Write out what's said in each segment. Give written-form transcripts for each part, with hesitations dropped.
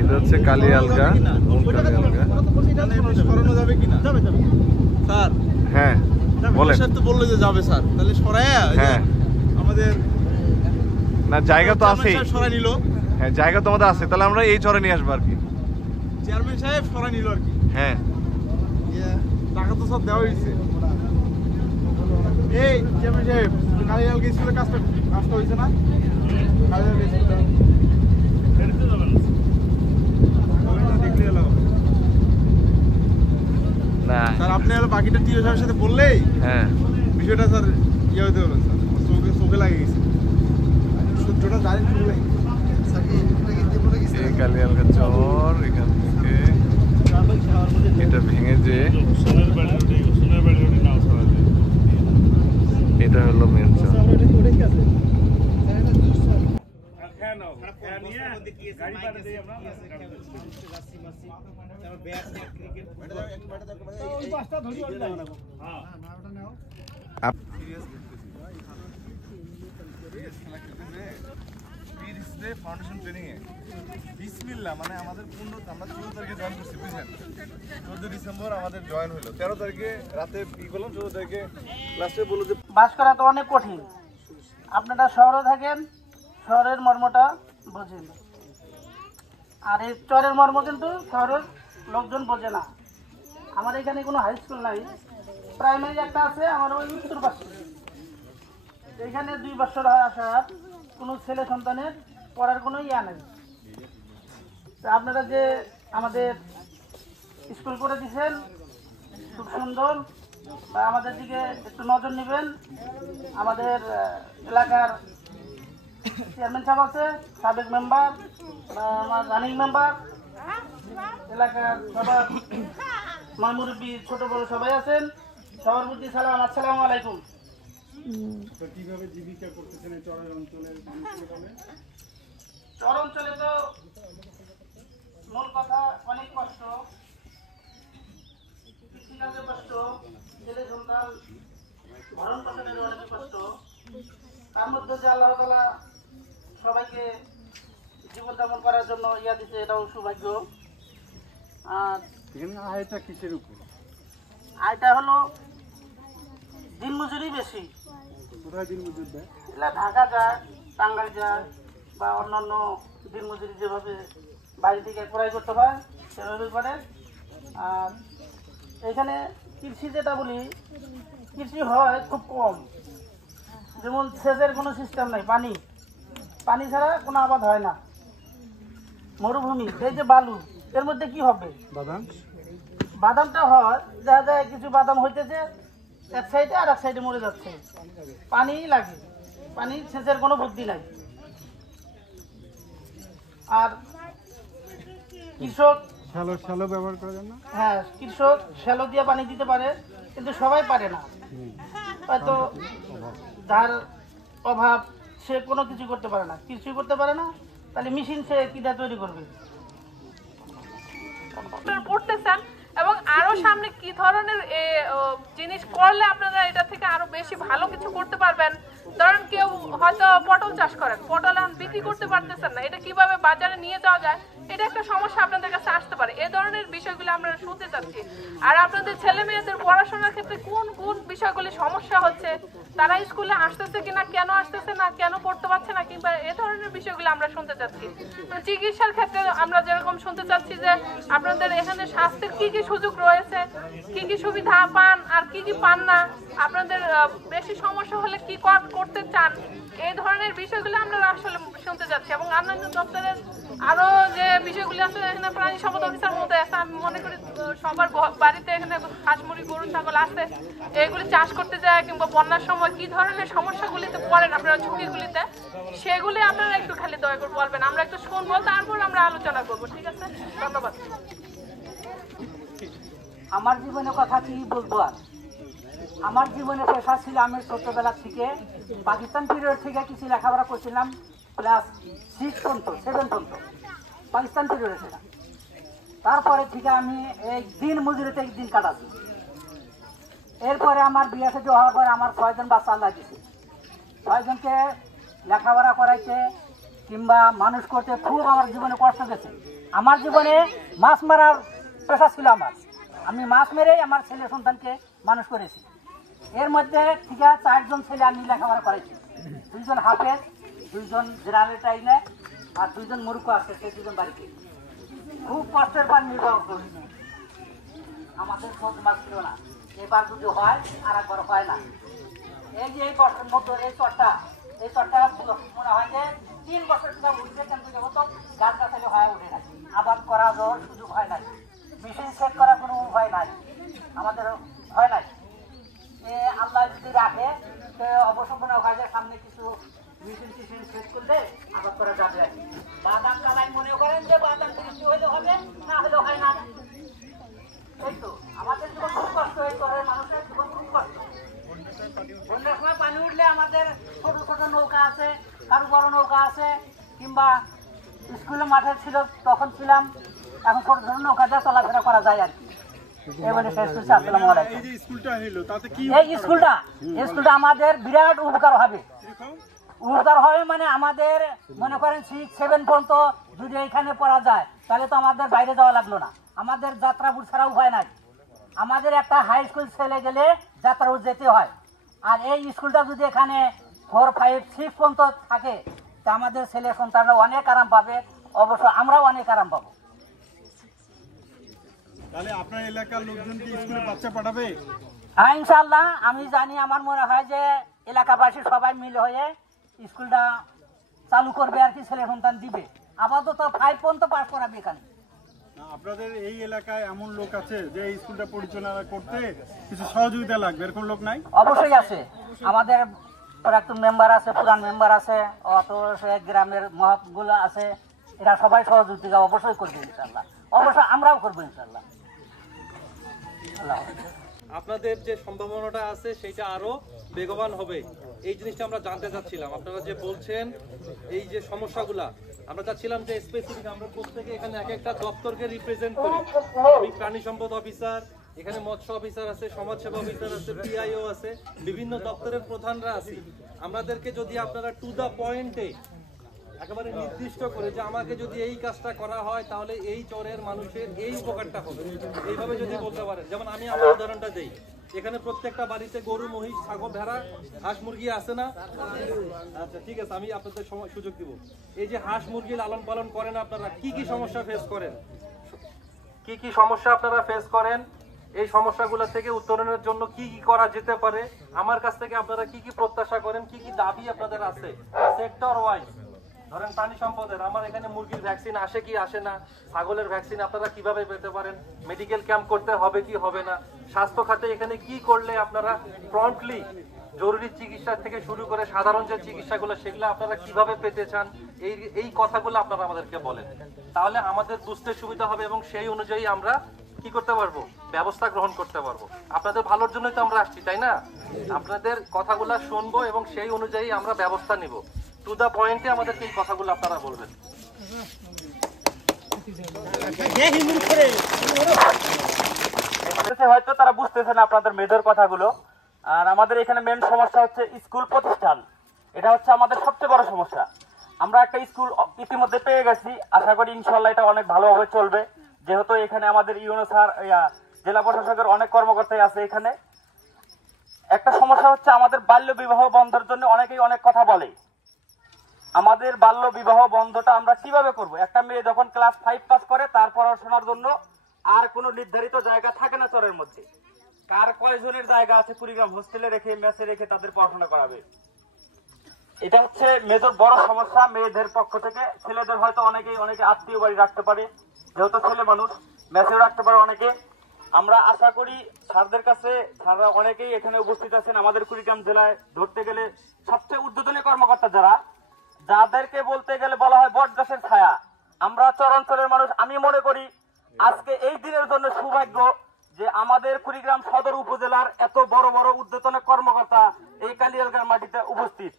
এটা হচ্ছে কালিয়ালগা, সরানো যাবে কিনা? স্যার হ্যাঁ বলেন। স্যার তো বললো যে যাবে স্যার, তাহলে সরায়া হ্যাঁ আমাদের না জায়গা তো আছেই। সরাই নিল। হ্যাঁ জায়গা তো আমাদের আছে, তাহলে আমরা এই চরে নিয়ে আসবো আর কি। চেয়ারম্যান সাহেব সরাই নিল আর কি। হ্যাঁ টাকা তো সব দেওয়া হয়েছে। এই চেয়ারম্যান সাহেব, কালিয়ালগা স্কুলের কাজটা হয়েছে না? কালিয়ালগা স্কুলটা দেখলে এলাম না স্যার, আপনি হলো বাকিটা টিও সাহেবের সাথে বললেই হ্যাঁ বিষয়টা স্যার ইয়ে হতে হলো স্যার, চোখে লাগে গেছে সূর্যটা জানেন চোখে লাগে এই কালিয়ালগা চর, এখান থেকে এটা ভেঙে যে এটা হলো মেন চর। ফাউন্ডেশন ট্রেনিং এ বিসমিল্লাহ মানে আমাদের আমরা 14 তারিখে জয়েন করছি, বুঝছেন? 14 ডিসেম্বর আমাদের জয়েন হলো, 13 তারিখে রাতে কি করলাম, 14 তারিখে লাস্টে বললো যে বাস করা তো অনেক কঠিন। আপনারা শহরে থাকেন, শহরের মর্মটা বোঝেন, আর এই চরের মর্ম কিন্তু শহরের লোকজন বোঝে না। আমার এখানে কোনো হাই স্কুল নাই, প্রাইমারি একটা আছে আমার ওই উত্তর পাশে। এখানে 2 বছর হয় আসার, কোনো ছেলে সন্তানের পড়ার কোনো ইয়া নেই। তা আপনারা যে আমাদের স্কুল করে দিচ্ছেন খুব সুন্দর, বা আমাদের দিকে একটু নজর নেবেন। আমাদের এলাকার চেয়ারম্যান সাহেব আছে, সাবেক মেম্বার বা আমার রানিং মেম্বার, এলাকার সবার মুরব্বী ছোট বড় সবাই আছেন, সবার প্রতি সালাম, আসসালামু আলাইকুম। কিভাবে জীবিকা করতেছেন এই চরের অঞ্চলের মানুষের বলে? চর অঞ্চলে তো মূল কথা অনেক কষ্ট, কৃষিকাজে কষ্ট, ছেলে সন্তান ভরণ পোষণের অনেক কষ্ট। তার মধ্যে যে আল্লাহ তাআলা সবাইকে জীবনযাপন করার জন্য ইয়া দিতে, এটাও সৌভাগ্য। আর এখানে আয়টা কিসের উপর? আয়টা হলো দিনমজুরি বেশি। কোথায় দিন মজুর দেয়? এগুলা ঢাকা যায়, টাঙ্গাইল যায়, বা অন্যান্য দিনমজুরি যেভাবে বাইরে থেকে ক্রয় করতে হয় সেভাবে করে। আর এখানে কৃষি যেটা বলি, কৃষি হয় খুব কম। যেমন সেচের কোনো সিস্টেম নাই, পানি ছাড়া কোনো আবাদ হয় না। মরুভূমি, এই যে বালু, এর মধ্যে কি হবে? বাদামটা হয়, দেখা যায় কিছু বাদাম হইতেছে এক সাইডে আর এক সাইডে মরে যাচ্ছে। পানি লাগে, পানি সেচের কোনো বুদ্ধি নাই। আর কৃষক শ্যালো ব্যবহার করার জন্য, হ্যাঁ, কৃষক শ্যালো দিয়ে পানি দিতে পারে, কিন্তু সবাই পারে না। হয়তো যার অভাব, সে কোনো কিছু করতে পারে না, কিছুই করতে পারে না, তাহলে মেশিন সে কিটা তৈরি করবে। পড়তেছেন এবং আরো সামনে কি ধরনের জিনিস করলে আপনারা এটা থেকে আরো বেশি ভালো কিছু করতে পারবেন। ধরেন কেউ হয়তো পটল চাষ করেন, পটল এখন বিক্রি করতে পারতেছেন না, এটা কিভাবে বাজারে নিয়ে যাওয়া যায়, এটা একটা সমস্যা আপনাদের কাছে আসতে পারে। এই ধরনের বিষয়গুলো আমরা শুনতে চাচ্ছি। আর আপনাদের ছেলে মেয়েদের পড়াশোনার ক্ষেত্রে কোন কোন বিষয়গুলি সমস্যা হচ্ছে, তারা স্কুলে আসতেছে কিনা, কেন আসতেছে না, কেন পড়তে পারছে না, কিংবা এ ধরনের বিষয়গুলো আমরা শুনতে চাচ্ছি। চিকিৎসার ক্ষেত্রে আমরা যেরকম শুনতে চাচ্ছি যে আপনাদের এখানে স্বাস্থ্যের কি কি সুযোগ রয়েছে, কি কি সুবিধা পান আর কি কি পান না, আপনাদের বেশি সমস্যা হলে কি করতে চান, এই ধরনের বিষয়গুলো আমরা আসলে শুনতে চাচ্ছি। এবং অন্যান্য দপ্তরের আরো যে বিষয়গুলি আছে, এখানে প্রাণী সম্পদ অফিসার মধ্যে আছে, আমি মনে করি সবার বাড়িতে এখানে হাঁস মুরগি গরু ছাগল আছে, এগুলি চাষ করতে যায় কিংবা বন্যার সময় কি ধরনের সমস্যাগুলিতে পড়েন আপনারা, ঝুঁকিগুলিতে, সেগুলি আপনারা একটু খালি দয়া করে বলবেন, আমরা একটু শুনবো, তারপর আমরা আলোচনা করবো। ঠিক আছে, ধন্যবাদ। আমার জীবনের কথা কি বলবো আর, আমার জীবনে পেশা ছিল, আমি ছোটবেলা থেকে পাকিস্তান পিরিয়ড থেকে কিছু লেখাপড়া করছিলাম, ক্লাস 6 পর্যন্ত 7 পর্যন্ত পাকিস্তান পিরিয়ডে ছিলাম। তারপরে থেকে আমি এই দিন মজুরিতে দিন কাটাচ্ছি। এরপরে আমার বিয়ে সাথে হওয়ার পরে আমার 6 জন বাচ্চা আল্লাহ দিয়েছে। 6 জনকে লেখাপড়া করাইতে কিংবা মানুষ করতে খুব আমার জীবনে কষ্ট গেছে। আমার জীবনে মাছ মারার পেশা ছিল আমার, আমি মাছ মেরেই আমার ছেলে সন্তানকে মানুষ করেছি। এর মধ্যে থেকে 4 জন ছেলে আমি লেখাপড়া করেছি, 2 জন হাফেজ, 2 জন জেনারেল টাইনে, আর 2 জন মূর্খ আছে, সেই 2 জন বাড়িতে। খুব কষ্টের পর নির্বাহ করেছি, আমাদের সহজ মাছ ছিল না। এবার যদি হয় আর একবার হয় না। এই যে এই কষ্টের মতো এই চরটা মনে হয় যে 3 বছর উঠবে, কিন্তু তো গাছ গাছালি হয় উঠে না, আবাদ করা যাওয়ার সুযোগ হয় নাই, মেশিন সেট করার কোনো উপায় নাই, আমাদের হয় নাই। আল্লাহ যদি রাখে অবশ্য মনে হয় যে সামনে কিছু মেশিন টিশিন সেট করলে আবাদ করা যাবে। বাদাম কালাই মনে করেন যে বাদাম বৃষ্টি হলে হবে, না হলে হয় না। এই তো আমাদের জীবন খুব কষ্ট, এই শহরের মানুষের জীবন খুব কষ্ট। বন্যার সময় পানি উঠলে আমাদের ছোট ছোট নৌকা আছে, কারো বড় নৌকা আছে, কিংবা স্কুলে মাঠে ছিল তখন ছিলাম, এখন ছোট ছোট নৌকা দিয়ে চলাফেরা করা যায় আর কি। এবারে শেষ করছি, আসসালামু আলাইকুম। এই যে স্কুলটা হলো তাতে কি এই স্কুলটা আমাদের বিরাট উপকার হবে। উপকার হবে মানে আমাদের মনে করেন 6, 7 পর্যন্ত যদি এখানে পড়া যায় তাহলে তো আমাদের বাইরে যাওয়া লাগলো না, আমাদের যাত্রাপুর ছাড়া উপায় নাই। আমাদের একটা হাই স্কুল ছেলে গেলে যাত্রাপুর যেতে হয়, আর এই স্কুলটা যদি এখানে 4, 5, 6 পর্যন্ত থাকে তা আমাদের ছেলে সন্তানরা অনেক আরাম পাবে, অবশ্য আমরাও অনেক আরাম পাবো। তাহলে আপনার এলাকার লোকজন কি স্কুলে বাচ্চা পাঠাবে? হ্যাঁ ইনশাআল্লাহ, আমি জানি, আমার মনে হয় যে এলাকাবাসী সবাই মিলে হয়ে স্কুলটা চালু করবে আর কি, ছেলে সন্তান দিবে। আপাতত 5 পর্যন্ত পাস করাবে এখানে। আপনাদের এই এলাকায় এমন লোক আছে যে এই স্কুলটা পরিচালনা করতে কিছু সহযোগিতা লাগবে, এরকম লোক নাই? অবশ্যই আছে, আমাদের প্রাক্তন মেম্বার আছে, পুরান মেম্বার আছে, অত গ্রামের মহৎগুলো আছে, এরা সবাই সহযোগিতা অবশ্যই করবে ইনশাআল্লাহ, অবশ্যই আমরাও করবো ইনশাআল্লাহ। আল্লাহ হাফেজ। আপনাদের যে সম্ভাবনাটা আছে সেটা আরো বেগবান হবে, এই জিনিসটা আমরা জানতে চাচ্ছিলাম। আপনারা যে বলছেন এই যে সমস্যাগুলা, আমরা চাচ্ছিলাম যে স্পেসিফিক আমরা প্রত্যেকে এখানে এক একটা দপ্তরকে রিপ্রেজেন্ট করি। আমি প্রাণী সম্পদ অফিসার, এখানে মৎস্য অফিসার আছে, সমাজসেবা অফিসার আছে, পিআইও আছে, বিভিন্ন দপ্তরের প্রধানরা আছি। আমাদেরকে যদি আপনারা টু দ্য পয়েন্টে একেবারে নির্দিষ্ট করে যে আমাকে যদি এই কাজটা করা হয় তাহলে এই চরের মানুষের এই উপকারটা হবে, এইভাবে যদি বলতে পারেন। যেমন আমি আমার উদাহরণটা দেই, এখানে প্রত্যেকটা বাড়িতে গরু, মহিষ, ছাগল, ভেড়া, হাঁস, মুরগি আছে না? আচ্ছা ঠিক আছে, আমি আপনাদের সুযোগ দিব। এই যে হাঁস মুরগি লালন পালন করেন, আপনারা কি কি সমস্যা ফেস করেন, কি কি সমস্যা আপনারা ফেস করেন, এই সমস্যাগুলো থেকে উত্তরণের জন্য কি কি করা যেতে পারে, আমার কাছ থেকে আপনারা কি কি প্রত্যাশা করেন, কি কি দাবি আপনাদের আছে সেক্টর ওয়াইজ। ধরেন প্রাণী সম্পদের, আমার এখানে মুরগির ভ্যাকসিন আসে কি আসে না, ছাগলের ভ্যাকসিন আপনারা কিভাবে পেতে পারেন, মেডিকেল ক্যাম্প করতে হবে কি হবে না, স্বাস্থ্য খাতে এখানে কি করলে আপনারা প্রম্পটলি জরুরি চিকিৎসা থেকে শুরু করে সাধারণ যে চিকিৎসাগুলো সেগুলো আপনারা কিভাবে পেতে চান, এই কথাগুলো আপনারা আমাদেরকে বলেন, তাহলে আমাদের বুঝতে সুবিধা হবে এবং সেই অনুযায়ী আমরা কি করতে পারবো, ব্যবস্থা গ্রহণ করতে পারবো। আপনাদের ভালোর জন্যই তো আমরা আসছি, তাই না? আপনাদের কথাগুলো শুনবো এবং সেই অনুযায়ী আমরা ব্যবস্থা নিব। টু দা পয়েন্টে আমাদেরকে এই কথাগুলো আপনারা বলবেন। হয়তো তারা বুঝতেছেন আপনাদের মেয়েদের কথাগুলো। আর আমাদের এখানে মেন সমস্যা হচ্ছে স্কুল প্রতিষ্ঠান, এটা হচ্ছে আমাদের সবচেয়ে বড় সমস্যা। আমরা একটা স্কুল ইতিমধ্যে পেয়ে গেছি, আশা করি ইনশাল্লাহ এটা অনেক ভালোভাবে চলবে, যেহেতু এখানে আমাদের ইউনো স্যার, জেলা প্রশাসকের অনেক কর্মকর্তাই আছে। এখানে একটা সমস্যা হচ্ছে আমাদের বাল্য বিবাহ বন্ধের জন্য অনেকেই অনেক কথা বলে। আমাদের বাল্য বিবাহ বন্ধটা আমরা কিভাবে করব? একটা মেয়ে যখন ক্লাস 5 পাস করে তার পড়াশোনার জন্য আর কোনো নির্ধারিত জায়গা থাকে না চরের মধ্যে। কার কয়জনের জায়গা আছে কুড়িগ্রাম হোস্টেলে রেখে, মেসে রেখে তাদের পড়াশোনা করাবে? এটা হচ্ছে মেজর বড় সমস্যা মেয়েদের পক্ষ থেকে। ছেলেদের হয়তো অনেকে আত্মীয় বাড়ি রাখতে পারে, যেহেতু ছেলে মানুষ মেসেও রাখতে পারে অনেকে। আমরা আশা করি স্যারদের কাছে, স্যাররা অনেকেই এখানে উপস্থিত আছেন, আমাদের কুড়িগ্রাম জেলায় ধরতে গেলে সবচেয়ে ঊর্ধ্বতন কর্মকর্তা যাদেরকে বলতে গেলে বলা হয় বট গাছের ছায়া। আমরা চরাঞ্চলের মানুষ, আমি মনে করি আজকে এই দিনের জন্য সৌভাগ্য যে আমাদের কুড়িগ্রাম সদর উপজেলার এত বড় বড় ঊর্ধ্বতন কর্মকর্তা এই কালিয়ালগার মাটিতে উপস্থিত।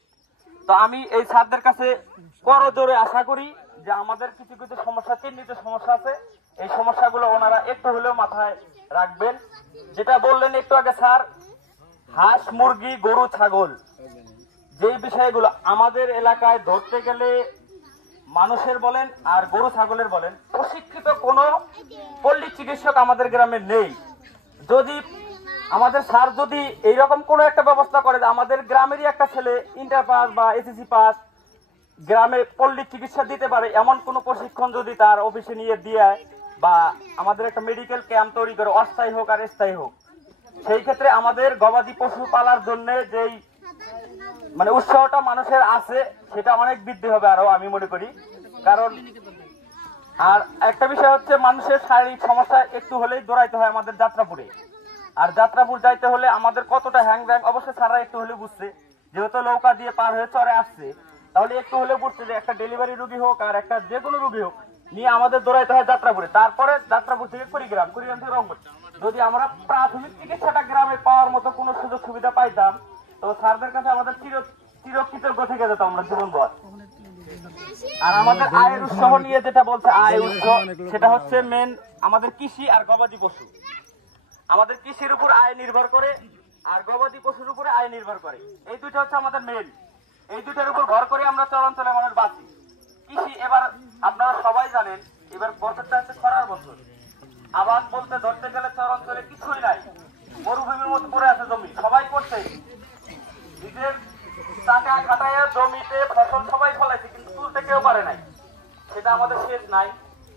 তো আমি এই স্যারদের কাছে করজোরে আশা করি যে আমাদের কিছু কিছু সমস্যা, চিহ্নিত সমস্যা আছে, এই সমস্যাগুলো ওনারা একটু হলেও মাথায় রাখবেন। যেটা বললেন একটু আগে স্যার, হাঁস, মুরগি, গরু, ছাগল, যে বিষয়গুলো আমাদের এলাকায় ধরতে গেলে মানুষের বলেন আর গরু ছাগলের বলেন প্রশিক্ষিত কোনো পল্লী চিকিৎসক আমাদের গ্রামে নেই। যদি আমাদের স্যার যদি এইরকম কোনো একটা ব্যবস্থা করে যে আমাদের গ্রামেরই একটা ছেলে ইন্টার পাস বা এসএসসি পাস গ্রামে পল্লী চিকিৎসা দিতে পারে, এমন কোনো প্রশিক্ষণ যদি তার অফিসে নিয়ে দিয়ে বা আমাদের একটা মেডিকেল ক্যাম্প তৈরি করে, অস্থায়ী হোক আর স্থায়ী হোক, সেই ক্ষেত্রে আমাদের গবাদি পশু পালার জন্য যেই মানে উৎসাহটা মানুষের আছে সেটা অনেক বৃদ্ধি হবে আরো, আমি মনে করি। কারণ আর একটা বিষয় হচ্ছে মানুষের শারীরিক সমস্যা একটু হলেই দৌড়াইতে হয় আমাদের যাত্রাপুরে, আর যাত্রাপুর যাইতে হলে আমাদের কতটা হ্যাং ব্যাং অবশ্যই সারা একটু হলে বুঝছে, যেহেতু নৌকা দিয়ে পার হয়ে চরে আসছে, তাহলে একটু হলে বুঝছে যে একটা ডেলিভারি রুগী হোক আর একটা যে কোনো রুগী হোক নিয়ে আমাদের দৌড়াইতে হয় যাত্রাপুরে, তারপরে যাত্রাপুর থেকে কুড়িগ্রাম, কুড়িগ্রাম থেকে রংপুর। যদি আমরা প্রাথমিক চিকিৎসাটা গ্রামে পাওয়ার মতো কোনো সুযোগ সুবিধা পাইতাম তো স্যারদের কাছে আমাদের চিরকৃতজ্ঞ থেকে যেতাম আমরা জীবনভর। আর আমাদের আয়ের উৎস নিয়ে যেটা বলছে আয় উৎস, সেটা হচ্ছে মেন আমাদের কৃষি আর গবাদি পশু। আমাদের কৃষির উপর আয় নির্ভর করে আর গবাদি পশুর উপরে আয় নির্ভর করে, এই দুইটা হচ্ছে আমাদের মেন। এই দুইটার উপর ভর করে আমরা চলাঞ্চলে মানুষ বাঁচি। কৃষি এবার আপনারা সবাই জানেন এবার বছরটা হচ্ছে খরার বছর, আবাদ বলতে ধরতে গেলে চরাঞ্চলে কিছুই নাই, মরুভূমির মতো পড়ে আছে জমি, সবাই করছে নিজের টাকা খাটায় জমিতে ফসল সবাই ফলাইছে কিন্তু তুলতে কেউ পারে নাই, সেটা আমাদের শেষ নাই।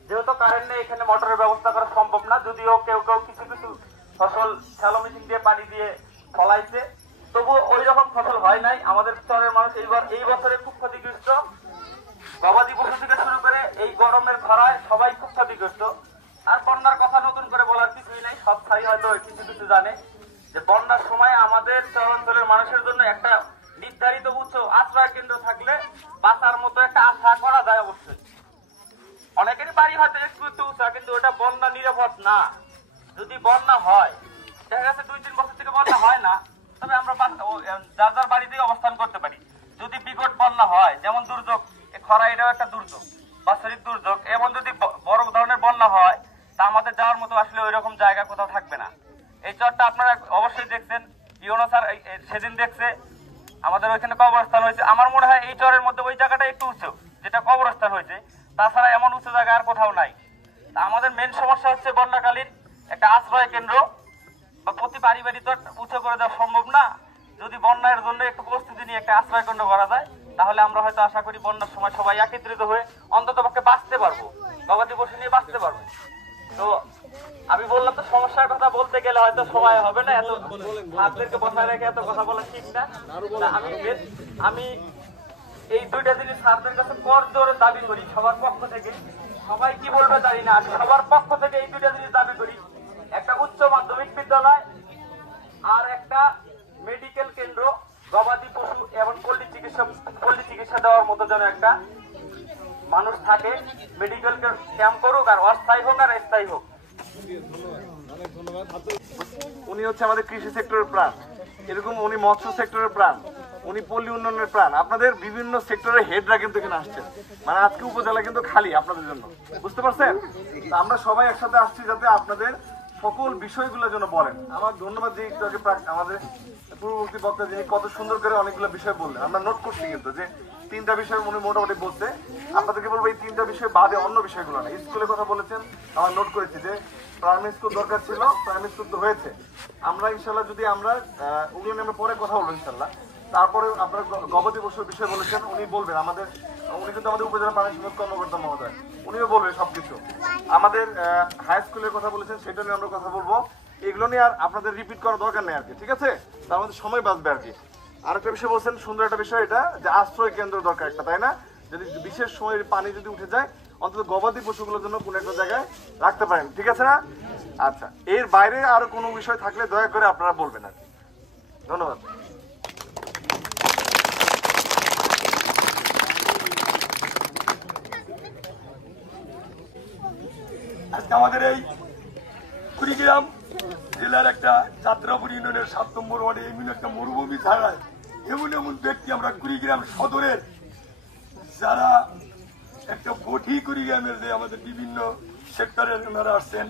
যেহেতু কারেন্ট নেই এখানে মোটরের ব্যবস্থা করা সম্ভব না, যদিও কেউ কেউ কিছু কিছু ফসল শ্যালো মেশিন দিয়ে পানি দিয়ে ফলাইছে, তবু ওই রকম ফসল হয় নাই। আমাদের চরের মানুষ এই বছরে খুব ক্ষতিগ্রস্ত, গবাদি পশু থেকে শুরু করে এই গরমের খরায় সবাই খুব ক্ষতিগ্রস্ত। আর বন্যার কথা নতুন করে বলার কিছুই নাই, সব স্থায়ী হয়তো কিছু কিছু জানে যে বন্যার সময় আমাদের চরাঞ্চলের মানুষের জন্য একটা নির্ধারিত উচ্চ আশ্রয় কেন্দ্র থাকলে বাঁচার মতো একটা আশা করা যায়। অবশ্যই অনেকেরই বাড়ি হয়তো একটু একটু উঁচা, কিন্তু ওটা বন্যা নিরাপদ না। যদি বন্যা হয়, দেখা গেছে 2-3 বছর থেকে বন্যা হয় না, তবে আমরা যার যার বাড়িতেই অবস্থান করতে পারি। যদি বিকট বন্যা হয়, যেমন দুর্যোগ খরা, এটাও একটা দুর্যোগ, বাৎসরিক দুর্যোগ, এমন যদি বড় ধরনের বন্যা হয় তা আমাদের যাওয়ার মতো আসলে ওই রকম জায়গা কোথাও থাকবে না। এই চরটা আপনারা অবশ্যই দেখছেন, ইউনো স্যার সেদিন দেখছে আমাদের ওইখানে কবরস্থান হয়েছে। আমার মনে হয় এই চরের মধ্যে ওই জায়গাটা একটু উঁচু, যেটা কবরস্থান হয়েছে, তাছাড়া এমন উঁচু জায়গা আর কোথাও নাই। তা আমাদের মেন সমস্যা হচ্ছে বন্যাকালীন একটা আশ্রয় কেন্দ্র বা প্রতি বাড়ি বাড়ি তো উঁচু করে দেওয়া সম্ভব না। যদি বন্যার জন্য একটু প্রস্তুতি নিয়ে একটা আশ্রয় কেন্দ্র করা যায় তাহলে আমরা হয়তো আশা করি বন্যার সময় সবাই একত্রিত হয়ে অন্তত পক্ষে বাঁচতে পারবো, গবাদি পশু নিয়ে বাঁচতে পারবো। তো আমি বললাম তো সমস্যার কথা বলতে গেলে হয়তো সময় হবে না, এত হাতদেরকে বসায় রেখে এত কথা বলা ঠিক না। আমি এই দুইটা জিনিস স্যারদের কাছে কর জোরে দাবি করি সবার পক্ষ থেকে। সবাই কি বলবে জানি না, আমি সবার পক্ষ থেকে এই দুইটা জিনিস দাবি করি, একটা উচ্চ মাধ্যমিক বিদ্যালয় আর একটা মেডিকেল কেন্দ্র, গবাদি পশু এবং পল্লী চিকিৎসা দেওয়ার মতো যেন একটা মানুষ থাকে, মেডিকেল ক্যাম্প করুক, আর অস্থায়ী হোক আর স্থায়ী হোক। উনি হচ্ছে আমাদের কৃষি সেক্টরের প্রাণ, এরকম উনি মৎস্য সেক্টরের প্রাণ, উনি পল্লী উন্নয়নের প্রাণ। আপনাদের বিভিন্ন সেক্টরের হেডরা কিন্তু এখানে আসছেন, মানে আজকে উপজেলা কিন্তু খালি আপনাদের জন্য, বুঝতে পারছেন? আমরা সবাই একসাথে আসছি যাতে আপনাদের সকল বিষয়গুলো যেন বলেন। আমার ধন্যবাদ যে একটু আগে আমাদের পূর্ববর্তী বক্তা যিনি কত সুন্দর করে অনেকগুলো বিষয় বললেন, আমরা নোট করছি কিন্তু যে 3টা বিষয় উনি মোটামুটি বলতে। আপনাদেরকে বলবো এই 3টা বিষয় বাদে অন্য বিষয়গুলো না। স্কুলের কথা বলেছেন, আমার নোট করেছি যে প্রাইমারি স্কুল দরকার ছিল, প্রাইমারি স্কুল তো হয়েছে। আমরা ইনশাল্লাহ যদি আমরা ওগুলো নিয়ে আমরা পরে কথা বলবো ইনশাল্লাহ। তারপরে আপনার গবাদি পশুর বিষয় বলেছেন, উনি বলবেন আমাদের, উনি কিন্তু আমাদের উপজেলা প্রাণী সম্পদ কর্মকর্তা মহোদয়, উনিও বলবেন সবকিছু। আমাদের হাই স্কুলের কথা বলেছেন, সেটা নিয়ে আমরা কথা বলবো। এগুলো নিয়ে আর আপনাদের রিপিট করার দরকার নেই আর কি, ঠিক আছে? তার মধ্যে সময় বাঁচবে আর কি। আরেকটা বিষয় বলছেন, সুন্দর একটা বিষয় এটা, যে আশ্রয় কেন্দ্র দরকার একটা, তাই না? যদি বিশেষ সময় পানি যদি উঠে যায় অন্তত গবাদি পশুগুলোর জন্য কোনো একটা জায়গায় রাখতে পারেন, ঠিক আছে না? আচ্ছা, এর বাইরে আরো কোনো বিষয় থাকলে দয়া করে আপনারা বলবেন আর কি। ধন্যবাদ। আজকে আমাদের এই কুড়িগ্রাম জেলার একটা যাত্রাপুর ইউনিয়নের 7 নম্বর ওয়ার্ডে এমন একটা মরুভূমি ছাড়ায় এমন এমন ব্যক্তি আমরা কুড়িগ্রাম সদরের যারা একটা বটি কুড়িগ্রামের যে আমাদের বিভিন্ন সেক্টরের ওনারা আসছেন,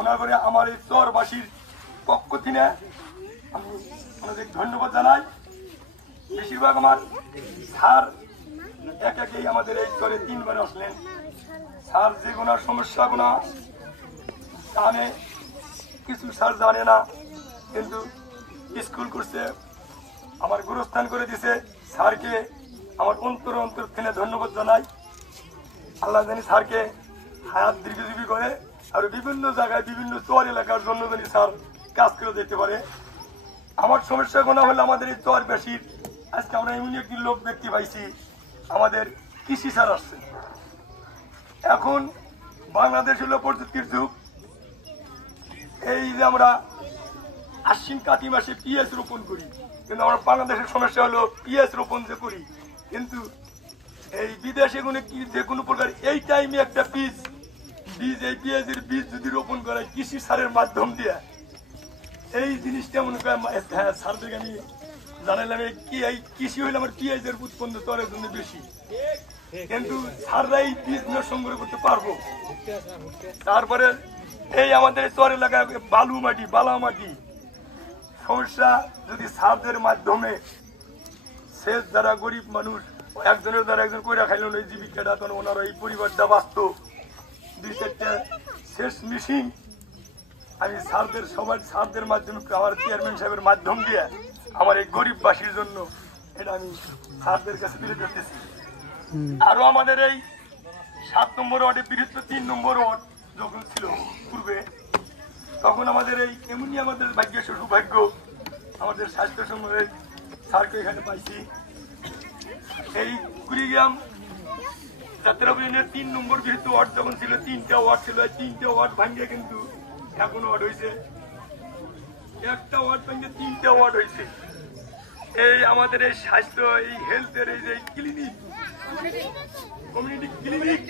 ওনার করে আমার এই চরবাসীর পক্ষ থেকে আমি ওনাদের ধন্যবাদ জানাই। বেশিরভাগ আমার স্যার একাকেই আমাদের এই স্তরে 3 বার আসলেন। স্যার যে কোনো সমস্যাগুলো জানে, কিছু স্যার জানে না, কিন্তু স্কুল করছে, আমার গুরুস্থান করে দিছে। স্যারকে আমার অন্তর থেকে ধন্যবাদ জানাই। আল্লাহ জানি স্যারকে হায়াত দীর্ঘজীবী করে, আর বিভিন্ন জায়গায় বিভিন্ন চর এলাকার জন্য জানি স্যার কাজ করে দিতে পারে। আমার সমস্যা গোনা হলো আমাদের এই চর বেশির, আজকে আমরা এমনি একটি লোক দেখতে পাইছি, আমাদের কৃষি স্যার আসছে। এখন বাংলাদেশ হলো প্রযুক্তির যুগ। এই যে আমরা আশ্বিন কাতি মাসে পিএস রোপণ করি, কিন্তু আমার বাংলাদেশের সমস্যা হলো পিএস রোপণ যে করি, কিন্তু এই বিদেশে কোনো কি যে কোনো প্রকার এই টাইমে একটা বীজ এই পেঁয়াজের বীজ যদি রোপণ করা হয় কৃষি সারের মাধ্যম দিয়ে, এই জিনিসটা মনে করেন হ্যাঁ স্যারদেরকে আমি জানালাম কি এই কৃষি হইলে আমার পেঁয়াজের উৎপন্ন তরের জন্য বেশি, কিন্তু সাররা এই বীজ সংগ্রহ করতে পারবো। তারপরে এই আমাদের চর এলাকায় বালু মাটি বালা মাটি সমস্যা, যদি সারদের মাধ্যমে শেষ যারা গরিব মানুষ একজনের দ্বারা একজন কইরা খাইল এই জীবিকাটা, তখন ওনারা এই পরিবারটা বাঁচত। 2-4টা শেষ মিশিং আমি স্যারদের সবার স্যারদের মাধ্যমে আমার চেয়ারম্যান সাহেবের মাধ্যম দিয়ে আমার এই গরিববাসীর জন্য এটা আমি স্যারদের কাছে তুলে ধরতেছি। আরো আমাদের এই 7 নম্বর ওয়ার্ডে বিরুদ্ধে 3 নম্বর ওয়ার্ড যখন ছিল পূর্বে, তখন আমাদের এই এমনি আমাদের ভাগ্য সৌভাগ্য আমাদের স্বাস্থ্য সময়ের স্যারকে এখানে পাইছি। এই কুড়িগ্রাম যাত্রাবলীর 3 নম্বর যেহেতু ওয়ার্ড যখন ছিল 3টা ওয়ার্ড ছিল, 3টে ওয়ার্ড ভাঙিয়ে কিন্তু এখন ওয়ার্ড হয়েছে, একটা ওয়ার্ড ভাঙিয়ে 3টে ওয়ার্ড হয়েছে। এই আমাদের এই স্বাস্থ্য এই হেলথের এই যে ক্লিনিক কমিউনিটি ক্লিনিক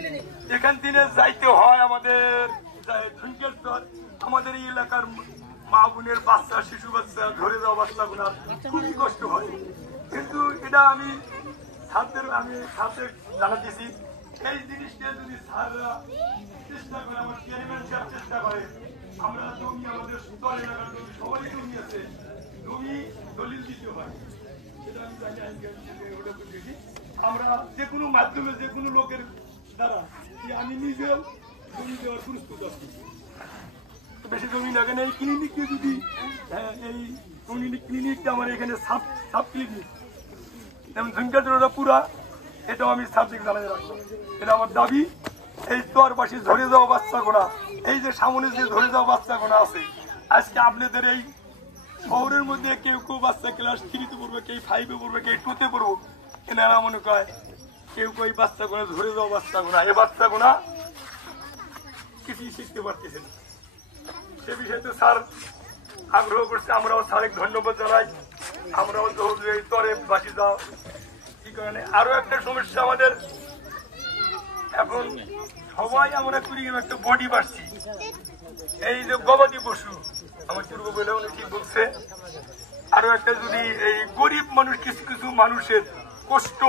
এখান থেকে যাইতে হয় আমাদের আমাদের এই এলাকার মা বোনের বাচ্চা শিশু বাচ্চা ধরে যাওয়া বাচ্চাগুলো খুবই কষ্ট হয়, কিন্তু এটা আমি ছাত্রের জানাতেছি এই জিনিসটা যদি স্যাররা চেষ্টা করে, আমার চেয়ারম্যান সাহেব চেষ্টা করে, আমরা জমি আমাদের স্তর এলাকার জমি সবারই জমি আছে, জমি দলিল দিতে হয়, সেটা আমি জানি ওটা বুঝেছি। আমরা যে কোনো মাধ্যমে যে কোনো লোকের দ্বারা আমি নিজেও জমি দেওয়ার প্রস্তুত আছি। বেশি জমি লাগে না, এই ক্লিনিককে যদি এই কমিউনিটি ক্লিনিকটা আমার এখানে সাব ক্লিনিক যেমন ঝুঁকাটা পুরা, এটাও আমি সাবজেক্ট জানাই রাখবো। এটা আমার দাবি। এই স্তরবাসী ধরে যাওয়া বাচ্চা গোনা, এই যে সামনে যে ধরে যাওয়া বাচ্চা গোনা আছে, আজকে আপনাদের এই শহরের মধ্যে কেউ কেউ বাচ্চা ক্লাস 3-তে পড়বে, কেউ 5-এ পড়বে, কেউ 2-তে পড়বো, এনারা মনে করে কেউ কেউ বাচ্চা গোনা ধরে যাওয়া বাচ্চা গোনা, এই বাচ্চা গোনা কিছুই শিখতে পারতেছে না। সে বিষয়ে স্যার আগ্রহ করছে, আমরাও স্যারের ধন্যবাদ জানাই। আমরাও তরে বাসি যাও কি কারণে। আরো একটা সমস্যা আমাদের এখন সবাই আমরা কুড়িগ্রামে একটা বডি বাড়ছি, এই যে গবাদি পশু আমার পূর্ব বলে উনি ঠিক বলছে। আরো একটা যদি এই গরিব মানুষ কিছু কিছু মানুষের কষ্ট,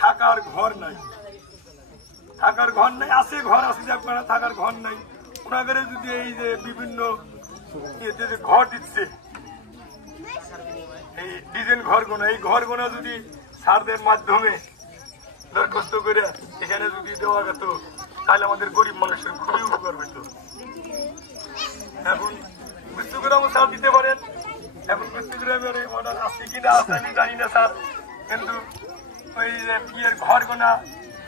থাকার ঘর নাই, থাকার ঘর নাই, আছে ঘর আছে যে আপনারা থাকার ঘর নাই, ওনাদের যদি এই যে বিভিন্ন ঘর দিচ্ছে এই ডিজাইন ঘর গোনা, এই ঘর গোনা যদি স্যারদের মাধ্যমে দরখাস্ত করে এখানে যদি দেওয়া যেত তাহলে আমাদের গরিব মানুষের খুবই উপকার হইত। এখন গুচ্ছগ্রামও স্যার দিতে পারেন, এখন গুচ্ছগ্রামের অর্ডার আসছে কিনা আমি জানি না স্যার, কিন্তু ওই যে বিয়ের ঘর গোনা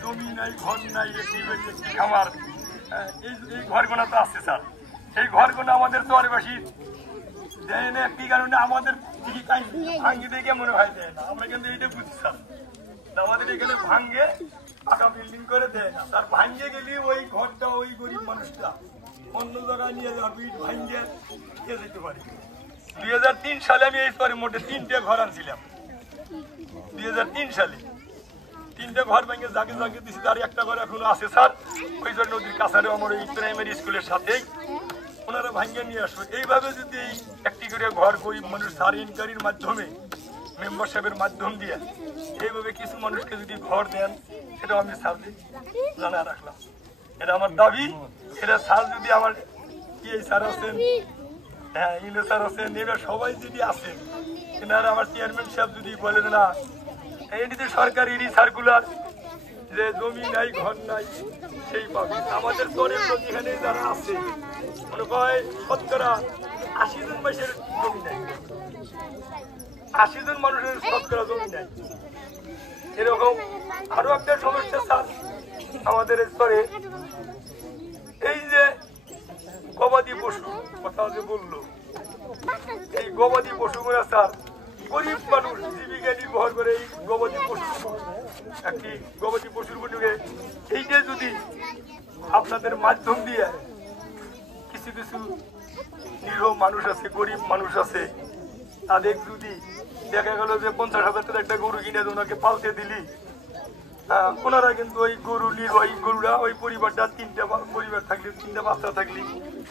জমি নাই ঘর নাই একটি খামার, এই ঘর গোনা তো আসছে স্যার। এই ঘর গোনা আমাদের চরবাসী দেয় না, কি কারণে আমাদের ভাঙ্গি দেখে মনে হয় দেয় না, আমরা কিন্তু এইটা বুঝছি স্যার। আমাদের এখানে ভাঙ্গে পাকা বিল্ডিং করে দেয় না স্যার, ভাঙ্গে গেলে ওই ঘরটা ওই গরিব মানুষটা অন্য জায়গায় নিয়ে যাওয়ার বিট ভাঙ্গে নিয়ে যেতে পারি। 2003 সালে আমি এই পরে মোটে 3টে ঘর আনছিলাম, 2003 সালে 3টে ঘর ভেঙে জাগে জাগে দিচ্ছি, তার একটা ঘর এখনো আছে স্যার, ওই জন্য নদীর কাছারে আমার এই প্রাইমারি স্কুলের সাথেই ওনারা ভাঙ্গে নিয়ে আসবে। এইভাবে যদি এই একটি করে ঘর গরিব মানুষ স্যার ইনকোয়ারির মাধ্যমে মেম্বার সাহেবের মাধ্যম দিয়ে এইভাবে কিছু মানুষকে যদি ঘর দেন, সেটাও আমি স্যার জানা রাখলাম, এটা আমার দাবি। এটা স্যার যদি আমার কি স্যার আছেন, হ্যাঁ ইংরেজ স্যার আছেন, এবার সবাই যদি আসেন, এনারা আমার চেয়ারম্যান সাহেব যদি বলেন না এটি সরকারি সার্কুলার যে জমি নাই ঘর নাই সেই পাবে। আমাদের চরের লোক এখানে যারা আছে মনে হয় 80 জন মানুষের জমি নাই, 80 জন মানুষের 70 জমি নাই। এরকম আরো একটা সমস্যা স্যার আমাদের স্তরে, এই যে গবাদি পশু কথা যে বললো, এই গবাদি পশুগুলো স্যার গরিব মানুষ জীবিকা নির্ভর করে এই গবাদি পশু, একটি গবাদি পশুর পশুকে এইটা যদি আপনাদের মাধ্যম দিয়ে কিছু কিছু নিরীহ মানুষ আছে, গরিব মানুষ আছে, তাদের যদি দেখা গেল যে 50,000 টাকার একটা গরু কিনে ওনাকে পালতে দিলি, ওনারা কিন্তু ওই গরু নির্বাহী গরুরা ওই পরিবারটা 3টা পরিবার থাকলে 3টা বাচ্চা থাকলে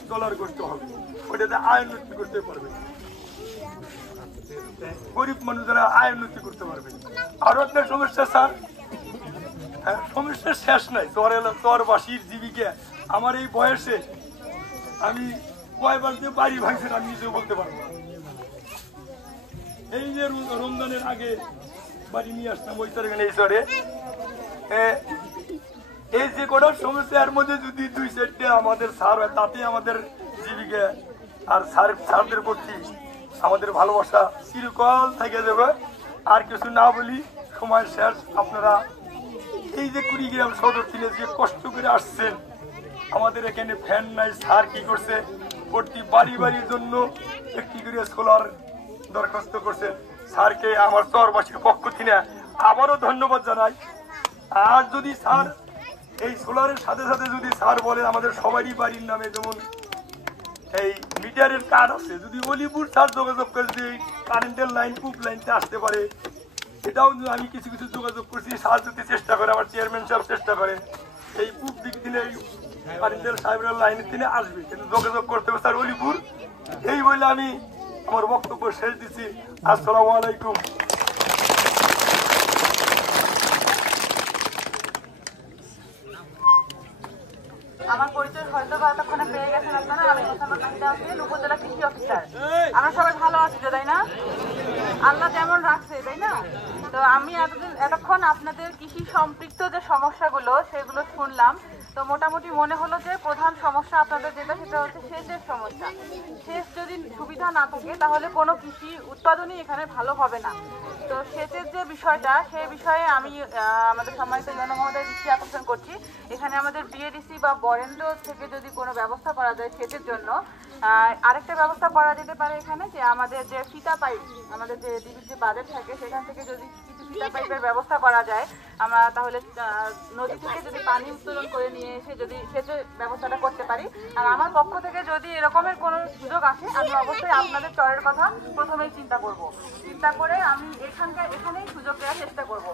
ডলার করতে হবে, ওইটাতে আয় উন্নতি করতে পারবে, গরিব মানুষরা আয় উন্নতি করতে পারবে। আরো একটা সমস্যা স্যার, সমস্যার শেষ নাই, চরবাসীর জীবিকা। আমার এই বয়সে আমি কয়বার যে বাড়ি ভাঙছেন আমি নিজেও বলতে পারবো না। এই যে রমজানের আগে বাড়ি নিয়ে আসতাম ওই চরে, এই চরে এই যে কটা সমস্যা এর মধ্যে যদি 2-4টা আমাদের সার হয় তাতে আমাদের জীবিকা আর সারদের প্রতি আমাদের ভালোবাসা চিরকাল থেকে যাবে। আর কিছু না বলি, সময় শেষ। আপনারা এই যে কুড়িগ্রাম সদর থেকে যে কষ্ট করে আসছেন, আমাদের এখানে ফ্যান নাই, সার কি করছে প্রতি বাড়ি বাড়ির জন্য একটি করে সোলার দরখাস্ত করছেন। স্যারকে আমার চরবাসীর পক্ষ থেকে আবারও ধন্যবাদ জানাই। আর যদি স্যার এই সোলারের সাথে সাথে যদি স্যার বলেন আমাদের সবারই বাড়ির নামে যেমন এই মিটারের কার্ড আছে, যদি অলিপুর স্যার যোগাযোগ করে যদি কারেন্টের লাইন পুপ লাইনটা আসতে পারে, এটাও আমি কিছু কিছু যোগাযোগ করছি। স্যার যদি চেষ্টা করে, আমার চেয়ারম্যান সাহেব চেষ্টা করে, এই পুপ দিক দিনে কারেন্টের সাহেবের লাইনের দিনে আসবে, কিন্তু যোগাযোগ করতে হবে স্যার অলিপুর। এই বলে আমি আমার বক্তব্য শেষ দিচ্ছি। আসসালামু আলাইকুম। আমার পরিচয় হয়তো বা এতক্ষণে পেয়ে গেছেন আপনারা। আমি মোসাম্মদ নাহিদা হোসেন, উপজেলা কৃষি অফিসার। আমরা সবাই ভালো আছি তো, তাই না? আল্লাহ যেমন রাখছে, তাই না? তো আমি এতক্ষণ আপনাদের কৃষি সম্পৃক্ত যে সমস্যাগুলো সেগুলো শুনলাম। তো মোটামুটি মনে হলো যে প্রধান সমস্যা আপনাদের যেটা, সেটা হচ্ছে সেচের সমস্যা। সেচ যদি সুবিধা না থাকে তাহলে কোনো কৃষি উৎপাদনই এখানে ভালো হবে না। তো সেচের যে বিষয়টা, সেই বিষয়ে আমি আমাদের সম্মানিত জনমহোদয় দৃষ্টি আকর্ষণ করছি। এখানে আমাদের বিএডিসি বা বরেন্দ্র থেকে যদি কোনো ব্যবস্থা করা যায় সেচের জন্য, আরেকটা ব্যবস্থা করা যেতে পারে এখানে, যে আমাদের যে ফিতা পাইপ, আমাদের যে ডিবির যে বাজেট থাকে সেখান থেকে যদি কিছু ফিতা পাইপের ব্যবস্থা করা যায়, আমরা তাহলে নদী থেকে যদি পানি উত্তোলন করে নিয়ে এসে যদি সেচের ব্যবস্থাটা করতে পারি। আর আমার পক্ষ থেকে যদি এরকমের কোনো সুযোগ আসে, আমি অবশ্যই আপনাদের চরের কথা প্রথমেই চিন্তা করব, চিন্তা করে আমি এখানেই সুযোগ দেওয়ার চেষ্টা করব।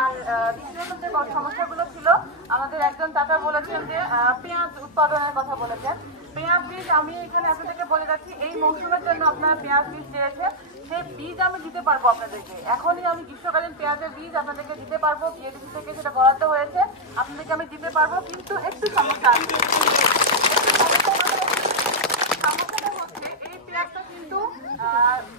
আর দ্বিতীয়ত যে সমস্যাগুলো ছিল, আমাদের একজন চাচা বলেছেন যে পেঁয়াজ উৎপাদনের কথা বলেছেন। পেঁয়াজ বীজ আমি এখানে আপনাদেরকে বলে যাচ্ছি, এই মৌসুমের জন্য আপনারা পেঁয়াজ বীজ চেয়েছেন, সেই বীজ আমি দিতে পারবো আপনাদেরকে। এখনই আমি গ্রীষ্মকালীন পেঁয়াজের বীজ আপনাদেরকে দিতে পারবো, বিএডিসি থেকে সেটা বরাদ্দ হয়েছে, আপনাদেরকে আমি দিতে পারবো। কিন্তু একটু সমস্যা আছে। সমস্যাটা হচ্ছে এই পেঁয়াজটা কিন্তু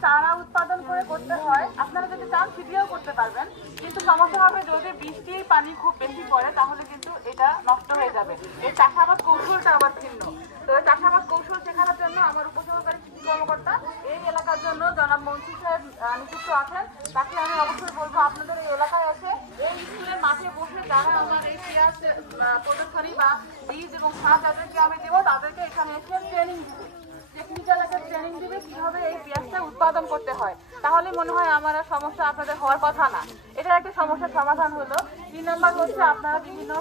চারা উৎপাদন করে করতে হয়। আপনারা যদি চান সিটিও করতে পারবেন, কিন্তু সমস্যা হবে যদি বৃষ্টির পানি খুব বেশি পড়ে তাহলে কিন্তু এটা নষ্ট হয়ে যাবে। এই চাষাবাদ কৌশলটা আবার ভিন্ন। তো চাষাবাদ কৌশল শেখানোর জন্য আমার উপসহকারী কৃষি কর্মকর্তা এই এলাকার জন্য জনাব মন্ত্রী সাহেব নিযুক্ত আছেন। তাকে আমি অবশ্যই বলবো আপনাদের এই এলাকায় এসে এই স্কুলের মাঠে বসে যারা আমার এই পেঁয়াজ প্রদর্শনী বা বীজ এবং সার যাদেরকে আমি দেবো, তাদেরকে এখানে এসে ট্রেনিং দিবে, টেকনিক্যাল একটা ট্রেনিং দিবে কিভাবে এই পেঁয়াজটা উৎপাদন করতে হয়। তাহলে মনে হয় আমার আর সমস্যা আপনাদের হওয়ার কথা না। এটা একটা সমস্যার সমাধান হলো। 3 নম্বর হচ্ছে আপনারা বিভিন্ন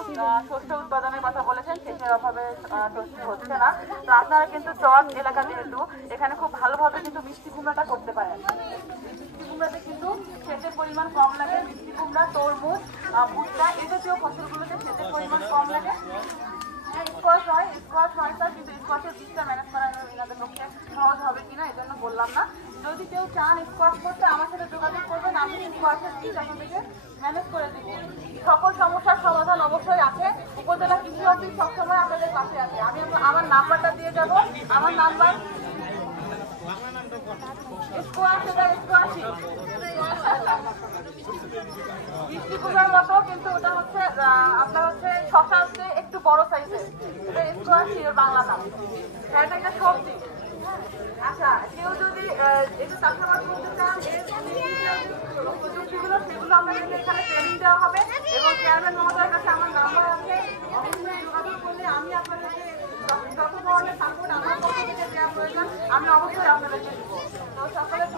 শস্য উৎপাদনের কথা বলেছেন, সেচের অভাবে শস্য হচ্ছে না। তো আপনারা কিন্তু চর এলাকা যেহেতু, এখানে খুব ভালোভাবে কিন্তু মিষ্টি কুমড়াটা করতে পারেন। মিষ্টি কুমড়াতে কিন্তু সেচের পরিমাণ কম লাগে। মিষ্টি কুমড়া, তরমুজ, ভুট্টা এই জাতীয় ফসলগুলোতে সেচের পরিমাণ কম লাগে। স্কোয়াশ হয় স্যার, কিন্তু স্কোয়াশের বীজটা ম্যানেজ করা এনাদের পক্ষে সহজ হবে কিনা এজন্য বললাম না। যদি কেউ চান স্কোয়াশ করতে আমার সাথে যোগাযোগ করবেন, আমি স্কোয়াশের বীজ আপনাদেরকে ম্যানেজ করে দিব। সকল সমস্যার সমাধান অবশ্যই আছে। উপজেলা কৃষি অফিস সবসময় আপনাদের পাশে আছে। আমি আমার নাম্বারটা দিয়ে যাব। আমার নাম্বার স্কোয়াশ, এটা স্কোয়াশই। মিষ্টি কুমড়ার মতো, কিন্তু ওটা হচ্ছে আপনার হচ্ছে শশার চেয়ে একটু বড় সাইজের। এটা স্কোয়াশ এর বাংলা নাম। এটা একটা সবজি। আচ্ছা, কেউ যদি একটু চাষাবাদ করতে চান, প্রযুক্তিগুলো সেগুলো আপনাদেরকে এখানে ট্রেনিং দেওয়া হবে। এবং চেয়ারম্যান মহোদয়ের কাছে আমার নাম্বার আছে, অবশ্যই যোগাযোগ করলে আমি আপনাদেরকে যত ধরনের সাপোর্ট আমার পক্ষ থেকে দেওয়া প্রয়োজন আমি অবশ্যই আপনাদেরকে দেবো। তো সকলের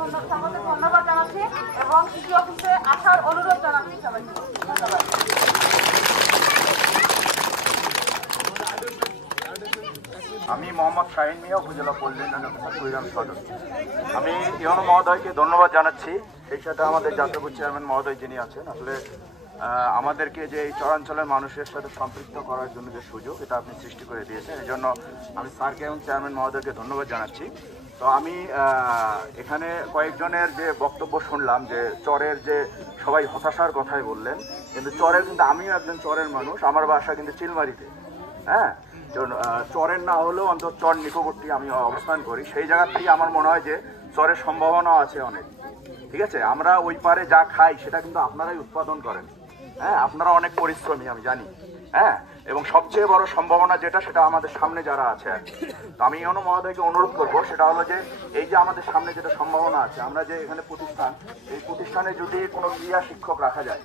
ধন্যবাদ জানাচ্ছি এবং কৃষি অফিসে আসার অনুরোধ জানাচ্ছি সবাইকে। ধন্যবাদ। আমি মোহাম্মদ শাহিন মিয়া, উপজেলা পল্লী উন্নয়ন অফিসার, কুড়িগ্রাম সদর। আমি ইউনো মহোদয়কে ধন্যবাদ জানাচ্ছি, সেই সাথে আমাদের জাতীয় চেয়ারম্যান মহোদয় যিনি আছেন। আসলে আমাদেরকে যে এই চরাঞ্চলের মানুষের সাথে সম্পৃক্ত করার জন্য যে সুযোগ, এটা আপনি সৃষ্টি করে দিয়েছেন, এই জন্য আমি স্যারকে এবং চেয়ারম্যান মহোদয়কে ধন্যবাদ জানাচ্ছি। তো আমি এখানে কয়েকজনের যে বক্তব্য শুনলাম, যে চরের যে সবাই হতাশার কথাই বললেন, কিন্তু চরের কিন্তু আমিও একজন চরের মানুষ, আমার বাসা কিন্তু চিলমারিতে। হ্যাঁ, চরের না হলেও অন্তত চর নিকটবর্তী আমি অবস্থান করি, সেই জায়গা থেকে আমার মনে হয় যে চরের সম্ভাবনা আছে অনেক। ঠিক আছে, আমরা ওই পারে যা খাই সেটা কিন্তু আপনারাই উৎপাদন করেন। হ্যাঁ, আপনারা অনেক পরিশ্রমী আমি জানি। হ্যাঁ, এবং সবচেয়ে বড় সম্ভাবনা যেটা, সেটা আমাদের সামনে যারা আছে আর কি। তো আমি ইউনো মহোদয়কে অনুরোধ করবো, সেটা হলো যে এই যে আমাদের সামনে যেটা সম্ভাবনা আছে, আমরা যে এখানে প্রতিষ্ঠান, এই প্রতিষ্ঠানে যদি কোনো ক্রীড়া শিক্ষক রাখা যায়।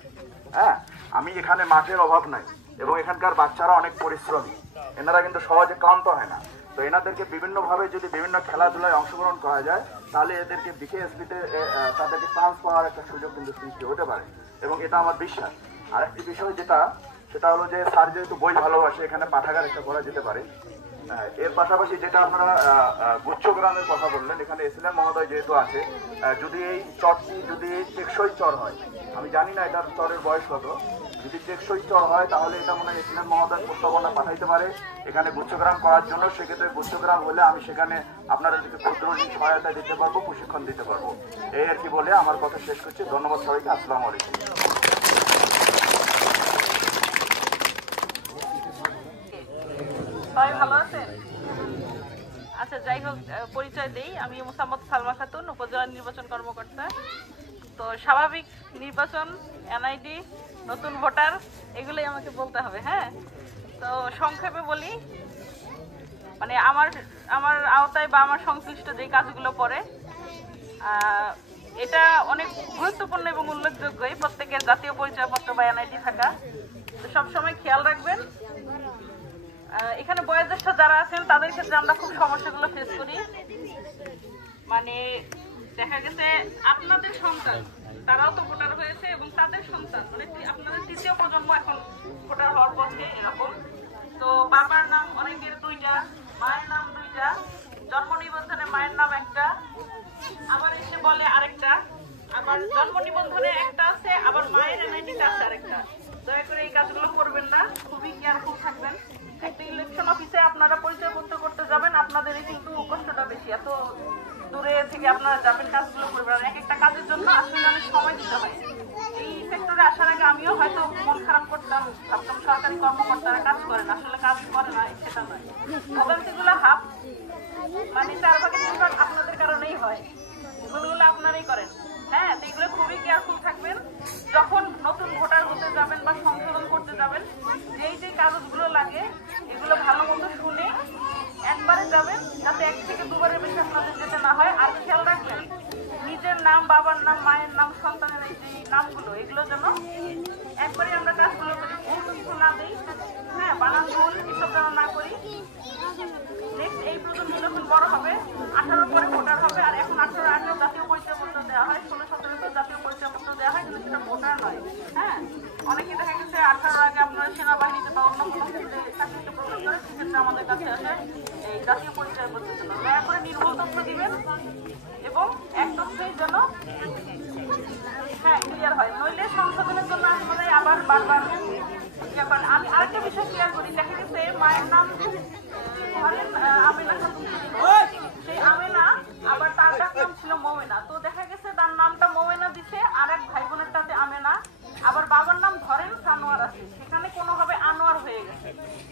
হ্যাঁ, আমি এখানে মাঠের অভাব নাই এবং এখানকার বাচ্চারা অনেক পরিশ্রমী, এনারা কিন্তু সহজে ক্লান্ত হয় না। তো এনাদেরকে বিভিন্নভাবে যদি বিভিন্ন খেলাধুলায় অংশগ্রহণ করা যায়, তাহলে এদেরকে বিকেএসপিতে তাদেরকে চান্স পাওয়ার একটা সুযোগ কিন্তু সৃষ্টি হতে পারে, এবং এটা আমার বিশ্বাস। আর একটি বিষয় যেটা, সেটা হলো যে স্যার যেহেতু বই ভালোবাসে, এখানে পাঠাগার একটা করা যেতে পারে। এর পাশাপাশি যেটা আপনারা গুচ্ছগ্রামের কথা বললেন, এখানে এসিলেন মহোদয় যেহেতু আছে, যদি এই চরটি যদি টেকসই চর হয়, আমি জানি না এটার চরের বয়স কত, যদি টেকসই চর হয় তাহলে এটা মনে হয় এসিলেন মহোদয় প্রস্তাবনা পাঠাইতে পারে এখানে গুচ্ছগ্রাম করার জন্য। সেক্ষেত্রে গুচ্ছগ্রাম হলে আমি সেখানে আপনাদেরকে ক্ষুদ্র সহায়তা দিতে পারবো, প্রশিক্ষণ দিতে পারবো। এই আর কি বলে আমার কথা শেষ করছি। ধন্যবাদ সবাইকে। আসসালামু আলাইকুম। সবাই ভালো আছেন? আচ্ছা, যাই হোক, পরিচয় দেই। আমি মোসাম্মদ সালমা খাতুন, উপজেলা নির্বাচন কর্মকর্তা। তো স্বাভাবিক নির্বাচন, এনআইডি, নতুন ভোটার, এগুলোই আমাকে বলতে হবে। হ্যাঁ, তো সংক্ষেপে বলি, মানে আমার আওতায় বা আমার সংশ্লিষ্ট যে কাজগুলো পড়ে, এটা অনেক গুরুত্বপূর্ণ এবং উল্লেখযোগ্যই প্রত্যেকের জাতীয় পরিচয়পত্র বা এনআইডি থাকা। তো সবসময় খেয়াল রাখবেন। এখানে বয়োজ্যেষ্ঠ যারা আছেন তাদের ক্ষেত্রে আমরা খুব সমস্যাগুলো ফেস করি। মানে দেখা গেছে আপনাদের সন্তান তারাও তো ভোটার হয়েছে এবং তাদের সন্তান, মানে আপনাদের তৃতীয় প্রজন্ম এখন ভোটার হওয়ার পথে এরকম। তো বাবার নাম অনেকের দুইটা, মায়ের নাম দুইটা, জন্ম নিবন্ধনে মায়ের নাম একটা, আবার এসে বলে আরেকটা, আবার জন্ম নিবন্ধনে একটা আছে, আবার মায়ের এনআইডিতে আছে আরেকটা। দয়া করে এই কাজগুলো করবেন না, খুবই কেয়ারফুল থাকবেন। একটা ইলেকশন অফিসে আপনারা পরিচয়পত্র করতে যাবেন, আপনাদেরই কিন্তু কষ্টটা বেশি। এত দূরে থেকে আপনারা যাবেন, কাজগুলো করবেন, এক একটা কাজের জন্য আসলে অনেক সময় দিতে হয়। এই সেক্টরে আসার আগে আমিও হয়তো মন খারাপ করতাম, ভাবতাম সরকারি কর্মকর্তারা কাজ করে না, আসলে কাজ করে না, সেটা নয়। ভোগান্তিগুলো হাফ, মানে 4/3 আপনাদের কারণেই হয়, ভুলগুলো আপনারাই করেন। হ্যাঁ, তো এগুলো খুবই কেয়ারফুল থাকবেন। যখন নতুন ভোটার হতে যাবেন বা সংশোধন করতে যাবেন, যে কাগজগুলো লাগে এগুলো ভালো মতো শুনে একবারে যাবেন, যাতে 1 থেকে 2 বারের বেশি আপনাদের যেতে না হয়। আর খেয়াল রাখবেন, নিজের নাম, বাবার নাম, মায়ের নাম, সন্তানের এই যে নামগুলো, এগুলো যেন একবারে আমরা কাজগুলো করি, ভুল কিছু না দিই। হ্যাঁ, বানান ভুল এসব যেন না করি। নেক্সট এই প্রজন্ম যখন বড় হবে, 18 পরে ভোটার হবে, আর এখন 18 আগে জাতীয় পরিচয়পত্র দেওয়া হয়, 16-17 জাতীয় পরিচয়পত্র দেওয়া হয়, কিন্তু সেটা ভোটার নয়। হ্যাঁ, অনেকে দেখা গেছে 18 আগে আপনারা সেনাবাহিনীতে বা অন্য কোনো ক্ষেত্রে চাকরিতে প্রবেশ করে, সেক্ষেত্রে আমাদের কাছে আসে এই জাতীয় পরিচয়পত্রের জন্য। দয়া করে নির্ভুল তথ্য দিবেন এবং এক তথ্যের জন্য হ্যাঁ ক্লিয়ার হয়, নইলে সংশোধনের জন্য আপনারাই আবার বারবার। আমি আরেকটা বিষয় ক্লিয়ার করি, দেখা গেছে মায়ের নাম ধরেন আমেনা, সেই আমেনা, আবার তার নাম ছিল মৌমেনা। তো দেখা গেছে তার নামটা মৌমেনা দিছে, আর এক ভাই বোনেরটাতে আমেনা, আবার বাবার নাম ধরেন সানোয়ার আছে, সেখানে কোনোভাবে আনোয়ার হয়ে গেছে।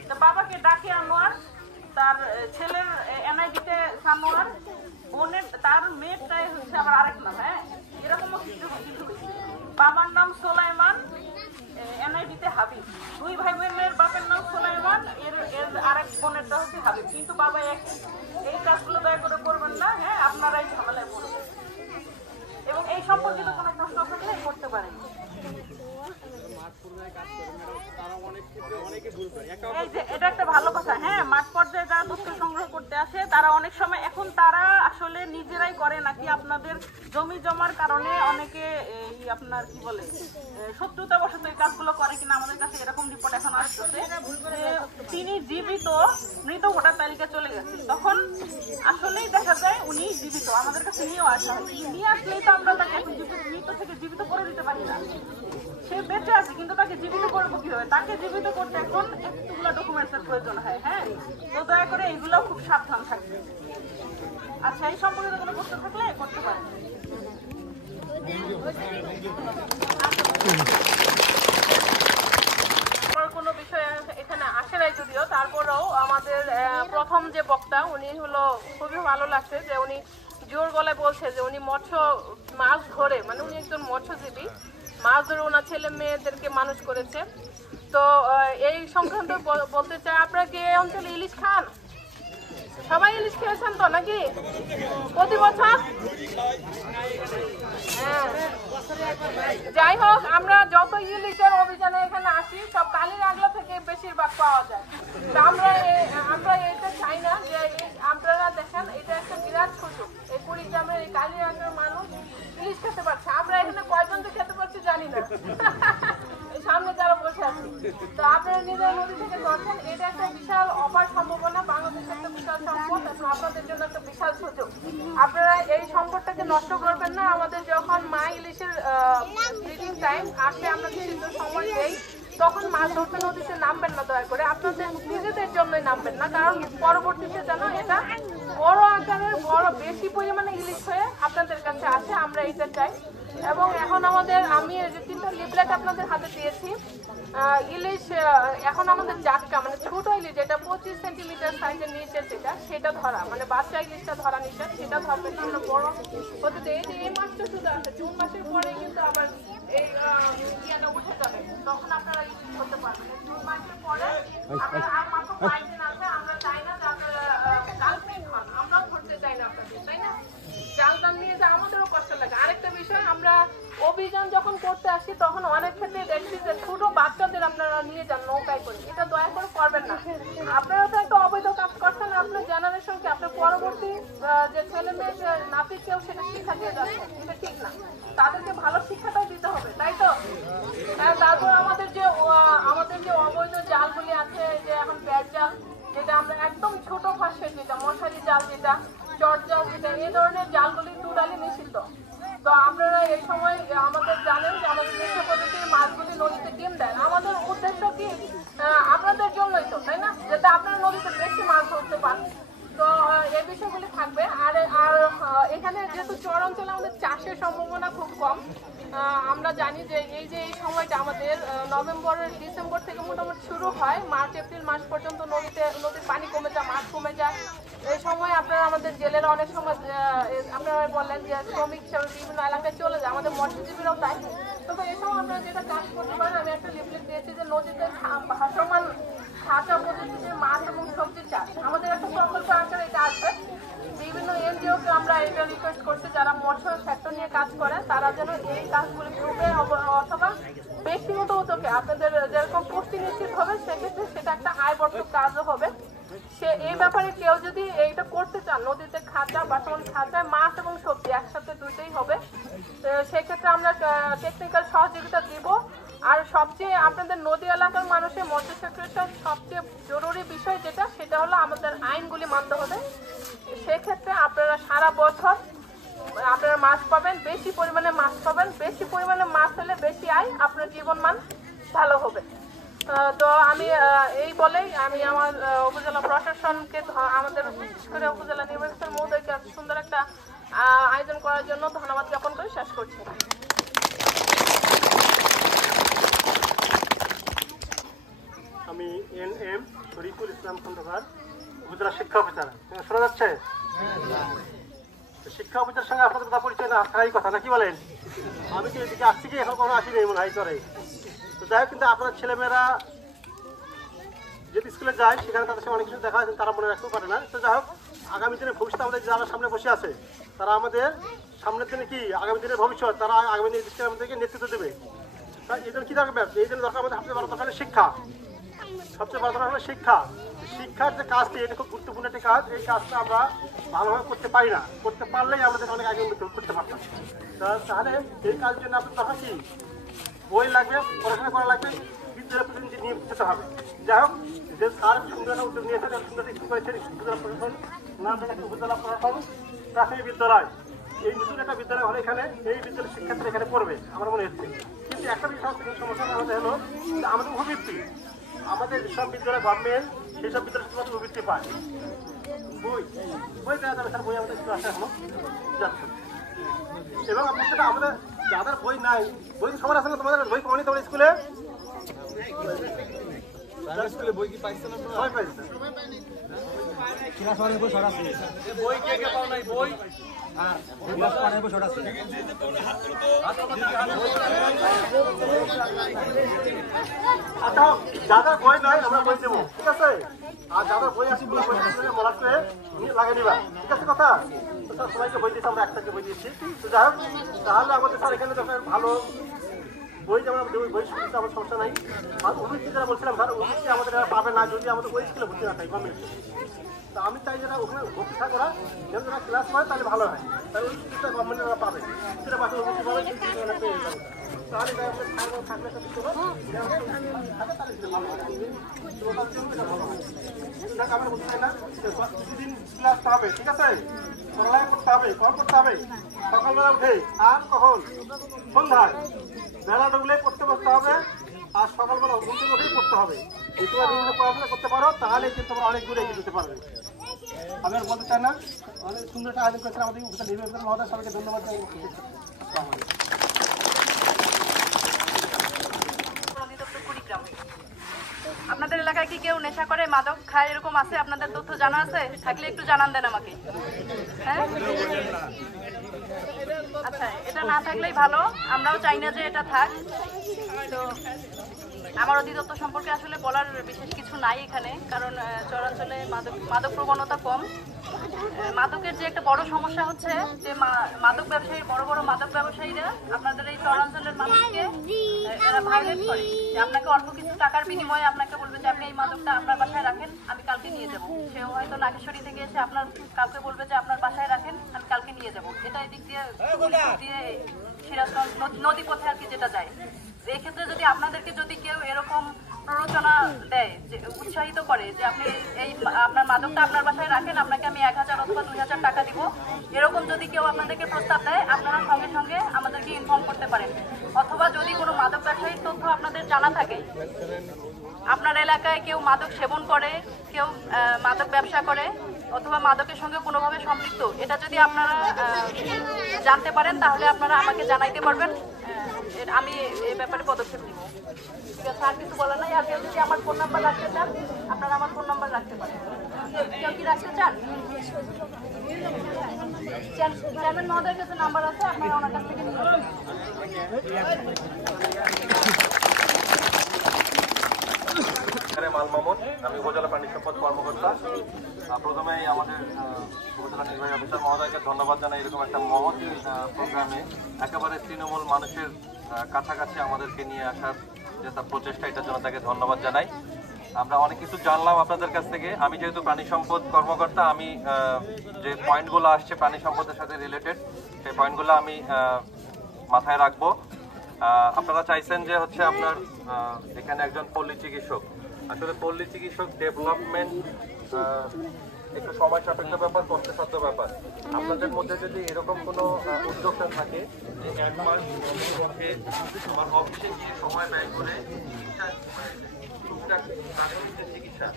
তো বাবাকে ডাকে আনোয়ার, তার ছেলের এনআইডিতে সানোয়ার, বোনের তার মেয়েরটাই হচ্ছে আবার আরেক নাম। হ্যাঁ, এরকমও কিছু হয়েছে। বাবার নাম সোলাইমান, এনআইডিতে হাবিব। দুই ভাই বোনের বাপের নাম সোলাইমান, এর আরেক বোনেরটা হচ্ছে হাবিব, কিন্তু বাবা এক। এই কাজগুলো দয়া করে করবেন না, হ্যাঁ আপনারাই ঝামেলায় পড়বেন। এবং এই সম্পর্কিত কোনো প্রশ্ন থাকলে করতে পারেন। এই যে এটা একটা ভালো কথা, হ্যাঁ মাঠ পর্যায়ে যারা তথ্য সংগ্রহ করতে আসে তারা অনেক সময় এখন তারা আসলে নিজেরাই করে নাকি আপনাদের জমি জমার কারণে অনেকে এই আপনার কি বলে শত্রুতাবশত এই কাজগুলো করে কিনা আমাদের কাছে এরকম রিপোর্ট এখন আসছে। তিনি জীবিত, মৃত ভোটার তালিকা চলে গেছে, তখন আসলেই দেখা যায় উনি জীবিত, আমাদের কাছে নিয়েও আসা হয়। নিয়ে আসলেই তো আমরা তাকে মৃত থেকে জীবিত করে দিতে পারি না। সে বেঁচে আছে কিন্তু তাকে জীবিত করবো কিভাবে? তাকে জীবিত করতে এখন এতগুলো ডকুমেন্টসের প্রয়োজন হয়। হ্যাঁ, তো দয়া করে এইগুলো খুব সাবধান থাকবে। আচ্ছা, এই সম্পর্কিত কোনো প্রশ্ন থাকলে করতে পারেন। কোনো বিষয় এখানে আসে নাই যদিও, তারপরেও আমাদের প্রথম যে বক্তা উনি হলো খুবই ভালো লাগছে যে উনি জোর গলায় বলছে যে উনি মাছ ধরে, মানে উনি একজন মৎস্যজীবী, মাছ ধরে ওনার ছেলে মেয়েদেরকে মানুষ করেছে। তো এই সংক্রান্ত বলতে চাই, আপনারা কি এই অঞ্চলে ইলিশ খান? সবাই ইলিশ খেয়েছেন তো নাকি প্রতি বছর? হ্যাঁ, যাই হোক, আমরা যত ইলিশের অভিযানে এখানে আসি সব কালিয়াগড়া থেকে বেশিরভাগ পাওয়া যায়। তো আমরা এটা চাই না যে আপনারা দেখেন এটা একটা বিরাট সুযোগ, এই কুড়িগ্রামের এই কালিয়াগড়ার মানুষ ইলিশ খেতে পারছে। আমরা এখানে কয়জন তো খেতে পারছি জানি না, সামনে যারা বসে আছি। তো আপনারা নিজের নদী থেকে ধরছেন, এটা একটা বিশাল অপার সম্ভাবনা, বাংলাদেশের একটা বিশাল সম্পদ, আপনাদের জন্য একটা বিশাল সুযোগ। আপনারা এই সম্পদটাকে নষ্ট করবেন না। আমাদের যখন মা ইলিশের ব্রিডিং টাইম আসে, আমরা নির্দিষ্ট সময় দেই, তখন মাছ ধরতে নদীতে নামবেন না, দয়া করে আপনাদের নিজেদের জন্যই নামবেন না, কারণ পরবর্তীতে যেন এটা বড় আকারের বেশি পরিমাণে ইলিশ হয়ে আপনাদের কাছে আসে, আমরা এটা চাই। এবং এখন আমি যে 3টা লিফলেট আপনাদের হাতে দিয়েছি, ইলিশ এখন আমাদের জাটকা, মানে ছোট ইলিশ যেটা 25 সেন্টিমিটার সাইজের নিচে, সেটা ধরা, মানে বাচ্চা ইলিশটা ধরা নিষেধ, সেটা ধরবেন না। আমরা বড় হতে এই মাসটা শুধু আছে, জুন মাসের পরে কিন্তু আবার এই ইয়াটা উঠে যাবে, তখন আপনারা ইলিশ করতে পারবেন। জুন মাসের পরে আপনারা আর মাত্র কয়েকদিন আছে, আমরা চাই না যে আপনারা জালটাই খান, আমরাও ধরতে চাই না আপনাদের, তাই না? জালটা নিয়ে যে আমাদেরও কষ্ট লাগে। আরেকটা বিষয়, আমরা অভিযান যখন করতে আসি তখন অনেক ক্ষেত্রে দেখছি যে ছোট বাচ্চাদের আপনারা নিয়ে যান নৌকায় করে, এটা দয়া করে করবেন না। আপনারা তো একটা অবৈধ কাজ করছেন, আপনার জেনারেশনকে, আপনার পরবর্তী যে ছেলে মেয়ে যে নাতিকেও সেটা শিক্ষা দিয়ে যাচ্ছে, এটা ঠিক না। তাদেরকে ভালো শিক্ষাটাও দিতে হবে, তাই তো? তারপর আমাদের যে অবৈধ জালগুলি আছে, যে এখন ব্যাট জাল, যেটা আমরা একদম ছোট ফাঁসের, যেটা মশারি জাল, যেটা চট জাল, যেটা এই ধরনের জালগুলি টোটালি নিষিদ্ধ। তো আপনারা এই সময় আমাদের জানেন যে আমাদের দেশীয় পদ্ধতির মাছগুলি নদীতে ডিম দেয়। আমাদের উদ্দেশ্য কি আপনাদের জন্যই তো, তাই না? যাতে আপনারা নদীতে বেশি মাছ ধরতে পারেন। তো এই বিষয়গুলি থাকবে। আর এখানে যেহেতু চর অঞ্চলে আমাদের চাষের সম্ভাবনা খুব কম, আমরা জানি যে এই সময়টা আমাদের ডিসেম্বর থেকে মোটামুটি শুরু হয়, মার্চ এপ্রিল মাস পর্যন্ত নদীর পানি কমে যায়, মাছ কমে যায়। এই সময় আপনারা আমাদের জেলেরা অনেক সময় আপনারা বললেন যে শ্রমিক হিসাবে বিভিন্ন এলাকায় চলে যায়, আমাদের মৎস্যজীবীরাও তাই। তবে এই সময় আপনারা যেটা চাষ করতে পারেন, আমি একটা লিফলেট দিয়েছি যে নদীতে ভাসমান খাঁচা পদ্ধতিতে মাছ এবং সবজি চাষ, আমাদের একটা প্রকল্প আকারে এটা আসবে। বিভিন্ন এনজিওকে আমরা এটা রিকোয়েস্ট করছি, যারা মৎস্য সেক্টর নিয়ে কাজ করে তারা যেন এই কাজগুলি গ্রুপে অথবা ব্যক্তিগত উদ্যোগে আপনাদের যেরকম পুষ্টি নিশ্চিত হবে, সেক্ষেত্রে সেটা একটা আয়বর্ধক কাজও হবে। এই ব্যাপারে কেউ যদি এইটা করতে চান, নদীতে খাঁচা, বাসমান খাঁচায় মাছ এবং সবজি একসাথে দুইটাই হবে, সেক্ষেত্রে আমরা টেকনিক্যাল সহযোগিতা দিব। আর সবচেয়ে আপনাদের নদী এলাকার মানুষের মৎস্য সেক্টরের সবচেয়ে জরুরি বিষয় যেটা, সেটা হলো আমাদের আইনগুলি মানতে হবে। সেক্ষেত্রে আপনারা সারা বছর আপনারা মাছ পাবেন, বেশি পরিমাণে মাছ পাবেন। বেশি পরিমাণে মাছ হলে বেশি আয়, আপনার জীবনমান ভালো হবে। তো আমি এই বলেই আমি আমার উপজেলা প্রশাসনকে, আমাদের বিশেষ করে উপজেলা নির্বাহী অফিসার মহোদয়কে সুন্দর একটা আয়োজন করার জন্য ধন্যবাদ জ্ঞাপন করে শেষ করছি। আমি NM শরীফুল ইসলাম খন্দকার, উপজেলা শিক্ষা অফিসার। শোনা যাচ্ছে? শিক্ষা অফিসের সঙ্গে আপনাদের কথা পরিচয় না থাকাই কথা না, কি বলেন? আমি তো এদিকে আসছি কি এখন কোনো আসিনি মনে হয় করে। তো যাই হোক, কিন্তু আপনার ছেলেমেয়েরা যদি স্কুলে যায় সেখানে তাদের সঙ্গে অনেক কিছু দেখা আছে, তারা মনে রাখতেও পারে না। তো যাই হোক, আগামী দিনে ভবিষ্যৎ আমাদের যারা সামনে বসে আছে তারা আমাদের সামনের দিনে কি আগামী দিনের ভবিষ্যৎ, তারা আগামী দিনে দেশকে আমাদেরকে নেতৃত্ব দেবে। এই জন্য কি দরকার? এই জন্য দরকার আমাদের সবচেয়ে বড় দরকার শিক্ষা। সবচেয়ে বড় দরকার হলো শিক্ষা। শিক্ষার যে কাজটি, এটা খুব গুরুত্বপূর্ণ একটি কাজ। এই কাজটা আমরা ভালোভাবে করতে পারি না, করতে পারলেই আমাদের অনেক আগে উন্নতি করতে পারতাম। তাহলে এই কাজের জন্য আপনার দরকার কি? বই লাগবে, পড়াশোনা করা লাগবে, বিদ্যালয় প্রতিনিধি নিয়োগ দিতে হবে। যাই হোক, যে স্যার সুন্দর একটা উদ্যোগ নিয়েছেন, সুন্দর স্কুল করেছেন, উপজেলা প্রশাসন না থেকে উপজেলা প্রশাসন প্রাথমিক বিদ্যালয়, এই নতুন একটা বিদ্যালয় হলে এখানে এই বিদ্যালয়ের শিক্ষার্থীরা এখানে পড়বে আমার মনে হচ্ছে। কিন্তু একটা বিষয় সমস্যা আমাদের হলো আমাদের উপবৃত্তি। আমাদের যেসব বিদ্যালয় গভর্নমেন্ট, সেই সব বিদ্যালয় শুধুমাত্র উপবৃত্তি পায়। বই দেওয়া যাবে স্যার, বই আমাদের একটু আসে এখনো যাচ্ছে। এবং আপনার আমাদের যাদের বই নাই, বই তো সবার আছে না? তোমাদের বই পাওনি তোমার স্কুলে? বই কি পাইছেন? সবাই পাইছে। বই কে কে পাও নাই? বই আচ্ছা, যাদের বই নাই আমরা বই দেবো, ঠিক আছে? আর যাদের বই আছে মলাটে লাগিয়ে নিবা, ঠিক আছে কথা? সবাইকে বই দিয়েছি, আমরা একটাকে বই দিয়েছি। তো যাই হোক, তাহলে আমাদের স্যার এখানে ভালো বই যেমন বই শুনতে আমার সমস্যা নাই। আর অভিজ্ঞতা যারা বলছিলাম স্যার, অভিজ্ঞতা আমাদের পাবে না যদি আমাদের ওই স্কুলে ভর্তি না থাকে গভর্নমেন্ট। তো আমি চাই যারা ওখানে ভর্তি থাকা করা যেন যারা ক্লাস করে তাহলে ভালো হয়, তাহলে ওই সুবিধা গভর্নমেন্টরা পাবে, সেটা বাসে অভিজ্ঞতা পাবে, সেই সুবিধা পেয়ে যাবে। তাহলে থাকলে আমার বলতে চাই না, প্রতিদিন স্কুলে আসতে হবে, ঠিক আছে? পড়ালেখা করতে হবে, কল করতে হবে, সকালবেলা উঠে আর কখন সন্ধ্যায় বেলা ডুবলে পড়তে বসতে হবে, আর সকালবেলা ঘুমতে বসেই পড়তে হবে। এই তোমরা বিভিন্ন পড়াশোনা করতে পারো, তাহলে কিন্তু তোমরা অনেক দূরে এগিয়ে যেতে পারবে। আমি আর বলতে চাই না, অনেক সুন্দর একটা আয়োজন করেছেন আমাদের নির্বাচন মহোদয়, সবাইকে ধন্যবাদ জানাই। আপনাদের এলাকায় কি কেউ নেশা করে, মাদক খায়, এরকম আছে? আপনাদের তথ্য জানা আছে? থাকলে একটু জানান দেন আমাকে। হ্যাঁ, আচ্ছা, এটা না থাকলেই ভালো, আমরাও চাই না যে এটা থাক। তো আমার অধিদপ্তর সম্পর্কে আসলে বলার বিশেষ কিছু নাই এখানে, কারণ চরাঞ্চলে মাদক প্রবণতা কম। মাদকের যে একটা বড় সমস্যা হচ্ছে যে মাদক ব্যবসায়ী, বড় বড় মাদক ব্যবসায়ীরা আপনাদের এই চরাঞ্চলের মানুষকে এরা ভায়োলেট করে, যে আপনাকে অল্প কিছু টাকার বিনিময়ে আপনাকে বলবে যে আপনি এই মাদকটা আপনার বাসায় রাখেন, আমি কালকে নিয়ে যাবো। সেও হয়তো নাগেশ্বরী থেকে এসে আপনার কাউকে বলবে যে আপনার বাসায় রাখেন, আমি কালকে নিয়ে যাবো। এটা এদিক দিয়ে সিরাজগঞ্জ নদী পথে আর কি যেটা যায়। এই ক্ষেত্রে যদি আপনাদেরকে যদি কেউ এরকম প্ররোচনা দেয়, যে উৎসাহিত করে যে আপনি এই আপনার মাদকটা আপনার বাসায় রাখেন, আপনাকে আমি 1000 অথবা 2000 টাকা দিব, এরকম যদি কেউ আপনাদেরকে প্রস্তাব দেয়, আপনারা সঙ্গে সঙ্গে আমাদেরকে ইনফর্ম করতে পারেন। অথবা যদি কোনো মাদক ব্যবসায়ীর তথ্য আপনাদের জানা থাকে, আপনার এলাকায় কেউ মাদক সেবন করে, কেউ মাদক ব্যবসা করে, অথবা মাদকের সঙ্গে কোনোভাবে সম্পৃক্ত, এটা যদি আপনারা জানতে পারেন তাহলে আপনারা আমাকে জানাইতে পারবেন, আমি এই ব্যাপারে পদক্ষেপ নিব। ঠিক আছে, আর কিছু বলার নাই। আর কেউ যদি আমার ফোন নাম্বার রাখতে চান, আপনারা আমার ফোন নাম্বার রাখতে পারেন। কেউ কি রাখতে চান? চেয়ারম্যান মহোদয়ের কাছে নাম্বার আছে, আপনারা ওনার কাছ থেকে নিয়ে নেবেন। মাল মামুন, আমি উপজেলা প্রাণী সম্পদ কর্মকর্তা। প্রথমেই আমাদের উপজেলা নির্বাহী অফিসার মহোদয়কে ধন্যবাদ জানাই, এরকম একটা মহৎ প্রোগ্রামে একেবারে তৃণমূল মানুষের কাছাকাছি আমাদেরকে নিয়ে আসার যে তার প্রচেষ্টা, এটার জন্য তাকে ধন্যবাদ জানাই। আমরা অনেক কিছু জানলাম আপনাদের কাছ থেকে। আমি যেহেতু প্রাণী সম্পদ কর্মকর্তা, আমি যে পয়েন্টগুলো আসছে প্রাণী সম্পদের সাথে রিলেটেড, সেই পয়েন্টগুলো আমি মাথায় রাখবো। আপনারা চাইছেন যে হচ্ছে আপনার এখানে একজন পল্লী চিকিৎসক। আসলে পল্লী চিকিৎসক ডেভেলপমেন্ট একটু সময় সাপেক্ষ ব্যাপার, কষ্টসাধ্য ব্যাপার। আপনাদের মধ্যে যদি এরকম কোনো উদ্যোক্তা থাকে যে 1 মাস আমার অফিসে গিয়ে সময় ব্যয় করে চিকিৎসা,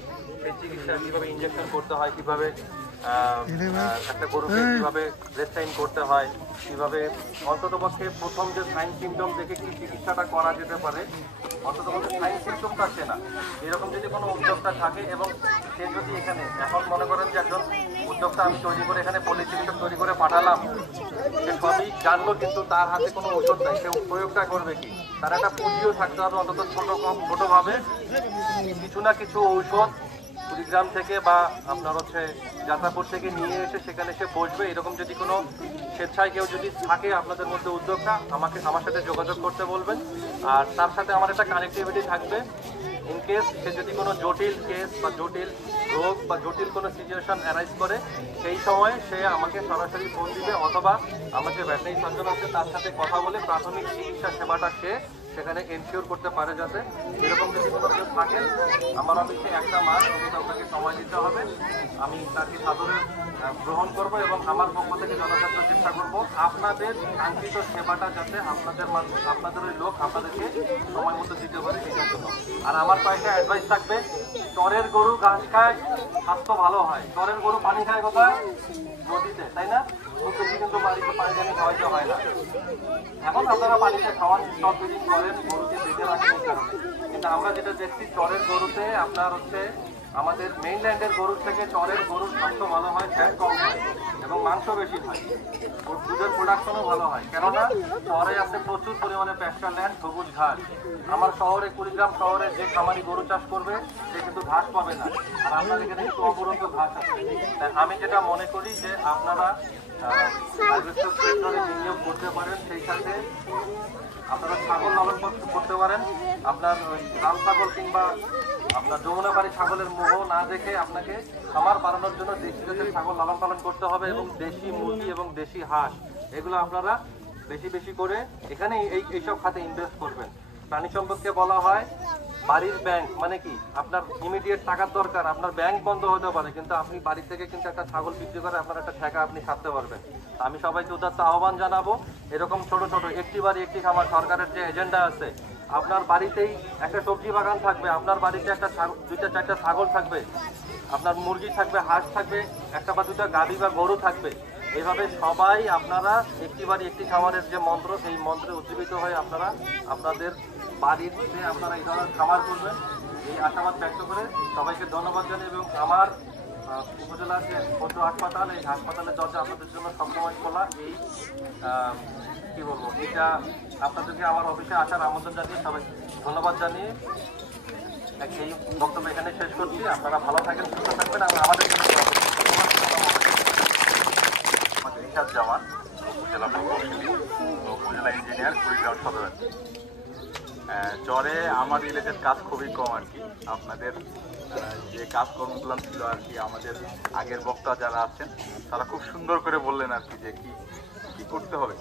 সেই চিকিৎসা কিভাবে ইনজেকশন করতে হয়, কিভাবে একটা গরুকে কিভাবে রেস্টাইন করতে হয়, কিভাবে অন্ততপক্ষে প্রথম যে সাইন সিমটম দেখে কি চিকিৎসাটা করা যেতে পারে, অন্ততপক্ষে সাইন সিমটমটা আসে না, এরকম যদি কোনো উদ্যোক্তা থাকে এবং সে যদি এখানে এখন মনে করেন যে একজন উদ্যোক্তা আমি তৈরি করে এখানে পলিচিকিৎসক তৈরি করে পাঠালাম, সে সবই জানলো কিন্তু তার হাতে কোনো ঔষধ নাই, সে প্রয়োগটা করবে কি? তার একটা পুঁজিও থাকতে হবে, অন্তত ছোটোভাবে কিছু না কিছু ঔষধ কুড়িগ্রাম থেকে বা আপনার হচ্ছে যাত্রাপুর থেকে নিয়ে এসে সেখানে সে বসবে। এরকম যদি কোনো স্বেচ্ছায় কেউ যদি থাকে আপনাদের মধ্যে উদ্যোক্তা, আমার সাথে যোগাযোগ করতে বলবেন। আর তার সাথে আমার একটা কানেক্টিভিটি থাকবে, ইনকেস সে যদি কোনো জটিল কেস বা জটিল রোগ বা জটিল কোনো সিচুয়েশন অ্যারাইজ করে, সেই সময় সে আমাকে সরাসরি ফোন দিবে, অথবা আমার যে ভেটেরিনারি সার্জন আছে তার সাথে কথা বলে প্রাথমিক চিকিৎসা সেবাটা সে সেখানে এনশিওর করতে পারে। যাতে এরকম যদি কোনো কেউ থাকেন, আমার অফিসে একটা মাস আপনাকে সময় দিতে হবে, আমি তাকে সাদরে গ্রহণ করব এবং আমার পক্ষ থেকে যথাযথ চেষ্টা করব আপনাদের কাঙ্ক্ষিত সেবাটা যাতে আপনাদের ওই লোক আপনাদেরকে সময় মতো দিতে পারে সেটার জন্য। আর আমার কয়েকটা অ্যাডভাইস থাকবে, চরের গরু ঘাস খায়, স্বাস্থ্য ভালো হয়। চরের গরু পানি খায় কোথায়? নদীতে, তাই না? খুব বেশি কিন্তু বাড়িতে পানি জানি খাওয়াইতে হয় না। এখন আপনারা পানিতে খাওয়ার স্টক তৈরি করেন গরুকে বেঁধে রাখেন এই কারণে, কিন্তু আমরা যেটা দেখছি চরের গরুতে আপনার হচ্ছে আমাদের মেইনল্যান্ডের গরুর থেকে চরের গরুর স্বাস্থ্য ভালো হয়, ফ্যাট কম হয় এবং মাংস বেশি হয়, দুধের প্রোডাকশনও ভালো হয়। কেননা শহরে আছে প্রচুর পরিমাণে প্যাস্টার ল্যান্ড, সবুজ ঘাস। আমার শহরে কুড়িগ্রাম শহরে যে খামারি গরু চাষ করবে সে কিন্তু ঘাস পাবে না, আর আপনার এখানে কিন্তু অপরন্ত ঘাস আছে। তাই আমি যেটা মনে করি যে আপনারা বিনিয়োগ করতে পারেন, সেই সাথে আপনারা ছাগল লালন করতে পারেন। আপনার ওই রাম ছাগল কিংবা আপনার যমুনাপাড়ি ছাগলের মোহ না দেখে আপনাকে খামার বাড়ানোর জন্য দেশি জাতের ছাগল লালন পালন করতে হবে এবং দেশি মুরগি এবং দেশি হাঁস এগুলো আপনারা বেশি বেশি করে এখানে এইসব খাতে ইনভেস্ট করবেন। প্রাণী সম্পদকে বলা হয় বাড়ির ব্যাংক। মানে কি, আপনার ইমিডিয়েট টাকার দরকার, আপনার ব্যাংক বন্ধ হতে পারে, কিন্তু আপনি বাড়ি থেকে কিন্তু একটা ছাগল বিক্রি করে আপনার একটা টাকা আপনি ছাড়তে পারবেন। আমি সবাইকে উদাত্ত আহ্বান জানাবো, এরকম ছোট ছোট একটি বাড়ি একটি খামার সরকারের যে এজেন্ডা আছে, আপনার বাড়িতেই একটা সবজি বাগান থাকবে, আপনার বাড়িতে একটা দুইটা চারটা ছাগল থাকবে, আপনার মুরগি থাকবে, হাঁস থাকবে, একটা বা দুটা গাভী বা গরু থাকবে। এইভাবে সবাই আপনারা একটি বাড়ি একটি খামারের যে মন্ত্র, সেই মন্ত্রে উজ্জীবিত হয়ে আপনারা আপনাদের বাড়িতে আপনারা এই ধরনের খামার করবেন, এই আশাবাদ ব্যক্ত করে সবাইকে ধন্যবাদ জানাই। এবং আমার উপজেলার যে পশু হাসপাতাল, এই হাসপাতালের দরজা আপনাদের জন্য সবসময় খোলা। এই কি বলবো, এটা আপনাদেরকে আমার অফিসে আসার আমন্ত্রণ জানিয়ে সবাই ধন্যবাদ জানিয়ে এই বক্তব্য এখানে শেষ করছি। আপনারা ভালো থাকেন, সুস্থ থাকবেন। আমাদের রিশাদ জামান, উপজেলা প্রকৌশলী ও উপজেলা ইঞ্জিনিয়ার, কুড়িগ্রাম সদর। চরে আমার রিলেটেড কাজ খুবই কম আর কি। আপনাদের যে কাজকর্মগুলো ছিল আর কি, আমাদের আগের বক্তা যারা আছেন তারা খুব সুন্দর করে বললেন আর কি যে কি করতে হবে।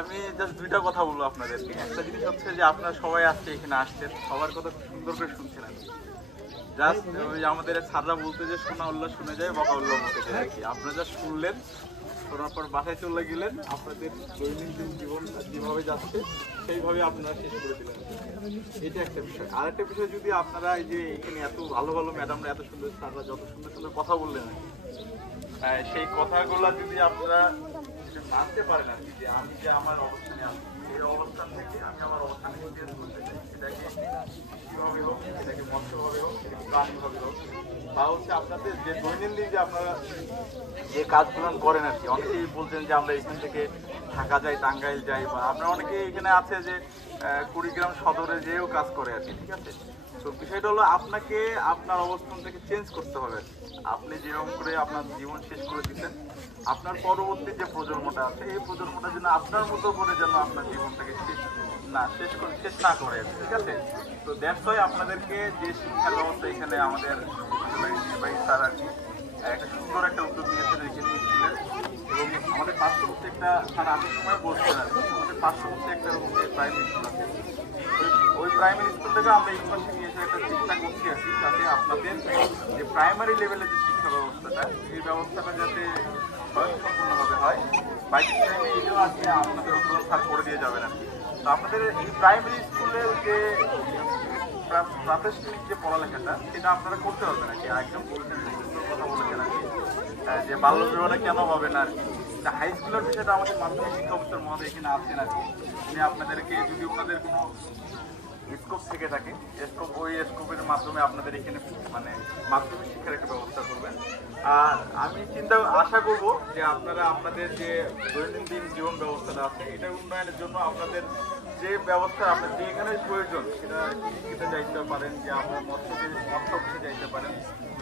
আমি জাস্ট দুইটা কথা বলবো আপনাদেরকে। একটা জিনিস হচ্ছে যে আপনারা সবাই আজকে এখানে আসছেন, সবার কথা খুব সুন্দর করে শুনছেন আর কি। জাস্ট ওই আমাদের স্যাররা বলতে যে শোনা উল্লাহ শুনে যায়, বকা উল্লাহ মুখে যায় আর কি। আপনারা যা শুনলেন, শোনার পর বাসায় চলে গেলেন, আপনাদের দৈনন্দিন জীবন যেভাবে যাচ্ছে সেইভাবে আপনারা শেষ করে দিলেন। এটা একটা বিষয়। আর একটা বিষয়, যদি আপনারা এই যে এখানে এত ভালো ভালো ম্যাডামরা, এত সুন্দর স্যাররা যত সুন্দর সুন্দর কথা বললেন, সেই কথাগুলো যদি আপনারা জানতে পারেন আর কি, যে আমি যে আমার অবস্থানে আছি, এই অবস্থান থেকে আমি আমার অবস্থানে চেঞ্জ করতে চাই, সেটাকে কৃষিভাবে হোক, সেটাকে মৎস্যভাবে হোক, সেটাকে প্রাণীভাবে হোক, বা হচ্ছে আপনাদের যে দৈনন্দিন যে আপনারা যে কাজগুলো করেন আর কি। অনেকেই বলছেন যে আমরা এখান থেকে ঢাকা যাই, টাঙ্গাইল যাই, বা আপনারা অনেকেই এখানে আছে যে কুড়িগ্রাম সদরে যেও কাজ করে আর কি, ঠিক আছে। তো বিষয়টা হলো আপনাকে আপনার অবস্থান থেকে চেঞ্জ করতে হবে। আপনি যেরকম করে আপনার জীবন শেষ করে দিচ্ছেন, আপনার পরবর্তী যে প্রজন্মটা আছে, এই প্রজন্মটা যেন আপনার মতো করে যেন আপনার জীবনটাকে শেষ না করে, ঠিক আছে। তো দ্যাটস ওয়াই আপনাদেরকে যে শিক্ষা ব্যবস্থা এখানে আমাদের স্যার আর কি একটা সুন্দর একটা উদ্যোগ নিয়েছেন এখানে স্কুলের। এবং আমাদের পার্শ্ববর্তী একটা, স্যার আগের সময় বলছেন আর কি, আমাদের পার্শ্ববর্তী একটা প্রাইমারি স্কুল আছে, ওই প্রাইমারি স্কুল থেকে আমরা এই পাশে নিয়ে এসে একটা চেষ্টা করছি আর কি, যাতে আপনাদের যে প্রাইমারি লেভেলের যে শিক্ষা ব্যবস্থাটা, এই ব্যবস্থাটা যাতে স্বয়ংসম্পূর্ণভাবে হয়। বাইক টাইমে এটাও আজকে আপনাদের উপর স্যার করে দিয়ে যাবেন আর কি। তো আপনাদের এই প্রাইমারি স্কুলের যে প্রাতিষ্ঠানিক যে পড়ালেখাটা, সেটা আপনারা করতে হবে নাকি। একদম বলছেন, সুন্দর কথা বলেছেন আর কি, যে বাল্য বিবাহটা কেন হবে না আর কি। হাই স্কুলের বিষয়টা আমাদের মাধ্যমিক শিক্ষা অফিসার মহোদয় এখানে আছেন আর কি। উনি আপনাদেরকে যদি ওনাদের কোনো স্কোপ থেকে থাকে, ওই স্কোপের মাধ্যমে আপনাদের এখানে মানে মাধ্যমিক শিক্ষার একটা ব্যবস্থা করবেন। আর আমি আশা করব যে আপনারা আপনাদের যে দৈনন্দিন জীবন ব্যবস্থাটা আছে এটা উন্নয়নের জন্য আপনাদের যে ব্যবস্থা আপনার যেখানে প্রয়োজন সেটা কৃষিতে যাইতে পারেন, যে আপনার মৎস্যকে যাইতে পারেন,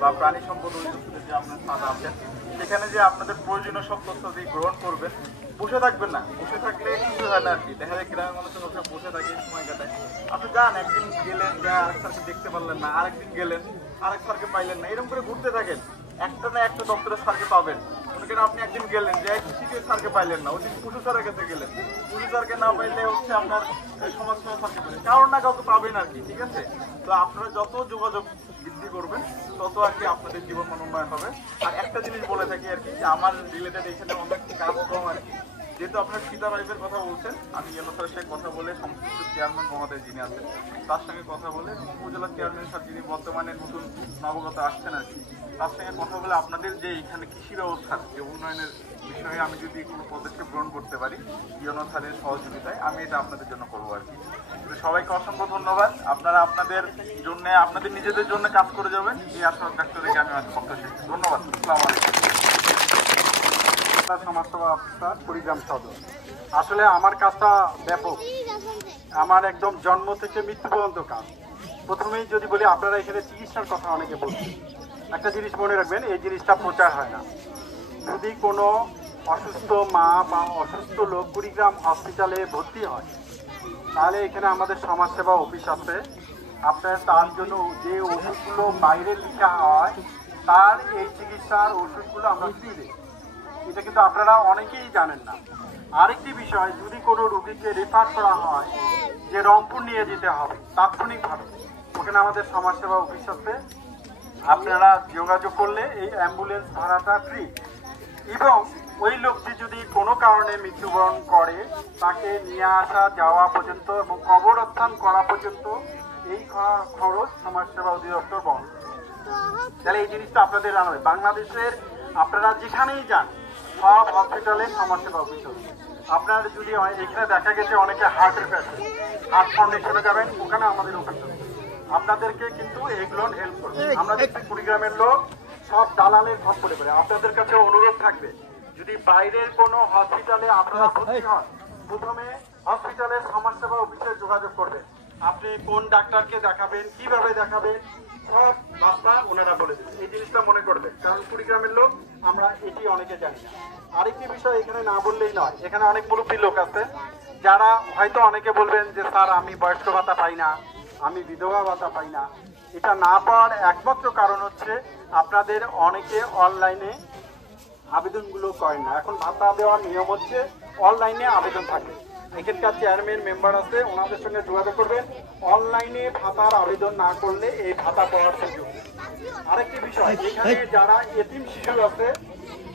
বা প্রাণী সম্পদ অধিদপ্তরে যে আপনার ছাড়া আছেন সেখানে যে আপনাদের প্রয়োজনীয় সব তথ্য দিয়ে গ্রহণ করবেন। বসে থাকবেন না, বসে থাকলে কিছু হয় না আর কি। দেখা যায় গ্রামের মানুষের লোকরা বসে থাকে, সময় কাটায়। আপনি যান, একদিন গেলেন, যা আরেক স্যারকে দেখতে পারলেন না, আরেকদিন গেলেন, আরেক স্যারকে পাইলেন না, এরকম করে ঘুরতে থাকেন। একটা না একটা দপ্তরের স্যারকে পাবেন। মনে করেন আপনি একদিন গেলেন, যে কৃষিকে স্যারকে পাইলেন না, ওই দিন পুজো স্যারের কাছে গেলেন, পুজো স্যারকে না পাইলে হচ্ছে আপনার সমাজসেবা স্যারকে পাইলেন, কারণ না কাউকে পাবেন আর কি। ঠিক আছে, তো আপনারা যত যোগাযোগ বৃদ্ধি করবেন তত আর কি আপনাদের জীবন মান উন্নয়ন হবে। আর একটা জিনিস বলে থাকি আর কি, যে আমার রিলেটেড এখানে অনেক কাজ কম আর কি। যেহেতু আপনার ফিদা রাইফের কথা বলছেন, আমি ইয়েলো স্যারের সাথে কথা বলে সংশ্লিষ্ট চেয়ারম্যান মহোদয় যিনি আছেন তার সঙ্গে কথা বলে, উপজেলা চেয়ারম্যান স্যার যিনি বর্তমানে নতুন নবগত আসছেন আর কি, তার সঙ্গে কথা বলে আপনাদের যে এখানে কৃষি ব্যবস্থার যে উন্নয়নের বিষয়ে আমি যদি কোনো পদক্ষেপ গ্রহণ করতে পারি ইয়েলো স্যারের সহযোগিতায়, আমি এটা আপনাদের জন্য করবো আর কি। সবাইকে অসংখ্য ধন্যবাদ। আপনারা আপনাদের জন্য, আপনাদের নিজেদের জন্য কাজ করে যাবেন, এই আশা ব্যক্ত রেখে আমি আজ বক্তব্য ধন্যবাদ। আসসালামু আলাইকুম। সমাজসেবা অফিসার কুড়িগ্রাম সদর। আসলে আমার কাজটা ব্যাপক, আমার একদম জন্ম থেকে মৃত্যু পর্যন্ত কাজ। প্রথমেই যদি বলি, আপনারা এখানে চিকিৎসার কথা অনেকে বলছেন, একটা জিনিস মনে রাখবেন, এই জিনিসটা প্রচার হয় না। যদি কোনো অসুস্থ মা বা অসুস্থ লোক কুড়িগ্রাম হসপিটালে ভর্তি হয়, তাহলে এখানে আমাদের সমাজসেবা অফিস আছে। আপনার তার জন্য যে ওষুধগুলো বাইরে লেখা হয়, তার এই চিকিৎসার ওষুধগুলো আমরা ফ্রি দিই। এটা কিন্তু আপনারা অনেকেই জানেন না। আরেকটি বিষয়, যদি কোনো রোগীকে রেফার করা হয় যে রংপুর নিয়ে যেতে হবে তাৎক্ষণিকভাবে, ওখানে আমাদের সমাজসেবা অফিস আছে। আপনারা যোগাযোগ করলে এই অ্যাম্বুলেন্স ভাড়াটা ফ্রি, এবং ওই লোকটি যদি কোনো কারণে মৃত্যুবরণ করে তাকে নিয়ে আসা যাওয়া পর্যন্ত এবং কবরস্থান করা পর্যন্ত এই খরচ সমাজসেবা অধিদপ্তর বহন। তাহলে এই জিনিসটা আপনাদের জানাবে। বাংলাদেশের আপনারা যেখানেই যান সব হসপিটালে সমাজসেবা অফিস আছে। আপনার যদি এখানে দেখা গেছে অনেকে হার্টের পেশেন্ট, হার্ট ফাউন্ডেশনে যাবেন, ওখানে আমাদের অফিস আছে। আপনাদেরকে কিন্তু এগুলো হেল্প করবে। আমরা দেখছি কুড়িগ্রামের লোক সব দালালের খপ করে পড়ে। আপনাদের কাছে অনুরোধ থাকবে, যদি বাইরের কোনো হসপিটালে আপনারা ভর্তি হন, প্রথমে হসপিটালের সমাজসেবা অফিসে যোগাযোগ করবেন। আপনি কোন ডাক্তারকে দেখাবেন, কিভাবে দেখাবেন, সব রাস্তা ওনারা বলে দেবেন। এই জিনিসটা মনে করবেন, কারণ কুড়িগ্রামের লোক আমরা এটি অনেকে জানি না। আরেকটি বিষয় এখানে না বললেই নয়, এখানে অনেক মুরব্বী লোক আছে যারা হয়তো অনেকে বলবেন যে স্যার আমি বয়স্ক ভাতা পাই না, আমি বিধবা ভাতা পাই না। এটা না পাওয়ার একমাত্র কারণ হচ্ছে আপনাদের অনেকে অনলাইনে আবেদনগুলো করেন না। এখন ভাতা দেওয়ার নিয়ম হচ্ছে অনলাইনে আবেদন থাকে। এখানকার চেয়ারম্যান মেম্বার আছে, ওনাদের সঙ্গে যোগাযোগ করবেন। অনলাইনে ভাতার আবেদন না করলে এই ভাতা পাওয়ার সুযোগ। আরেকটি বিষয়, এখানে যারা এতিম শিশু আছে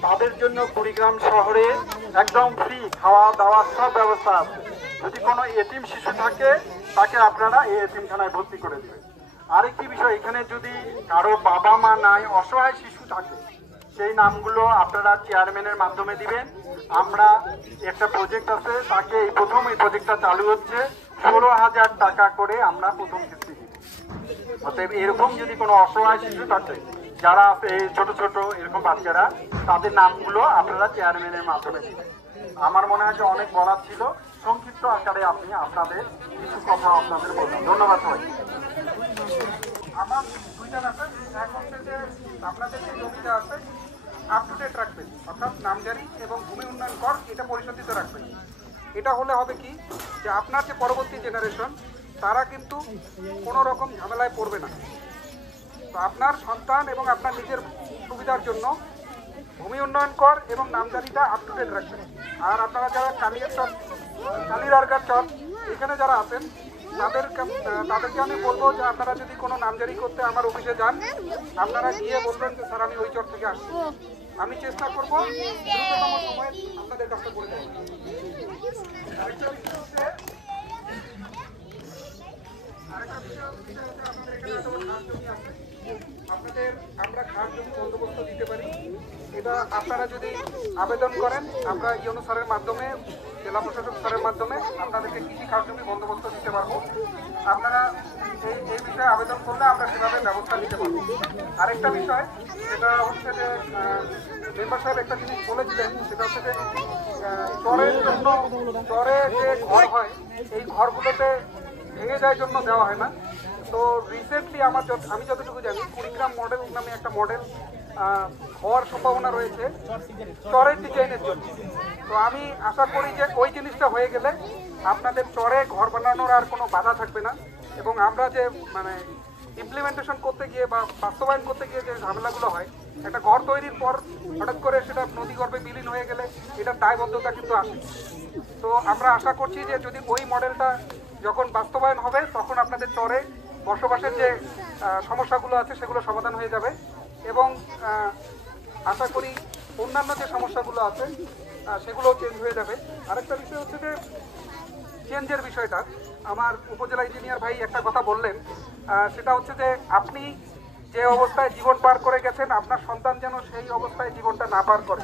তাদের জন্য কুড়িগ্রাম শহরে একদম ফ্রি খাওয়া দাওয়ার সব ব্যবস্থা আছে। যদি কোনো এতিম শিশু থাকে তাকে আপনারা এই এতিমখানায় ভর্তি করে দেবেন। আরেকটি বিষয়, এখানে যদি কারো বাবা মা নাই, অসহায় শিশু থাকে, সেই নামগুলো আপনারা চেয়ারম্যানের মাধ্যমে দিবেন। আমরা একটা প্রজেক্ট আছে, তাকে এই প্রজেক্টটা চালু হচ্ছে, 16,000 টাকা করে আমরা প্রথম কিস্তি দিব। অতএব এরকম যদি কোনো অসহায় শিশু থাকে, যারা আছে ছোট ছোট এরকম বাচ্চারা, তাদের নামগুলো আপনারা চেয়ারম্যানের মাধ্যমে দিবেন। আমার মনে হয় যে অনেক বলার ছিল, সংক্ষিপ্ত আকারে আপনি আপনাদের কিছু কথা আপনাদের বললাম। ধন্যবাদ সবাই। আমার দুইটা ব্যাপার, এক হচ্ছে যে আপনাদের যে জমিটা আছে আপ টু ডেট রাখবেন, অর্থাৎ নামজারি এবং ভূমি উন্নয়ন কর এটা পরিশোধিত রাখবেন। এটা হলে হবে কি, যে আপনার যে পরবর্তী জেনারেশন তারা কিন্তু কোনো রকম ঝামেলায় পড়বে না। তো আপনার সন্তান এবং আপনার নিজের সুবিধার জন্য ভূমি উন্নয়ন কর এবং নামজারিটা আপ টু ডেট রাখবেন। আর আপনারা যারা কালিয়ারগাঁ চর এখানে যারা আছেন তাদেরকে আমি বলবো যে আপনারা যদি কোনো নামজারি করতে আমার অফিসে যান, আপনারা গিয়ে বলবেন যে স্যার আমি ওই চর থেকে আসছি। আমি চেষ্টা করবো দ্রুততম সময়ে আপনাদের কাজটা করে দেবো। আরেকটা বিষয় হচ্ছে আপনাদের আমরা খাস জমি বন্দোবস্ত দিতে পারি। এটা আপনারা যদি আবেদন করেন, আমরা ইউনো স্যারের মাধ্যমে, জেলা প্রশাসক স্যারের মাধ্যমে আপনাদেরকে কৃষি খাস জমি বন্দোবস্ত দিতে পারবো। আপনারা এই বিষয়ে আবেদন করলে আমরা সেভাবে ব্যবস্থা নিতে পারবো। আরেকটা বিষয়, সেটা হচ্ছে যে মেম্বার সাহেব একটা জিনিস বলেছিলেন, সেটা হচ্ছে যে চরের জন্য, চরে যে ঘর হয় এই ঘরগুলোতে ভেঙে যাওয়ার জন্য দেওয়া হয় না। তো রিসেন্টলি আমি যতটুকু জানি কুড়িগ্রাম মডেল নামে একটা মডেল হওয়ার সম্ভাবনা রয়েছে চরের ডিজাইনের জন্য। তো আমি আশা করি যে ওই জিনিসটা হয়ে গেলে আপনাদের চরে ঘর বানানোর আর কোনো বাধা থাকবে না, এবং আমরা যে মানে ইমপ্লিমেন্টেশন করতে গিয়ে বা বাস্তবায়ন করতে গিয়ে যে ঝামেলাগুলো হয়, একটা ঘর তৈরির পর হঠাৎ করে সেটা নদীগর্ভে বিলীন হয়ে গেলে এটার দায়বদ্ধতা কিন্তু আসে। তো আমরা আশা করছি যে যদি ওই মডেলটা যখন বাস্তবায়ন হবে তখন আপনাদের চরে বসবাসের যে সমস্যাগুলো আছে সেগুলো সমাধান হয়ে যাবে, এবং আশা করি অন্যান্য যে সমস্যাগুলো আছে সেগুলোও চেঞ্জ হয়ে যাবে। আরেকটা বিষয় হচ্ছে যে চেঞ্জের বিষয়টা, আমার উপজেলা ইঞ্জিনিয়ার ভাই একটা কথা বললেন, সেটা হচ্ছে যে আপনি যে অবস্থায় জীবন পার করে গেছেন আপনার সন্তান যেন সেই অবস্থায় জীবনটা না পার করে।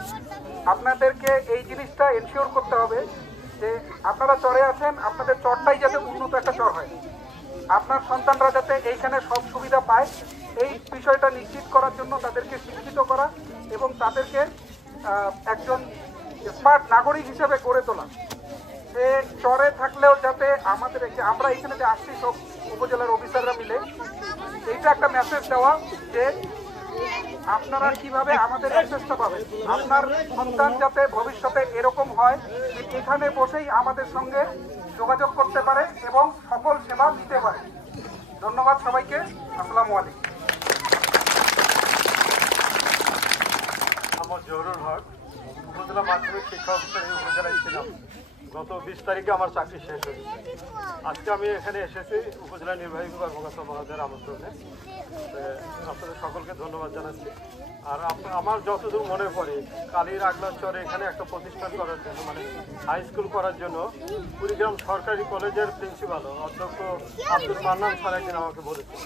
আপনাদেরকে এই জিনিসটা এনশিওর করতে হবে যে আপনারা চরে আছেন, আপনাদের চরটাই যাতে উন্নত একটা চর হয়, আপনার সন্তানরা যাতে এইখানে সব সুবিধা পায়, এই বিষয়টা নিশ্চিত করার জন্য তাদেরকে শিক্ষিত করা এবং তাদেরকে একজন স্মার্ট নাগরিক হিসেবে গড়ে তোলা। সে চরে থাকলেও যাতে আমাদের আমরা এখানে যে আসছি সব উপজেলার অফিসাররা মিলে এইটা একটা মেসেজ দেওয়া যে আপনারা কিভাবে আমাদের অ্যাক্সেসটা পাবেন, আপনার সন্তান যাতে ভবিষ্যতে এরকম হয় যে এখানে বসেই আমাদের সঙ্গে যোগাযোগ করতে পারে এবং সকল সেবা দিতে পারে। ধন্যবাদ সবাইকে, আসসালামু আলাইকুম। আমার জহুরুল হক, উপজেলা মাধ্যমিক শিক্ষা অফিসার এই উপজেলায় ছিলাম। গত 20 তারিখে আমার চাকরি শেষ হয়েছে। আজকে আমি এখানে এসেছি উপজেলা নির্বাহী কর্মকর্তা মহোদয়ের আমন্ত্রণে। আপনাদের সকলকে ধন্যবাদ জানাচ্ছি। আর আমার যতদূর মনে পড়ে কালীর আগলার চরে এখানে একটা প্রতিষ্ঠান করার জন্য, মানে হাই স্কুল করার জন্য কুড়িগ্রাম সরকারি কলেজের প্রিন্সিপাল অধ্যক্ষ আব্দুল মান্নান স্যার একদিন আমাকে বলেছেন,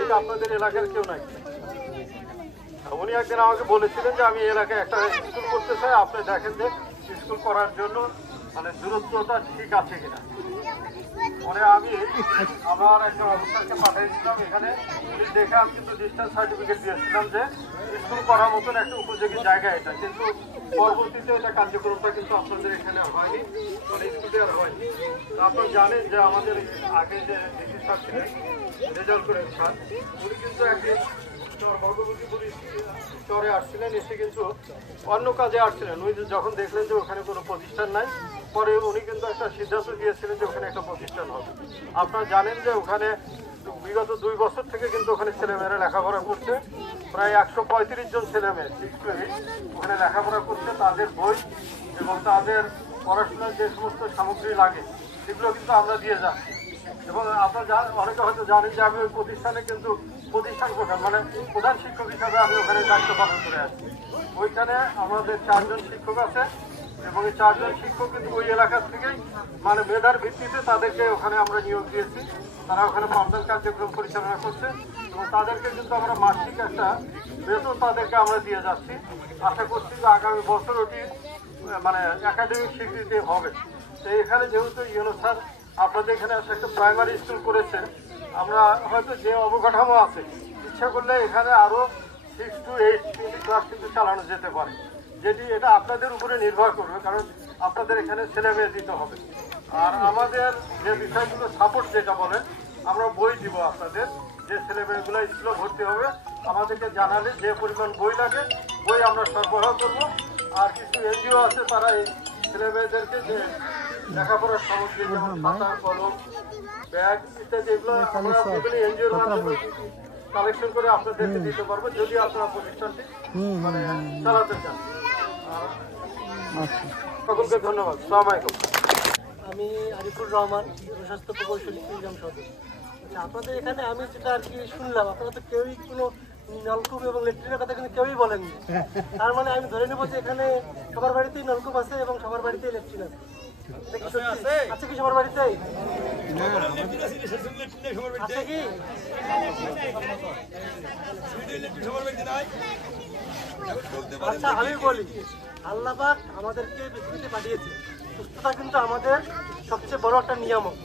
এটা আপনাদের এলাকার কেউ নাই। উনি একদিন আমাকে বলেছিলেন যে আমি এলাকায় একটা স্কুল করতে চাই, আপনি দেখেন যে স্কুল করার জন্য মানে দূরত্বটা ঠিক আছে কিনা। পরে আমি আমার একটা অফিসারকে পাঠিয়েছিলাম এখানে, দেখে আমি কিন্তু ডিস্টেন্স সার্টিফিকেট দিয়েছিলাম যে স্কুল করার মতন একটা উপযোগী জায়গা এটা, কিন্তু পরবর্তীতে এটা কার্যক্রমটা কিন্তু আপনাদের এখানে হয়নি, মানে স্কুলে আর হয়নি। আপনারা জানেন যে আমাদের আগে যে ডিসি স্যার ছিলেন রেজাল্ট করে স্যার, উনি কিন্তু একদিন চরে আসছিলেন, এসে কিন্তু অন্য কাজে আসছিলেন। উনি যখন দেখলেন যে ওখানে কোনো প্রতিষ্ঠান নাই, পরে উনি কিন্তু একটা সিদ্ধান্ত দিয়েছিলেন যে ওখানে একটা প্রতিষ্ঠান হবে। আপনারা জানেন যে ওখানে বিগত 2 বছর থেকে কিন্তু ওখানে ছেলেমেয়েরা লেখাপড়া করছে, প্রায় 135 জন ছেলেমেয়ে 6 to 8 ওখানে লেখাপড়া করছে। তাদের বই এবং তাদের পড়াশোনার যে সমস্ত সামগ্রী লাগে সেগুলো কিন্তু আমরা দিয়ে যাচ্ছি। এবং আপনারা অনেকে হয়তো জানেন যে আমি ওই প্রতিষ্ঠানে কিন্তু প্রতিষ্ঠান প্রধান, মানে প্রধান শিক্ষক হিসাবে আমি ওখানে দায়িত্ব পালন করে আসছি। ওইখানে আমাদের 4 জন শিক্ষক আছে এবং এই 4 জন শিক্ষক কিন্তু ওই এলাকা থেকেই মানে মেধার ভিত্তিতে তাদেরকে ওখানে আমরা নিয়োগ দিয়েছি। তারা ওখানে পাঠদান কার্যক্রম পরিচালনা করছে এবং তাদেরকে কিন্তু আমরা মাসিক একটা বেতন তাদেরকে আমরা দিয়ে যাচ্ছি। আশা করছি যে আগামী বছর ওটি মানে একাডেমিক স্বীকৃতি হবে। তো এখানে যেহেতু ইউনো স্যার আপনাদের এখানে একটা প্রাইমারি স্কুল করেছেন, আমরা হয়তো যে অবকাঠামো আছে ইচ্ছা করলে এখানে আরও 6 to 8 ক্লাস কিন্তু চালানো যেতে পারে, যেটি এটা আপনাদের উপরে নির্ভর করবে, কারণ আপনাদের এখানে ছেলে মেয়ে দিতে হবে। আর আমাদের যে বিষয়গুলো সাপোর্ট যেটা বলেন, আমরা বই দিব আপনাদের, যে ছেলে মেয়েগুলো স্কুলে ভর্তি হবে আমাদেরকে জানালে যে পরিমাণ বই লাগে বই আমরা সরবরাহ করবো। আর কিছু এনজিও আছে তারা এই ছেলে মেয়েদেরকে যে লেখাপড়ার সামগ্রী যেমন খাতা কলম ব্যাগ ইত্যাদি এগুলো আমরা বিভিন্ন এনজিওর মাধ্যমে কালেকশন করে আপনাদেরকে দিতে পারবো যদি আপনারা প্রতিষ্ঠানটি মানে চালাতে চান। সকলকে ধন্যবাদ। আসসালামু আলাইকুম। আমি আরিফুর রহমান, স্বাস্থ্য প্রকৌশলী কুড়িগ্রাম সদর। আপনাদের এখানে আমি যেটা আর কি শুনলাম, আপনারা তো কেউই কোনো নলকূপ এবং ল্যাট্রিনের কথা কিন্তু কেউই বলেননি। তার মানে আমি ধরে নেব যে এখানে সবার বাড়িতেই নলকূপ আছে এবং সবার বাড়িতেই ল্যাট্রিন আছে। আচ্ছা কি সবার বাড়িতে আচ্ছা কি আচ্ছা আমি বলি আল্লাহ পাক আমাদেরকে পৃথিবীতে পাঠিয়েছে সুস্থতা কিন্তু আমাদের সবচেয়ে বড় একটা নিয়ামক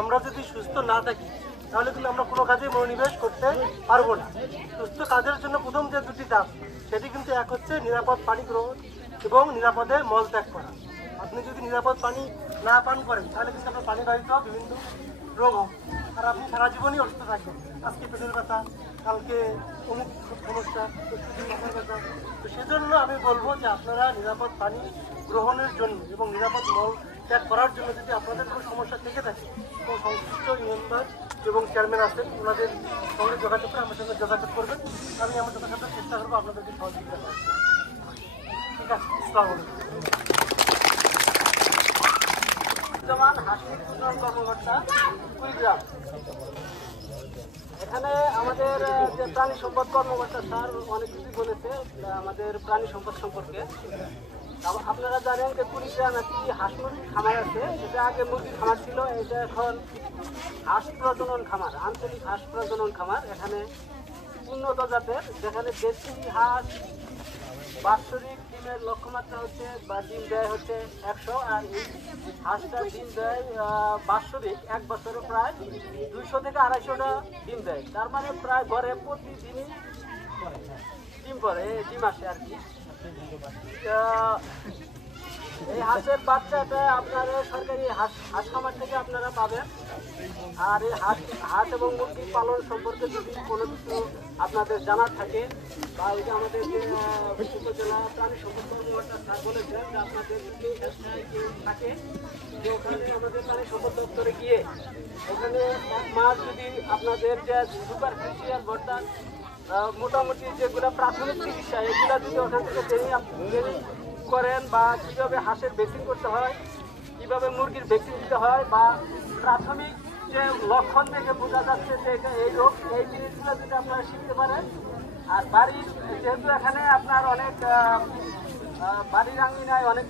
আমরা যদি সুস্থ না থাকি তাহলে কিন্তু আমরা কোনো কাজে মনোনিবেশ করতে পারবো না সুস্থ কাজের জন্য প্রথম যে দুটি ধাপ সেটি কিন্তু এক হচ্ছে নিরাপদ পানি গ্রহণ এবং নিরাপদে মল ত্যাগ করা আপনি যদি নিরাপদ পানি না পান করেন তাহলে কিন্তু আপনার পানিবাহিত বিভিন্ন রোগ হবে আর আপনি সারা জীবনই অসুস্থ থাকবেন আজকে পেটের ব্যথা কালকে অমুক সমস্যা মাথার ব্যথা তো সেজন্য আমি বলবো যে আপনারা নিরাপদ পানি গ্রহণের জন্য এবং নিরাপদ মল ত্যাগ করার জন্য যদি আপনাদের কোনো সমস্যা থেকে থাকে তো সংশ্লিষ্ট মেম্বার এবং চেয়ারম্যান আছেন ওনাদের সঙ্গে যোগাযোগ করে আমার সঙ্গে যোগাযোগ করবেন আমি আমার যথাসাধ্য চেষ্টা করবো আপনাদেরকে সহযোগিতা করার ঠিক আছে আসসালামু আলাইকুম বর্তমান হাসপাতাল উন্নয়ন কর্মকর্তা কুড়িগ্রাম এখানে আমাদের যে প্রাণী সম্পদ কর্মকর্তা স্যার অনেক কিছু বলেছে আমাদের প্রাণী সম্পদ সম্পর্কে আপনারা জানেন যে কুড়িগ্রাম একটি হাঁস মুরগির খামার আছে এটা আগে মুরগির খামার ছিল এটা এখন হাঁস প্রজনন খামার আঞ্চলিক হাঁস প্রজনন খামার এখানে উন্নত জাতের যেখানে দেশি হাঁস বাৎসরিক ডিমের লক্ষ্যমাত্রা হচ্ছে বা ডিম দেয় হচ্ছে 100 আর এই হাঁসটা ডিম দেয় বাৎসরিক এক বছরে প্রায় 200 থেকে 250টা ডিম দেয় তার মানে প্রায় গড়ে প্রতিদিনই ডিম পড়ে ডিম আসে আর কি এই হাঁসের বাচ্চাটা আপনার সরকারি হাঁস খামার থেকে আপনারা পাবেন আর এই হাঁস এবং মুরগি পালন সম্পর্কে যদি কোনো কিছু আপনাদের জানার থাকে বা ওই যে আমাদের যে উপজেলা প্রাণী সম্পদ কর্মকর্তা স্যার বলেছেন যে আপনাদের যদি থাকে যে ওখানে আমাদের প্রাণী সম্পদ দপ্তরে গিয়ে ওখানে 1 মাস যদি আপনাদের যে সুপারফিশিয়াল বর্তমান মোটামুটি যেগুলো প্রাথমিক চিকিৎসা এগুলো যদি ওখান থেকে ট্রেনিং করেন বা কীভাবে হাঁসের ভ্যাকসিন করতে হয় কীভাবে মুরগির ভ্যাকসিন দিতে হয় বা প্রাথমিক যে লক্ষণ থেকে বোঝা যাচ্ছে যে এই রোগ এই জিনিসগুলো যদি আপনারা শিখতে পারেন আর বাড়ির যেহেতু এখানে আপনার অনেক বাড়ির আঙিনায় অনেক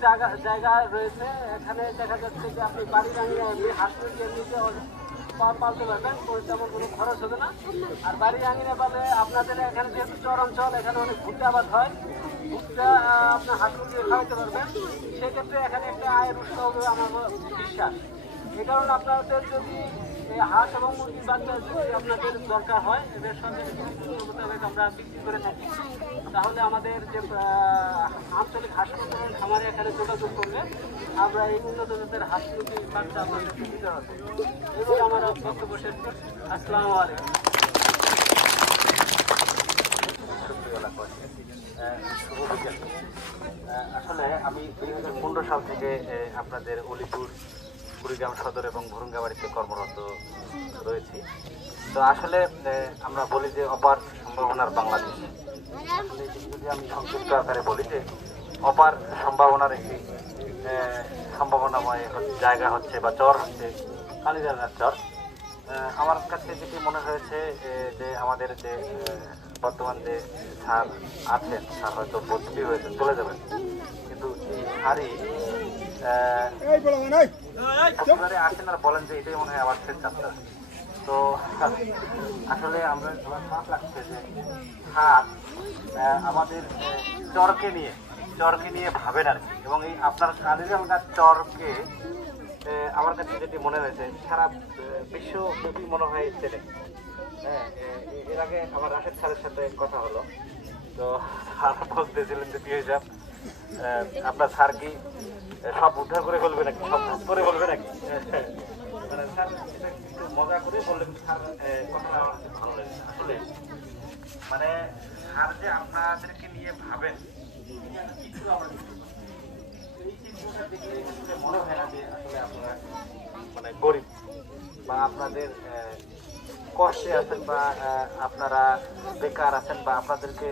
জায়গা রয়েছে এখানে দেখা যাচ্ছে যে আপনি বাড়ির আঙিনায় এমনি হাঁস মুরগি এমনিতে পালতে পারবেন তেমন কোনো খরচ হবে না আর বাড়ির আঙিনে পালে আপনাদের এখানে যেহেতু চর অঞ্চল এখানে অনেক ভুট্টা আবাদ হয় ভুট্টা আপনার হাঁস মুরগি খাওয়াতে পারবেন সেক্ষেত্রে এখানে একটা আয়ের উৎস হবে আমার বিশ্বাস এই কারণে আপনাদের যদি এই হাঁস এবং মুরগির বাচ্চা যদি আপনাদের দরকার হয় এদের সঙ্গে মোতাবেক আমরা বিক্রি করে থাকি তাহলে আমাদের যে আঞ্চলিক হাসপাতাল খামারে এখানে যোগাযোগ করলে আমরা এই উন্নত জাতের হাঁস মুরগির বাচ্চা আপনাদেরকে দিতে হবে এগুলো আমার বক্তব্য শেষ করছি আসসালামু আলাইকুম আসলে আমি 2015 সাল থেকে আপনাদের অলিপুর কুড়িগ্রাম সদর এবং ভুরুঙ্গাবাড়িতে কর্মরত রয়েছি তো আসলে আমরা বলি যে অপার সম্ভাবনার বাংলাদেশ আসলে যদি আমি সংক্ষিপ্ত আকারে বলি যে অপার সম্ভাবনার একটি সম্ভাবনাময় জায়গা হচ্ছে বা চর হচ্ছে কালীরানার চর আমার কাছে যেটি মনে হয়েছে যে আমাদের যে বর্তমান যে স্যার আছেন স্যার হয়তো বদলি হয়েছে চলে যাবেন কিন্তু এই স্যারই আসেন আর বলেন যে এটাই মনে হয় আমার শেষ যাত্রা তো আসলে আমরা খারাপ লাগছে যে স্যার আমাদের চরকে নিয়ে ভাবেন আর কি এবং এই আপনার কালীরানার চরকে আমার কাছে যেটি মনে হয়েছে সারা বিশ্বব্যাপী মনে হয় চেনে হ্যাঁ এর আগে আমার রাশেদ স্যারের সাথে কথা হলো তো স্যার বলতেছিলেন যে পিএ সাহেব আপনার স্যার কি সব উদ্ধার করে ফেলবে নাকি সব করে বলবে নাকি মানে স্যার এটা একটু মজা করে বললেন স্যার কথাটা আমার ভালো লেগেছে আসলে মানে স্যার যে আপনাদেরকে নিয়ে ভাবেন এই চিত্রটা দেখলে মনে হয় না যে আসলে আপনারা মানে গরিব বা আপনাদের কষ্টে আছেন বা আপনারা বেকার আছেন বা আপনাদেরকে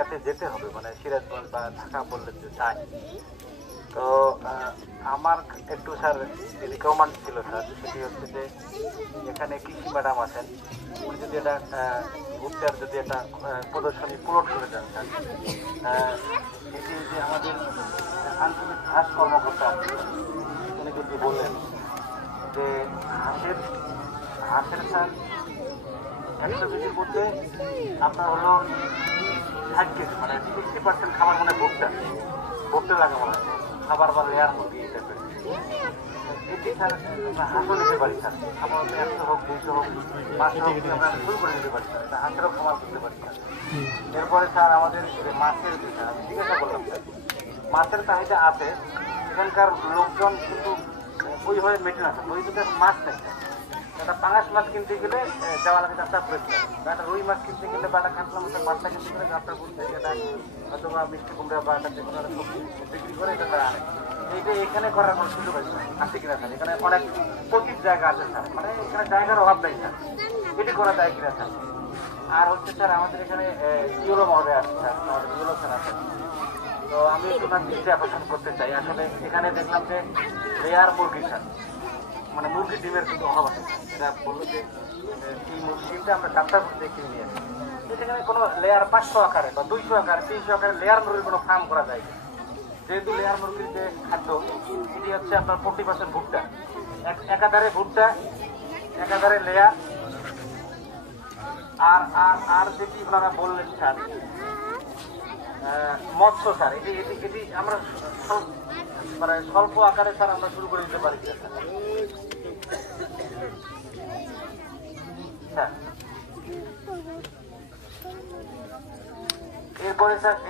এতে যেতে হবে মানে সিরাজগঞ্জ বা ঢাকা বললে যে চাই তো আমার একটু স্যার রিকমেন্ড ছিল স্যার, সেটি হচ্ছে যে এখানে কৃষি ম্যাডাম আছেন, উনি যদি এটা ভুট্টার যদি একটা প্রদর্শনী পূরণ করে দেন স্যার। এটি যে আমাদের আঞ্চলিক ঘাস কর্মকর্তা উনি কিন্তু বললেন যে হাঁসের স্যার 100 কেজির মধ্যে আপনার হলো 60 কেজি, মানে 60% খাবার মানে ভুট্টা লাগে মনে হয় খাবার বা লেয়ার মুরগি এই টাইপের। এটি স্যার হাঁসও নিতে পারি স্যার, আমার 100 হোক 200 হোক 500 হোক আমরা শুরু করে নিতে পারি স্যার, এটা হাঁসেরও খাবার করতে পারি স্যার। এরপরে স্যার আমাদের মাছের বিষয় আমি জিজ্ঞাসা করলাম স্যার, মাছের চাহিদা আছে, এখানকার লোকজন কিন্তু ওইভাবে মেটে না স্যার, ওই দুটো মাছ নেই স্যার। একটা পাঙাশ মাছ কিনতে গেলে দেওয়া লাগে 4টা পুরস্কার, একটা রুই মাছ কিনতে গেলে বা একটা কাতলা মাছের মাছটা কিনতে গেলে 4টা পুরস্কার, এটা হয়তো বা মিষ্টি কুমড়া বা একটা যে কোনো একটা সবজি বিক্রি করে এটা তারা আনে। এইটা এখানে করার কোনো সুযোগ আছে কিনা স্যার? এখানে অনেক পচিত জায়গা আছে স্যার, মানে এখানে জায়গার অভাব নেই স্যার, এটি করা যায় কিনা স্যার? আর হচ্ছে স্যার আমাদের এখানে ইউরো মহোদয় আছে স্যার, আমাদের ইউরো স্যার আছে। তো আমি একটু তার দৃষ্টি আকর্ষণ করতে চাই। আসলে এখানে দেখলাম যে লেয়ার মুরগি স্যার, মানে মুরগি ডিমের কিন্তু অভাব আছে। এটা বললো যে এই মুরগি ডিমটা আমরা 4টা মধ্যে কিনে নিয়ে আসি, সেখানে কোনো লেয়ার 500 আকারে বা 200 আকারে 300 আকারে লেয়ার মুরগির কোনো ফার্ম করা যায়। যেহেতু লেয়ার মুরগির যে খাদ্য এটি হচ্ছে আপনার 40% ভুট্টা, একাধারে ভুট্টা, একাধারে লেয়ার। আর আর আর যেটি ওনারা বললেন স্যার মৎস্য স্যার, এটি আমরা মানে স্বল্প আকারে স্যার আমরা শুরু করে দিতে পারি স্যার।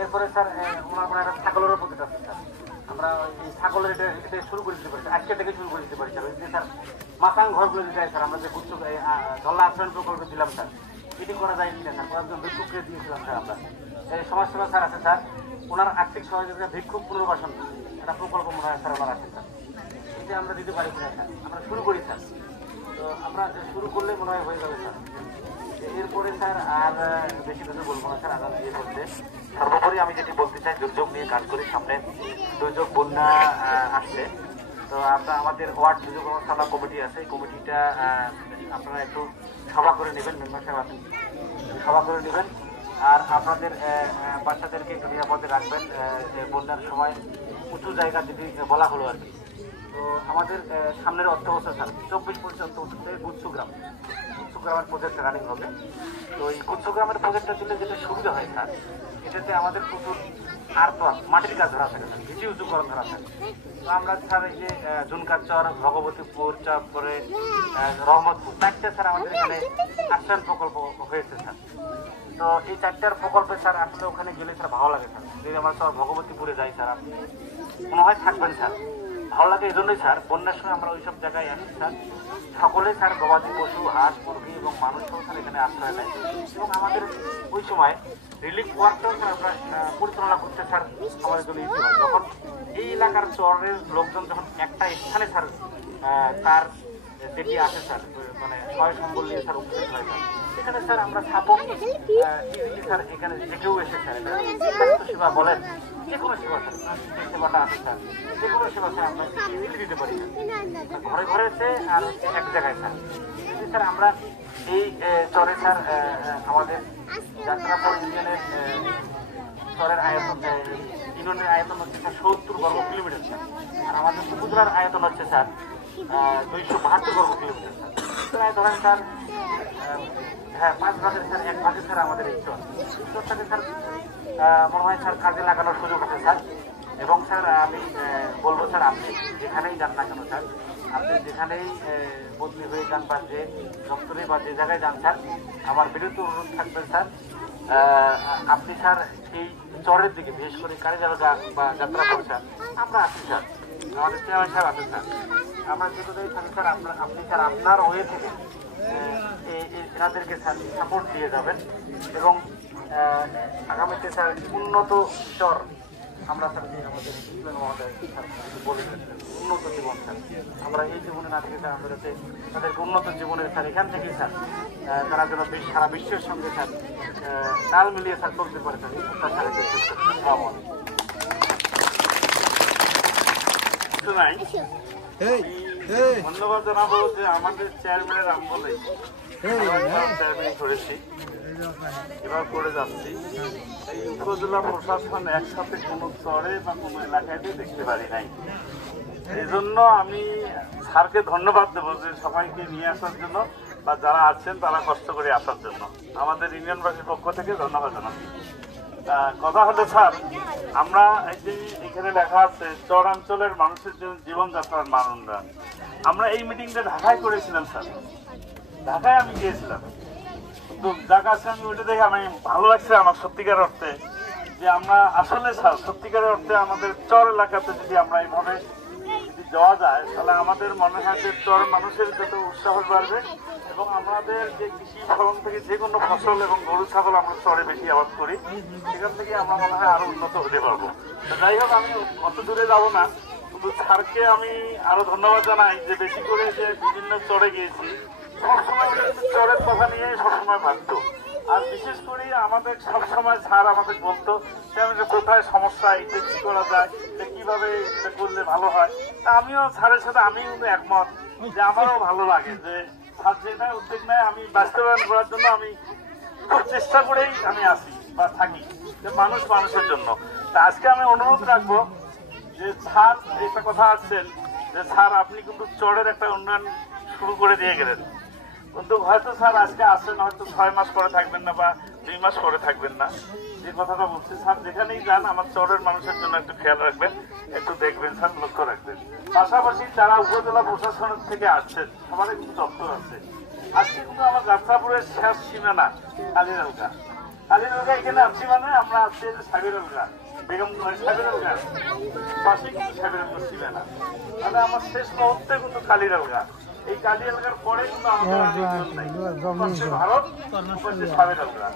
এরপরে স্যার ওনার মানে একটা ছাগলেরও প্রজেক্ট আছে স্যার, আমরা এই ছাগলের এটা শুরু করে দিতে পারি, আজকে থেকে শুরু করে দিতে পারি স্যার। ওই যে স্যার মাসাং ঘরগুলো দিতে হয় স্যার, আমরা যে গুচ্ছ জল্লা আশ্রয়ণ প্রকল্প দিলাম স্যার, এটি করা যায় কিনা স্যার? কয়েকজন ভিক্ষুককে দিয়েছিলাম স্যার আমরা। এই সমাজসেবা স্যার আছে স্যার, ওনার আর্থিক সহযোগিতা ভিক্ষুক পুনর্বাসন একটা প্রকল্প মনে হয় স্যার ওনার আছে স্যার, এটি আমরা দিতে পারি কিনা স্যার? আমরা শুরু করি স্যার, তো আমরা শুরু করলে মনে হয় হয়ে যাবে স্যার। এরপরে স্যার আর বেশি কিছু বলবো না স্যার, আগাম দিয়ে করছে। সর্বোপরি আমি যেটি বলতে চাই, দুর্যোগ নিয়ে কাজ করি, সামনে দুর্যোগ বন্যা আসছে। তো আমরা আমাদের ওয়ার্ড দুর্যোগ ব্যবস্থাপনা কমিটি আছে, এই কমিটিটা আপনারা একটু সভা করে নেবেন, মেম্বার সাহেব আছেন, সভা করে নেবেন। আর আপনাদের বাচ্চাদেরকে একটু নিরাপদে রাখবেন বন্যার সময়, উঁচু জায়গা যদি বলা হলো আর কি। তো আমাদের সামনের অর্থ বছর স্যার 24-25 অর্থ বছর থেকে গুচ্ছগ্রামের প্রজেক্ট রানিং হবে। তো এই গুচ্ছগ্রামের প্রজেক্টটা দিলে যেটা সুবিধা হয় স্যার, এটাতে আমাদের প্রচুর আর্টওয়ার্ক মাটির কাজ ধরা থাকে স্যার, ভিটি উঁচুকরণ ধরা থাকে। তো আমরা স্যার এই যে জুনকাচর, ভগবতীপুর, তারপরে রহমতপুর, 4টা স্যার আমাদের এখানে আশ্রয়ণ প্রকল্প হয়েছে স্যার। তো এই 4টার প্রকল্পে স্যার আসলে ওখানে গেলে স্যার ভালো লাগে স্যার। যদি আমরা স্যার ভগবতীপুরে যাই স্যার, আপনি মনে হয় থাকবেন স্যার, ভালো লাগে। এই জন্যই স্যার বন্যার সময় আমরা ওইসব জায়গায় আসি স্যার, সকলে স্যার গবাদি পশু, হাঁস, মুরগি এবং মানুষও স্যার এখানে আশ্রয় নেয়। এবং আমাদের ওই সময় রিলিফ ওয়ার্কটাও স্যার আমরা পরিচালনা করতে স্যার আমাদের জন্য ইজি হয়। যখন এই এলাকার চরের লোকজন যখন একটা স্থানে স্যার তার যেটি আসে স্যার, মানে সয় সম্বল নিয়ে স্যার উপস্থিত হয় স্যার, সেখানে স্যার আমরা সাপোর্ট স্যার এখানে যে কেউ এসে স্যার স্বাস্থ্য সেবা বলেন, যে কোনো সেবা স্যার, যে সেবাটা আছে স্যার, যে কোনো সেবা স্যার আমরা ইজিলি দিতে পারি স্যার, ঘরে ঘরে এসে আর এক জায়গায় স্যার। যদি স্যার আমরা এই চরে স্যার আমাদের যাত্রাপুর ইউনিয়নের চরের আয়তন, ইউনিয়নের আয়তন হচ্ছে স্যার 70 বর্গ কিলোমিটার স্যার, আর আমাদের উপজেলার আয়তন হচ্ছে স্যার 272 বর্গ কিলোমিটার স্যার। প্রায় ধরেন স্যার হ্যাঁ 5 ভাগের স্যার 1 ভাগে স্যার আমাদের এই চরটাকে স্যার মনে হয় স্যার কাজে লাগানোর সুযোগ আছে স্যার। এবং স্যার আমি বলবো স্যার, আপনি যেখানেই যান না কেন স্যার, আপনি যেখানেই বদলি হয়ে যান বা যে দপ্তরে বা যে জায়গায় যান স্যার, আমার বিরুদ্ধে অনুরোধ থাকবে স্যার, আপনি স্যার এই চরের দিকে বিশেষ করে কালীজালগা বা যাত্রাপুর স্যার আমরা আছি স্যার, আমাদের চেয়ারম্যান সাহেব আছেন স্যার, আমরা যেগুলোই থাকি স্যার আপনি স্যার আপনার ওয়ে থেকে এনাদেরকে স্যার সাপোর্ট দিয়ে যাবেন। এবং আগামীতে স্যার উন্নত চর আমরা স্যার আমাদের মহোদয় স্যার বলেছেন উন্নত জীবন স্যার, আমরা এই জীবনে না থেকে স্যার আমাদের তাদেরকে উন্নত জীবনের স্যার এখান থেকেই স্যার তারা যেন সারা বিশ্বের সঙ্গে স্যার তাল মিলিয়ে স্যার চলতে পারে স্যার। কিছু নাই। ধন্যবাদ জানাবো যে আমাদের চেয়ারম্যানের আমলে চেয়ারম্যান করেছি, এবার করে যাচ্ছি। এই উপজেলা প্রশাসন একসাথে কোনো চরে বা কোনো এলাকায় দেখতে পারি নাই। এই জন্য আমি স্যারকে ধন্যবাদ দেবো যে সবাইকে নিয়ে আসার জন্য, বা যারা আছেন তারা কষ্ট করে আসার জন্য আমাদের ইউনিয়নবাসীর পক্ষ থেকে ধন্যবাদ জানাচ্ছি। কথা হলো স্যার, আমরা এই যে এখানে লেখা আছে চরাঞ্চলের মানুষের জন্য জীবনযাত্রার মান উন্নয়ন, আমরা এই মিটিংটা ঢাকায় করেছিলাম স্যার, ঢাকায় আমি গিয়েছিলাম। কিন্তু ঢাকার সঙ্গে ওইটা দেখে আমি ভালো লাগছে আমার সত্যিকার অর্থে, যে আমরা আসলে স্যার সত্যিকারের অর্থে আমাদের চর এলাকাতে যদি আমরা এইভাবে যদি যাওয়া যায়, তাহলে আমাদের মনে হয় যে চর মানুষের যত উৎসাহ বাড়বে, এবং আমাদের যে কৃষি ফলন থেকে যে কোনো ফসল এবং গরু ছাগল আমরা চরে বেশি আবাদ করি, সেখান থেকে আমরা মনে হয় আরো উন্নত হতে পারবো। যাই হোক, আমি অত দূরে যাবো না, শুধু স্যারকে আমি আরো ধন্যবাদ জানাই যে বেশি করে যে বিভিন্ন চরে গিয়েছি, সবসময় চরের কথা নিয়ে সবসময় ভাবতো। আর বিশেষ করে আমাদের সবসময় স্যার আমাদের বলতো যে কোথায় সমস্যা, এটা কি করা যায়, কিভাবে এটা করলে ভালো হয়। তা আমিও স্যারের সাথে আমিও একমত, যে আমারও ভালো লাগে যে স্যার যেটা উদ্যোগ নেয় আমি বাস্তবায়ন করার জন্য আমি খুব চেষ্টা করেই আমি আসি বা থাকি, যে মানুষ মানুষের জন্য। তা আজকে আমি অনুরোধ রাখবো যে স্যার একটা কথা আসছেন যে স্যার আপনি কিন্তু চরের একটা উন্নয়ন শুরু করে দিয়ে গেলেন, কিন্তু হয়তো স্যার আজকে আসেন, হয়তো 6 মাস পরে থাকবেন না বা 2 মাস পরে থাকবেন না। যে কথাটা বলছি স্যার, যেখানেই যান আমার চরের মানুষের জন্য একটু খেয়াল রাখবেন, একটু দেখবেন স্যার, লক্ষ্য রাখবেন। পাশাপাশি যারা উপজেলা প্রশাসনের থেকে আসছেন সবারই কিন্তু দপ্তর আছে। আজকে কিন্তু আমার যাত্রাপুরের শেষ সীমানা কালিরালগা, কালিরালগা এখানে আছি মানে আমরা আছি সাবিরালগা, বেগম সাবিরালগা পাশে কিন্তু সাবিরালগা সীমানা, তাহলে আমার শেষ মুহূর্তে কিন্তু কালিরালগা। এই কালিয়ালগার পরে কিন্তু আমাদের ভারত সাবিরালগা।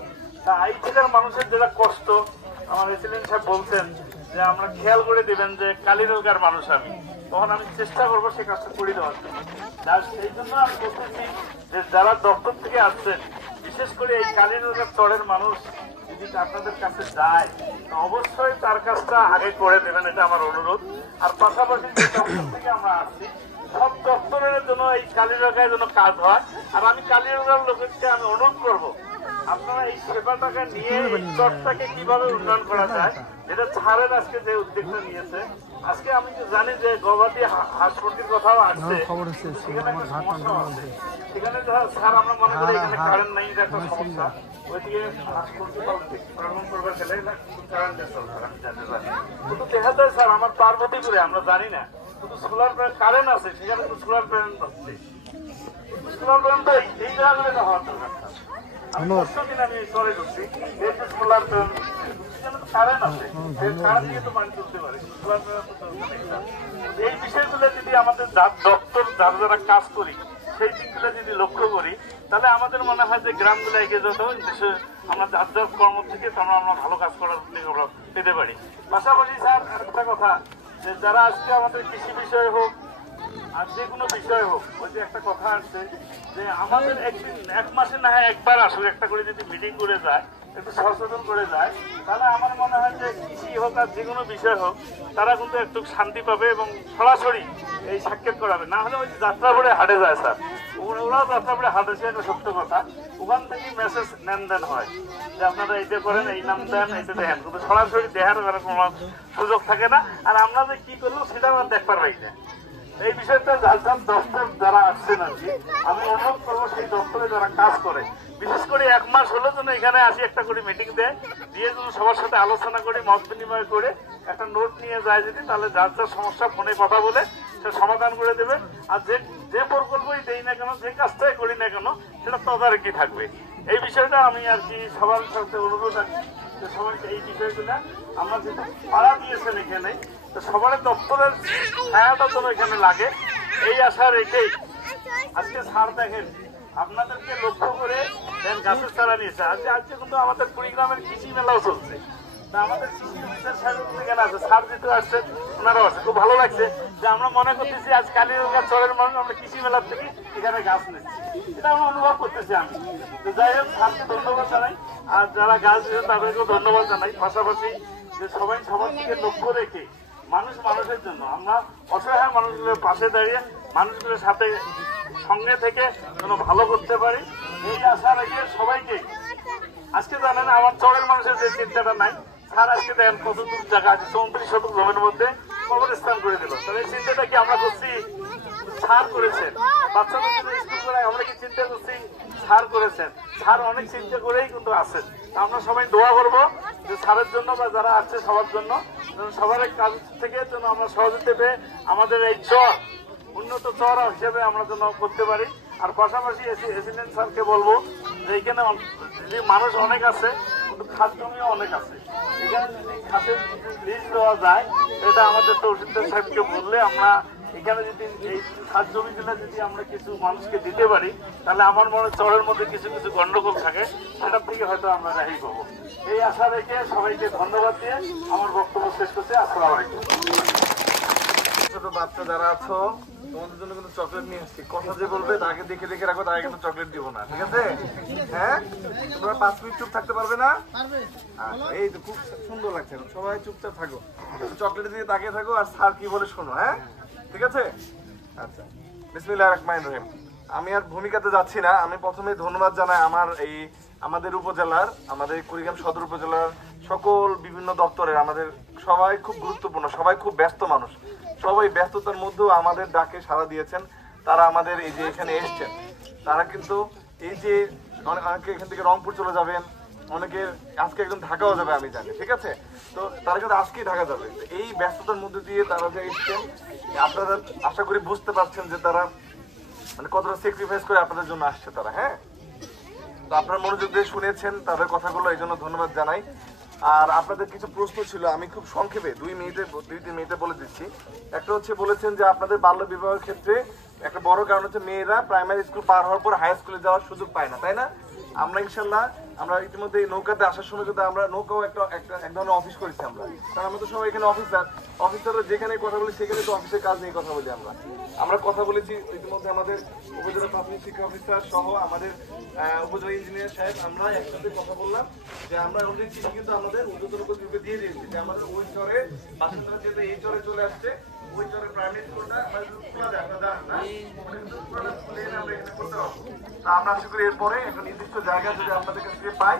তা এই জায়গার মানুষের যেটা কষ্ট, আমার এসিলেন্ট সাহেব বলছেন যে আমরা খেয়াল করে দিবেন যে কালিরালগার মানুষ আমি, তখন আমি চেষ্টা করবো সে কাজটা করে দেওয়ার জন্য। সেই জন্য আমি বলতেছি যে যারা দপ্তর থেকে আসছেন, বিশেষ করে এই কালিরালগার চরের মানুষ যদি আপনাদের কাছে যায়, অবশ্যই তার কাজটা আগে করে দেবেন, এটা আমার অনুরোধ। আর পাশাপাশি যে দপ্তর থেকে আমরা আসছি, সব দপ্তরের জন্য এই কালিরালগায় যেন কাজ হয়। আর আমি কালিরালগার লোকেরকে আমি অনুরোধ করবো, আপনারা এই সেবাটাকে নিয়ে এই চরটাকে কিভাবে উন্নয়ন করা যায়, এটা ছাড়েন আজকে যে উদ্যোগটা নিয়েছে। আজকে আমি জানি যে গবাদি হাঁস মুরগির কথাও আসছে, সেখানে একটা সমস্যা আছে। সেখানে স্যার আমরা মনে করি এখানে কারেন্ট নেই, এটা একটা সমস্যা। ওইদিকে হাঁস মুরগি পালন করবার গেলে কারেন্টের দরকার, আমি জানতে পারি। কিন্তু দেখা যায় স্যার আমার পার্বতীপুরে আমরা জানি না, শুধু সোলার প্যানেল কারেন্ট আছে, সেখানে কিন্তু সোলার প্যানেল হচ্ছে। সোলার প্যানেল তো এই জায়গাগুলো হওয়ার দরকার। আমি পরশুদিন আমি চলে ঢুকছি, সোলার প্যানেল কারেন্ট আছে, কারেন্ট দিয়ে তো পানি তুলতে পারে, সোলার প্যানেল তো দরকার নেই। এই বিষয়গুলো যদি আমাদের দপ্তর যারা যারা কাজ করি সেই দিকগুলো যদি লক্ষ্য করি, তাহলে আমাদের মনে হয় যে গ্রামগুলো এগিয়ে যেতে হবে, দেশে আমরা যার যার কর্ম থেকে আমরা ভালো কাজ করার আমরা পেতে পারি। পাশাপাশি স্যার একটা কথা, যে যারা আজকে আমাদের কৃষি বিষয়ে হোক আর যে কোনো বিষয় হোক, ওই যে একটা কথা আসছে যে আমাদের একদিন 1 মাসে না হয় একবার আসুক, একটা করে যদি মিটিং করে যায়, একটু সচেতন করে যায়, তাহলে আমার মনে হয় যে কৃষি হোক আর যে কোনো বিষয় হোক, তারা কিন্তু একটু শান্তি পাবে এবং সরাসরি এই সাক্ষাৎ করাবে। না হলে ওই যাত্রাপুরে হাটে যায় স্যার, ওরাও যাত্রাপুরে হাটে, সে একটা সত্য কথা, ওখান থেকে মেসেজ নেন হয় যে আপনারা এইটা করেন, এই নাম দেন, এইটা দেখেন, কিন্তু সরাসরি দেখার কোনো সুযোগ থাকে না। আর আমরা যে কি করলাম সেটা আমরা দেখতে পারি না। এই বিষয়টা যার দপ্তর যারা আসছেন আর কি, আমি অনুরোধ করবো সেই দপ্তরে যারা কাজ করে, বিশেষ করে 1 মাস হলো যেন এখানে আসি, একটা করে মিটিং দেয়, দিয়ে যেন সবার সাথে আলোচনা করে মত বিনিময় করে একটা নোট নিয়ে যায় যদি, তাহলে যার যার সমস্যা ফোনে কথা বলে সে সমাধান করে দেবে। আর যে প্রকল্পই দেই না কেন, যে কাজটাই করি না কেন, সেটা তদারকি থাকবে। এই বিষয়টা আমি আর কি সবার সাথে অনুরোধ রাখি যে সবাইকে এই বিষয়গুলো আমরা যেটা ভাড়া দিয়েছেন এখানে, তো সবার দপ্তরের ছায়াটা যেন এখানে লাগে, এই আশা রেখেই আজকে স্যার দেখেন আপনাদেরকে লক্ষ্য করে গাছের চারা নিয়েছে। আজকে কিন্তু আমাদের কুড়িগ্রামের কৃষি মেলাও চলছে, তা আমাদের কৃষি অফিসার সাহেব এখানে আছে, স্যার যেহেতু আসছে ওনারাও আছে। খুব ভালো লাগছে যে আমরা মনে করতেছি আজ কালিরালগা চরের মানুষ আমরা কৃষি মেলার থেকে এখানে গাছ নিচ্ছি, এটা আমরা অনুভব করতেছি আমি। তো যাই হোক, স্যারকে ধন্যবাদ জানাই, আর যারা গাছ দিয়েছে তাদেরকেও ধন্যবাদ জানাই। পাশাপাশি যে সবাই সবার দিকে লক্ষ্য রেখে মানুষ মানুষের জন্য, আমরা অসহায় মানুষগুলোর পাশে দাঁড়িয়ে মানুষগুলোর সাথে সঙ্গে থেকে যেন ভালো করতে পারি এই আশা রেখে সবাইকে। আজকে জানেন আমার চরের মানুষের যে চিন্তাটা নাই, স্যার আজকে দেখেন কত দূর জায়গা আছে, 34 শতক জমির মধ্যে কবরস্থান করে দিল। তাহলে এই চিন্তাটা কি আমরা করছি? স্যার করেছেন। বাচ্চাদের জন্য স্কুল করে আমরা কি চিন্তা করছি? স্যার করেছেন। স্যার অনেক চিন্তা করেই কিন্তু আছেন। আমরা সবাই দোয়া করবো যে স্যারের জন্য বা যারা আছে সবার জন্য, সবার কাজ থেকে যেন আমরা সহযোগিতা পেয়ে আমাদের এই চর উন্নত চর হিসেবে আমরা যেন করতে পারি। আর পাশাপাশি এসিডেন্ট স্যারকে বলবো যে এখানে যে মানুষ অনেক আছে কিন্তু খাস জমিও অনেক আছে, এখানে যদি খাসের লিস্ট দেওয়া যায় এটা আমাদের তহসিলদার সাহেবকে বললে আমরা এখানে যদি এই খাস জমিগুলো যদি আমরা কিছু মানুষকে দিতে পারি তাহলে আমার মনে হয় চরের মধ্যে কিছু কিছু গন্ডগোল থাকে, সেটার থেকে হয়তো আমরা রেহাই পাবো। এই আশা রেখে সবাইকে ধন্যবাদ দিয়ে আমার বক্তব্য শেষ করছি। আসসালামু আলাইকুম। ছোট বাচ্চা যারা আছো তোমাদের জন্য কিন্তু চকলেট নিয়ে আসছি। কথা যে বলবে তাকে দেখে দেখে রাখো, তাকে কিন্তু চকলেট দিব না, ঠিক আছে? হ্যাঁ, তোমরা 5 মিনিট চুপ থাকতে পারবে না? আচ্ছা, এই তো খুব সুন্দর লাগছে, সবাই চুপচাপ থাকো, চকলেট দিয়ে তাকিয়ে থাকো আর স্যার কি বলে শোনো। হ্যাঁ, ঠিক আছে? আচ্ছা, বিসমিল্লাহির রহমানির রহিম। আমি আর ভূমিকাতে যাচ্ছি না, আমি প্রথমে ধন্যবাদ জানাই আমাদের উপজেলার, আমাদের কুড়িগ্রাম সদর উপজেলার সকল বিভিন্ন দপ্তরের, আমাদের সবাই খুব গুরুত্বপূর্ণ, সবাই খুব ব্যস্ত মানুষ, সবাই ব্যস্ততার মধ্যেও আমাদের ডাকে সাড়া দিয়েছেন। তারা আমাদের এই যে এখানে এসছেন, তারা কিন্তু এই যে অনেকে এখান থেকে রংপুর চলে যাবেন, অনেকে আজকে একদম ঢাকাও যাবে আমি জানি, ঠিক আছে? তো তারা কিন্তু আজকেই ঢাকা যাবে। এই ব্যস্ততার মধ্যে দিয়ে তারা যে এসছেন, আপনারা আশা করি বুঝতে পারছেন যে তারা মানে কতটা স্যাক্রিফাইস করে আপনাদের জন্য আসছে তারা। হ্যাঁ, তো আপনারা মনোযোগ দিয়ে শুনেছেন তাদের কথাগুলো, এই জন্য ধন্যবাদ জানাই। আর আপনাদের কিছু প্রশ্ন ছিল, আমি খুব সংক্ষেপে 2-3 মিনিটে বলে দিচ্ছি। একটা হচ্ছে বলেছেন যে আপনাদের বাল্য বিবাহের ক্ষেত্রে একটা বড় কারণ হচ্ছে মেয়েরা প্রাইমারি স্কুল পার হওয়ার পর হাই স্কুলে যাওয়ার সুযোগ পায় না, তাই না? আমরা ইনশাল্লাহ আমরা ইতিমধ্যে নৌকাতে আসার সময় কিন্তু আমরা নৌকাও এক ধরনের অফিস করেছি আমরা, কারণ আমরা তো সবাই এখানে অফিসাররা যেখানে কথা বলি সেখানে তো অফিসের কাজ নিয়ে কথা বলি। আমরা কথা বলেছি ইতিমধ্যে আমাদের উপজেলা প্রাথমিক শিক্ষা অফিসার সহ আমাদের উপজেলা ইঞ্জিনিয়ার সাহেব, আমরা একসাথে কথা বললাম যে আমরা অলরেডি চিঠি কিন্তু আমাদের উদ্যোতন গ্রুপে দিয়ে দিয়েছি যে আমাদের ওই চরে বাসিন্দারা যেহেতু এই চরে চলে আসছে, ওই চরে প্রাইমারি স্কুলটা খোলা যায়, আপনারা জানেন না? আমরা এখানে করতে পারবো। আমরা আশা করি এরপরে একটা নির্দিষ্ট জায়গা যদি আপনাদের কাছ থেকে পাই,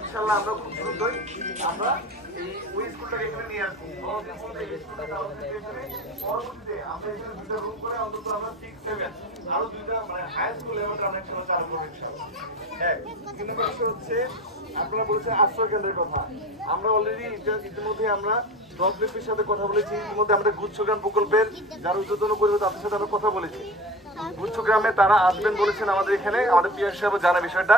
ইনশাল্লাহ আমরা খুব দ্রুতই আমরা ওই স্কুলটাকে এখানে নিয়ে আসবো। পরবর্তীতে আমরা এখানে 2টা রুম করে অন্তত আমরা 6-7 আরো 2টা মানে হাই স্কুল লেভেলটা আমরা একসাথে চালু করবো ইনশাল্লাহ। হ্যাঁ, 3 নম্বর বিষয় হচ্ছে আপনারা বলেছেন আশ্রয় কেন্দ্রের কথা। আমরা অলরেডি ইতিমধ্যে আমরা ডব্লিউপির সাথে কথা বলেছি, ইতিমধ্যে আমাদের গুচ্ছগ্রাম প্রকল্পের যারা উদ্বোধন করবে তাদের সাথে আমরা কথা বলেছি। গুচ্ছগ্রামে তারা আসবেন বলেছেন আমাদের এখানে, আমাদের পিয়ার সাহেব জানা বিষয়টা।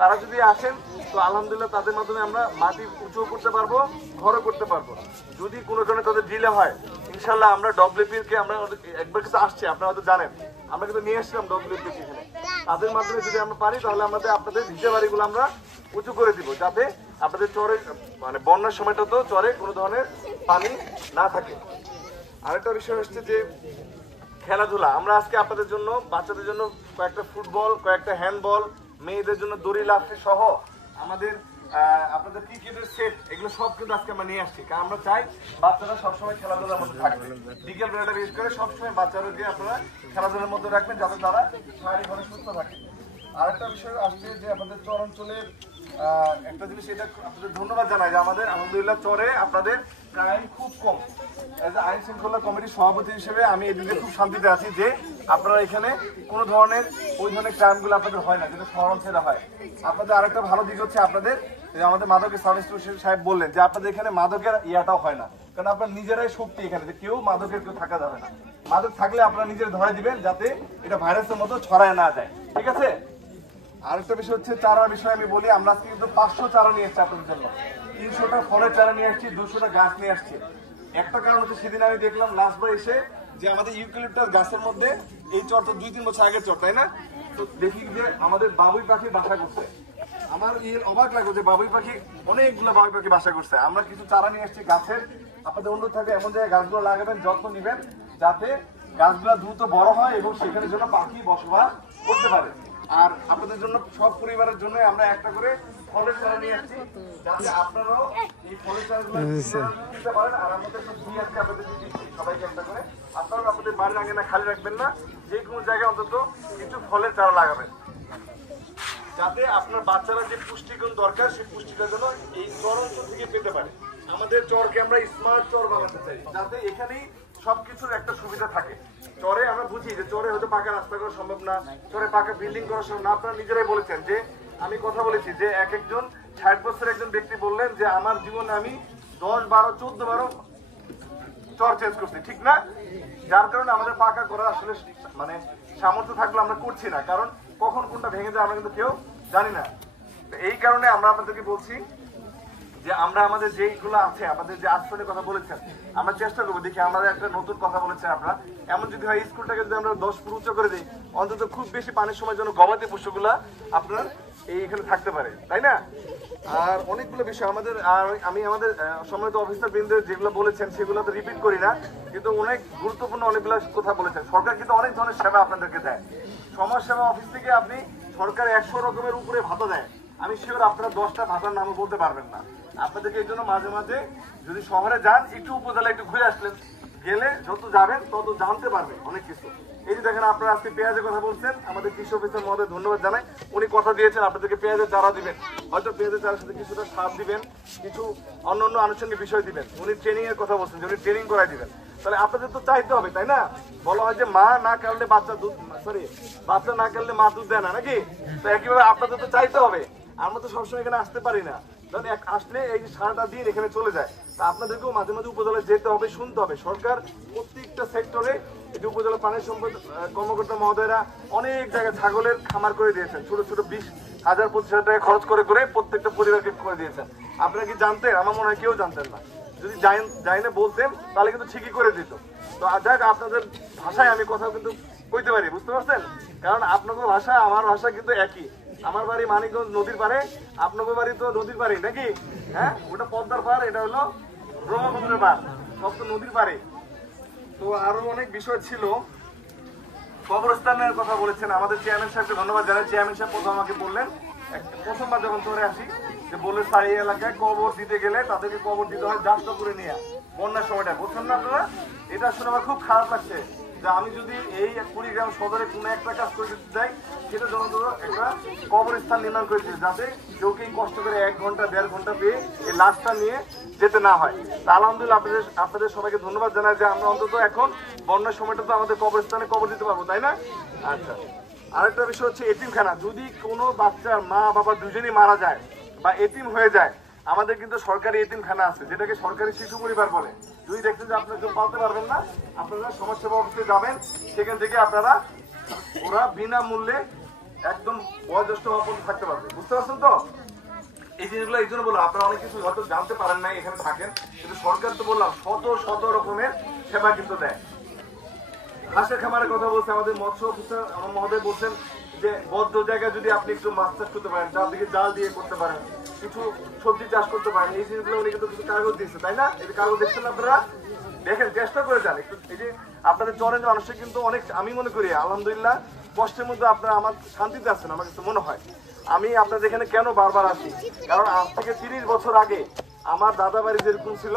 তারা যদি আসেন তো আলহামদুলিল্লাহ তাদের মাধ্যমে আমরা মাটি উঁচু করতে পারবো, ঘরও করতে পারবো। যদি কোনো কারণে তাদের ডিলে হয় ইনশাল্লাহ আমরা ডব্লিউপিকে আমরা একবার কিন্তু আসছে, আপনারা হয়তো জানেন, আমরা কিন্তু নিয়ে এসেছিলাম ডব্লিউপি এখানে। তাদের মাধ্যমে যদি আমরা পারি তাহলে আপনাদের ভিজে বাড়িগুলো আমরা উঁচু করে দিব, যাতে আপনাদের চরে মানে বন্যার সময়টা তো চরে কোনো ধরনের পানি না থাকে। আরেকটা বিষয় হচ্ছে যে খেলাধুলা, আমরা আজকে আপনাদের জন্য বাচ্চাদের জন্য কয়েকটা ফুটবল, কয়েকটা হ্যান্ডবল, মেয়েদের জন্য দড়ি লাফি সহ আমাদের আপনাদের ক্রিকেটের সেট, এগুলো সব কিন্তু আজকে আমরা নিয়ে আসছি, কারণ আমরা চাই বাচ্চারা সবসময় খেলাধুলার মধ্যে থাকবে। বিকেল বেলাটা বিশেষ করে সবসময় বাচ্চাদেরকে আপনারা খেলাধুলার মধ্যে রাখবেন যাতে তারা শারীরিকভাবে সুস্থ থাকে। আরেকটা বিষয় আসছে যে আমাদের চর অঞ্চলের একটা জিনিস, এটা আপনাদের ধন্যবাদ জানাই যে আমাদের আলহামদুলিল্লাহ চরে আপনাদের ক্রাইম খুব কম। এজ এ আইন শৃঙ্খলা কমিটির সভাপতি হিসেবে আমি এদিকে খুব শান্তিতে আছি যে আপনারা এখানে কোনো ধরনের ওই ধরনের ক্রাইমগুলো আপনাদের হয় না, যেটা শহর অঞ্চলে হয়। আপনাদের আরেকটা ভালো দিক হচ্ছে আপনাদের আমাদের মাদকের সাব ইন্সপেক্টর সাহেব বললেন যে আপনাদের এখানে মাদকের ইয়াটাও হয় না, কারণ আপনার নিজেরাই শক্তি এখানে, যে কেউ মাদকের কেউ থাকা যাবে না। মাদক থাকলে আপনারা নিজেরা ধরে দিবেন যাতে এটা ভাইরাসের মতো ছড়ায় না যায়, ঠিক আছে? আরেকটা বিষয় হচ্ছে চারার বিষয়ে আমি বলি, আমরা আজকে কিন্তু 500 চারা নিয়ে এসছি আপনাদের জন্য, 300টা ফলের চারা নিয়ে আসছি, 200টা গাছ নিয়ে আসছি। একটা কারণ হচ্ছে সেদিন আমি দেখলাম লাস্টবার এসে যে আমাদের ইউক্যালিপটাস গাছের মধ্যে, এই চর তো 2-3 বছর আগের চর, তাই না? তো দেখি যে আমাদের বাবুই পাখি বাসা করছে। আমার অবাক লাগলো যে বাবুই পাখি, অনেকগুলো বাবুই পাখি বাসা করছে। আমরা কিছু চারা নিয়ে আসছি গাছের, আপনাদের অনুরোধ থাকে এমন জায়গায় গাছগুলো লাগাবেন, যত্ন নেবেন যাতে গাছগুলো দ্রুত বড় হয় এবং সেখানে যেন পাখি বসবাস করতে পারে। আর আপনাদের জন্য সব পরিবারের জন্য আমরা একটা করে ফলের চারা নিয়ে আসছি যাতে আপনারাও এই ফলের চারাগুলো দিতে পারেন। আর আমাদের একটু ঘি আজকে আপনাদের দিচ্ছি সবাইকে একটা করে। আপনারা আপনাদের বাড়ির আঙিনা খালি রাখবেন না, যে কোনো জায়গায় অন্তত কিছু ফলের চারা লাগাবেন যাতে আপনার বাচ্চারা যে পুষ্টিগুণ দরকার সেই পুষ্টিটা যেন এই চর অঞ্চল থেকে পেতে পারে। আমাদের চরকে আমরা স্মার্ট চর বানাতে চাই যাতে এখানেই সবকিছুর একটা সুবিধা থাকে। চরে আমরা বুঝি যে চরে হয়তো পাকা রাস্তা করা সম্ভব না, চরে পাকা বিল্ডিং করা সম্ভব না। আপনারা নিজেরাই বলেছেন যে আমি কথা বলেছি যে এক একজন 60 বছরের একজন ব্যক্তি বললেন যে আমার জীবনে আমি 10, 12, 14 চর চেঞ্জ করছি, ঠিক না? যার কারণে আমাদের পাকা করা আসলে মানে সামর্থ্য থাকলে আমরা করছি না, কারণ কখন কোনটা ভেঙে যায় আমরা কিন্তু কেউ জানি না। এই কারণে আমরা আপনাদেরকে বলছি যে আমরা আমাদের যেইগুলো আছে, আমাদের যে আশ্রমের কথা বলেছেন, আমরা চেষ্টা করবো দেখি আমাদের একটা নতুন কথা বলেছেন আপনারা, এমন যদি হয় স্কুলটাকে যদি আমরা 10 ফুট উঁচু করে দিই, অন্তত খুব বেশি পানির সময় যেন গবাদি পশুগুলা আপনার এইখানে থাকতে পারে, তাই না? আর অনেকগুলো বিষয় আমাদের, আর আমি আমাদের সম্মানিত অফিসার বৃন্দ যেগুলো বলেছেন সেগুলো তো রিপিট করি না, কিন্তু অনেক গুরুত্বপূর্ণ অনেকগুলো কথা বলেছেন। সরকার কিন্তু অনেক ধরনের সেবা আপনাদেরকে দেয়। সমাজ সেবা অফিস থেকে আপনি সরকার 100 রকমের উপরে ভাতা দেয়, আমি শিওর আপনারা 10টা ভাতার নামও বলতে পারবেন না। আপনাদেরকে এই জন্য মাঝে মাঝে যদি শহরে যান, একটু উপজেলা একটু ঘুরে আসলেন, গেলে যত যাবেন তত জানতে পারবেন অনেক কিছু। এই যে দেখেন আপনারা আজকে পেঁয়াজের কথা বলছেন, আমাদের কৃষি অফিসার মহোদয় ধন্যবাদ জানাই, উনি কথা দিয়েছেন আপনাদেরকে পেঁয়াজের চারা দিবেন, হয়তো পেঁয়াজের চারার সাথে কিছুটা সার দিবেন, কিছু অন্য আনুষঙ্গিক বিষয় দিবেন। উনি ট্রেনিং এর কথা বলছেন যে উনি ট্রেনিং করাই দিবেন। তাহলে আপনাদের তো চাইতে হবে, তাই না? বলা হয় যে মা না কাটলে বাচ্চা দুধ, বাচ্চা না কাটলে মা দুধ দেয় না, নাকি? তো একইভাবে আপনাদের তো চাইতে হবে। আমরা তো সবসময় এখানে আসতে পারি না, ধরেন আসলে এই সারাটা দিন এখানে চলে যায়। তা আপনাদেরকেও মাঝে মাঝে উপজেলায় যেতে হবে, শুনতে হবে। সরকার প্রত্যেকটা সেক্টরে এই যে উপজেলা পানি সম্পদ কর্মকর্তা মহোদয়রা অনেক জায়গায় ছাগলের খামার করে দিয়েছেন, ছোট ছোট 20,000, 25,000 টাকা খরচ করে করে প্রত্যেকটা পরিবারকে করে দিয়েছেন। আপনারা কি জানতেন? আমার মনে হয় কেউ জানতেন না। যদি যাই না বলতেন তাহলে কিন্তু ঠিকই করে দিত। তো যাক, আপনাদের ভাষায় আমি কথা কিন্তু কইতে পারি, বুঝতে পারছেন? কারণ আপনাদের ভাষা আমার ভাষা কিন্তু একই। আমার বাড়ি মানিকগঞ্জ নদীর পারে, আপনাদের বাড়ি তো নদীর পারে, নাকি? হ্যাঁ, ওটা পদ্মার পার, এটা হলো ব্রহ্মপুত্রের পার, সব তো নদীর পারে। তো আরো অনেক বিষয় ছিল। কবরস্থানের কথা বলেছেন, আমাদের চেয়ারম্যান সাহেবকে ধন্যবাদ জানাই। চেয়ারম্যান সাহেব প্রথম আমাকে বললেন, প্রথমবার যখন চলে আসি, যে বলে সারি এলাকায় কবর দিতে গেলে তাদেরকে কবর দিতে হয় জাষ্টপুরে নিয়ে, বন্যার সময়টা। বলছেন না আপনারা? এটা শুনে আমার খুব খারাপ লাগছে যে আমি যদি এই কুড়িগ্রাম সদরে কোনো একটা কাজ করে দিতে চাই, সেটা যেন একটা কবরস্থান নির্মাণ করে দিতে, যাতে কেউকে কষ্ট করে 1 ঘন্টা 1.5 ঘন্টা পেয়ে এই লাশটা নিয়ে যেতে না হয়। তা আলহামদুলিল্লাহ আপনাদের সবাইকে ধন্যবাদ জানাই যে আমরা অন্তত এখন বন্যার সময়টা তো আমাদের কবরস্থানে কবর দিতে পারবো, তাই না? আচ্ছা, আরেকটা বিষয় হচ্ছে এতিমখানা। যদি কোনো বাচ্চার মা বাবা দুজনই মারা যায় বা এতিম হয়ে যায়, আমাদের কিন্তু সরকারি এতিমখানা আছে, যেটাকে সরকারি শিশু পরিবার বলে। যদি দেখছেন যে আপনারা কেউ পালতে পারবেন না, আপনারা সমাজসেবা অফিসে যাবেন, সেখান থেকে আপনারা ওরা বিনামূল্যে একদম বয়োজ্যেষ্ঠ পর্যন্ত থাকতে পারবে, বুঝতে পারছেন তো? এই জিনিসগুলো এই জন্য বললাম, আপনারা অনেক কিছু হয়তো জানতে পারেন না, এখানে থাকেন, কিন্তু সরকার তো বললাম শত রকমের সেবা কিন্তু দেয়। হাঁসের খামারের কথা বলছে আমাদের মৎস্য অফিসার আমার মহোদয়, বলছেন যে বদ্ধ জায়গায় যদি আপনি একটু মাছ চাষ করতে পারেন, চারদিকে জাল দিয়ে করতে পারেন, কিছু সবজি চাষ করতে পারেন, এই জিনিসগুলো উনি কিন্তু কিছু কাগজ দিচ্ছে, তাই না? এই কাগজ দেখছেন আপনারা, দেখেন, চেষ্টা করে যান একটু। এই যে আপনাদের চরের মানুষের কিন্তু অনেক, আমি মনে করি আলহামদুলিল্লাহ কষ্টের মধ্যে আপনারা আমার শান্তিতে আছেন, আমার কাছে মনে হয়। আমি আপনাদের এখানে কেন বারবার আসি, কারণ আজ থেকে 30 বছর আগে আমার দাদা বাড়ি যেরকম ছিল,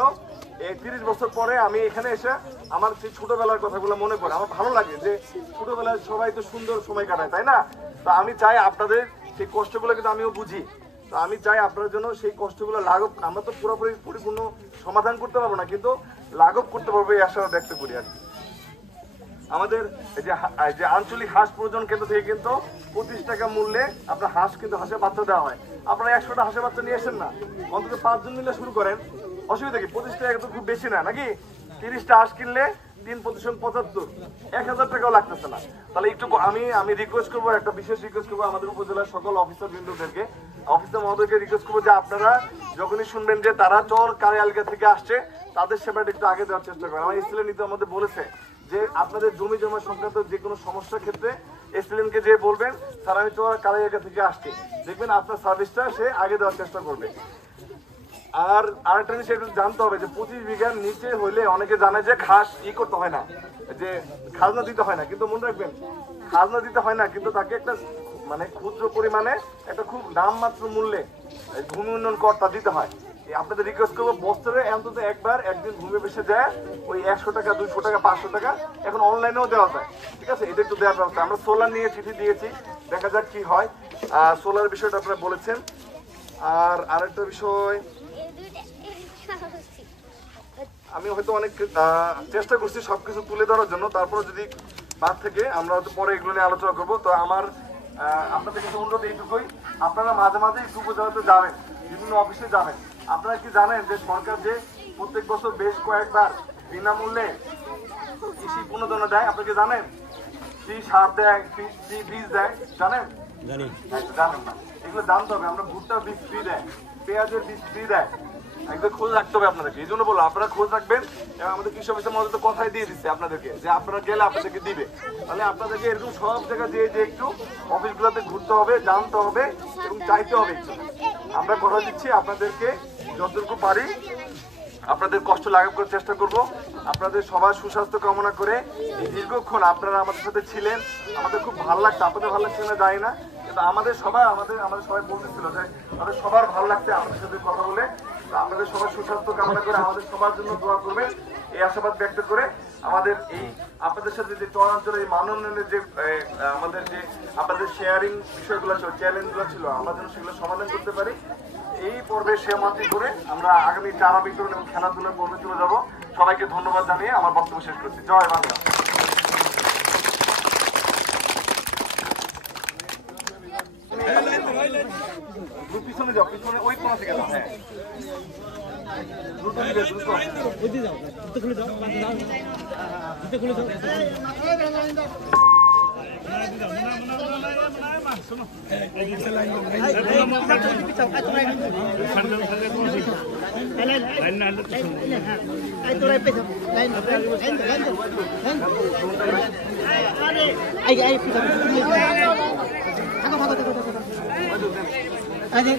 এই 30 বছর পরে আমি এখানে এসে আমার সেই ছোটবেলার কথাগুলো মনে পড়ে। আমার ভালো লাগে যে ছোটবেলায় সবাই তো সুন্দর সময় কাটায়, তাই না? তো আমি চাই আপনাদের সেই কষ্টগুলো কিন্তু আমিও বুঝি, তো আমি চাই আপনার জন্য সেই কষ্টগুলো লাঘব, আমরা তো পুরোপুরি পরিপূর্ণ সমাধান করতে পারবো না, কিন্তু লাঘব করতে পারবো এই আশা ব্যক্ত করি আর কি। আমাদের যে আঞ্চলিক হাঁস প্রজনন কেন্দ্র থেকে কিন্তু 25 টাকা মূল্যে আপনার হাঁস কিন্তু হাঁসের বাচ্চা দেওয়া হয়। আপনারা 100টা হাঁসের বাচ্চা নিয়ে আসেন না, অন্তত 5 জন মিলে শুরু করেন, অসুবিধা কি? 25 টাকা তো খুব বেশি না, নাকি? 30টা হাঁস কিনলে 3×5 = 75, 1000 টাকাও লাগতেছে না। তাহলে একটু আমি রিকোয়েস্ট করবো, একটা বিশেষ রিকোয়েস্ট করবো আমাদের উপজেলার সকল অফিসার বৃন্দদেরকে, অফিসার মহোদয়কে রিকোয়েস্ট করবো যে আপনারা যখনই শুনবেন যে তারা চর কারিয়ালগা থেকে আসছে, তাদের সেবাটা একটু আগে দেওয়ার চেষ্টা করেন। আমার এসএলএন নীতি আমাদের বলেছে যে আপনাদের জমি জমা সংক্রান্ত যে কোনো সমস্যার ক্ষেত্রে এসএলএনকে যে বলবেন স্যার আমি চর কারিয়ালগা থেকে আসছি, দেখবেন আপনার সার্ভিসটা সে আগে দেওয়ার চেষ্টা করবে। আর আরেকটা জিনিস একটু জানতে হবে যে 25 বিঘার নিচে হলে অনেকে জানে যে খাস করতে হয় না, যে খাজনা দিতে হয় না, কিন্তু মনে রাখবেন খাজনা দিতে হয় না, কিন্তু তাকে একটা মানে ক্ষুদ্র পরিমাণে একটা খুব নামমাত্র মূল্যে ভূমি উন্নয়ন করটা দিতে হয়। আপনাদের রিকোয়েস্ট করবো বছরে অন্তত একবার একদিন ভূমি বেসে যায়, ওই 100 টাকা 200 টাকা 500 টাকা এখন অনলাইনেও দেওয়া যায়, ঠিক আছে? এটা একটু দেওয়ার ব্যবস্থা। আমরা সোলার নিয়ে চিঠি দিয়েছি, দেখা যাক কি হয়। সোলার বিষয়টা আপনারা বলেছেন। আর আরেকটা বিষয় আমি হয়তো অনেক চেষ্টা করছি সবকিছু তুলে ধরার জন্য, তারপরে যদি বাদ থেকে আমরা হয়তো পরে এগুলো নিয়ে আলোচনা করবো। তো আমার আপনাদের কাছে অনুরোধ এইটুকুই, আপনারা মাঝে মাঝে একটু উপজেলাতে যাবেন, বিভিন্ন অফিসে যাবেন। আপনারা কি জানেন যে সরকার যে প্রত্যেক বছর বেশ কয়েকবার বিনামূল্যে কৃষি প্রণোদনা দেয়? আপনি কি জানেন? ফ্রি সার দেয়, ফ্রি বীজ দেয়, জানেন? জানেন না, এগুলো জানতে হবে। আমরা ভুট্টার বীজ ফ্রি দেয়, পেঁয়াজের বীজ ফ্রি দেয়, একদম খোঁজ রাখতে হবে আপনাদেরকে। এই জন্য বলবো আপনারা খোঁজ রাখবেন, এবং আমাদের কৃষি অফিসের মধ্যে তো কথাই দিয়ে দিচ্ছে আপনাদেরকে যে আপনারা গেলে আপনাদেরকে দিবে। তাহলে আপনাদেরকে এরকম সব জায়গায় যে একটু অফিসগুলোতে ঘুরতে হবে, জানতে হবে এবং চাইতে হবে। আমরা কথা দিচ্ছি আপনাদেরকে যতটুকু পারি আপনাদের কষ্ট লাঘব করার চেষ্টা করব। আপনাদের সবার সুস্বাস্থ্য কামনা করে এই দীর্ঘক্ষণ আপনারা আমাদের সাথে ছিলেন, আমাদের খুব ভালো লাগছে। আপনাদের ভালো লাগছে না জানি না, কিন্তু আমাদের সবাই বলতেছিল যে আমাদের সবার ভালো লাগছে আপনাদের সাথে কথা বলে। আপনাদের সবার সুস্বাস্থ্য কামনা করে আমাদের সবার জন্য দোয়া করবেন, এই আশাবাদ ব্যক্ত করে আমাদের এই আপনাদের সাথে যে চরাঞ্চলের এই মান উন্নয়নের যে আমাদের যে আপনাদের শেয়ারিং বিষয়গুলো ছিল, চ্যালেঞ্জগুলো ছিল, আমরা যেন সেগুলো সমাধান করতে পারি। এই পর্বে সমাপ্তি করে আমরা আগামী চারা বিতরণ এবং খেলাধুলার পর্বে চলে যাব। সবাইকে ধন্যবাদ জানিয়ে আমার বক্তব্য শেষ করছি। জয় বাংলা। পিছনে যাও, পিছনে ওই কোণা থেকে যাও। হ্যাঁ, দ্রুত নিবে, দ্রুত। আরে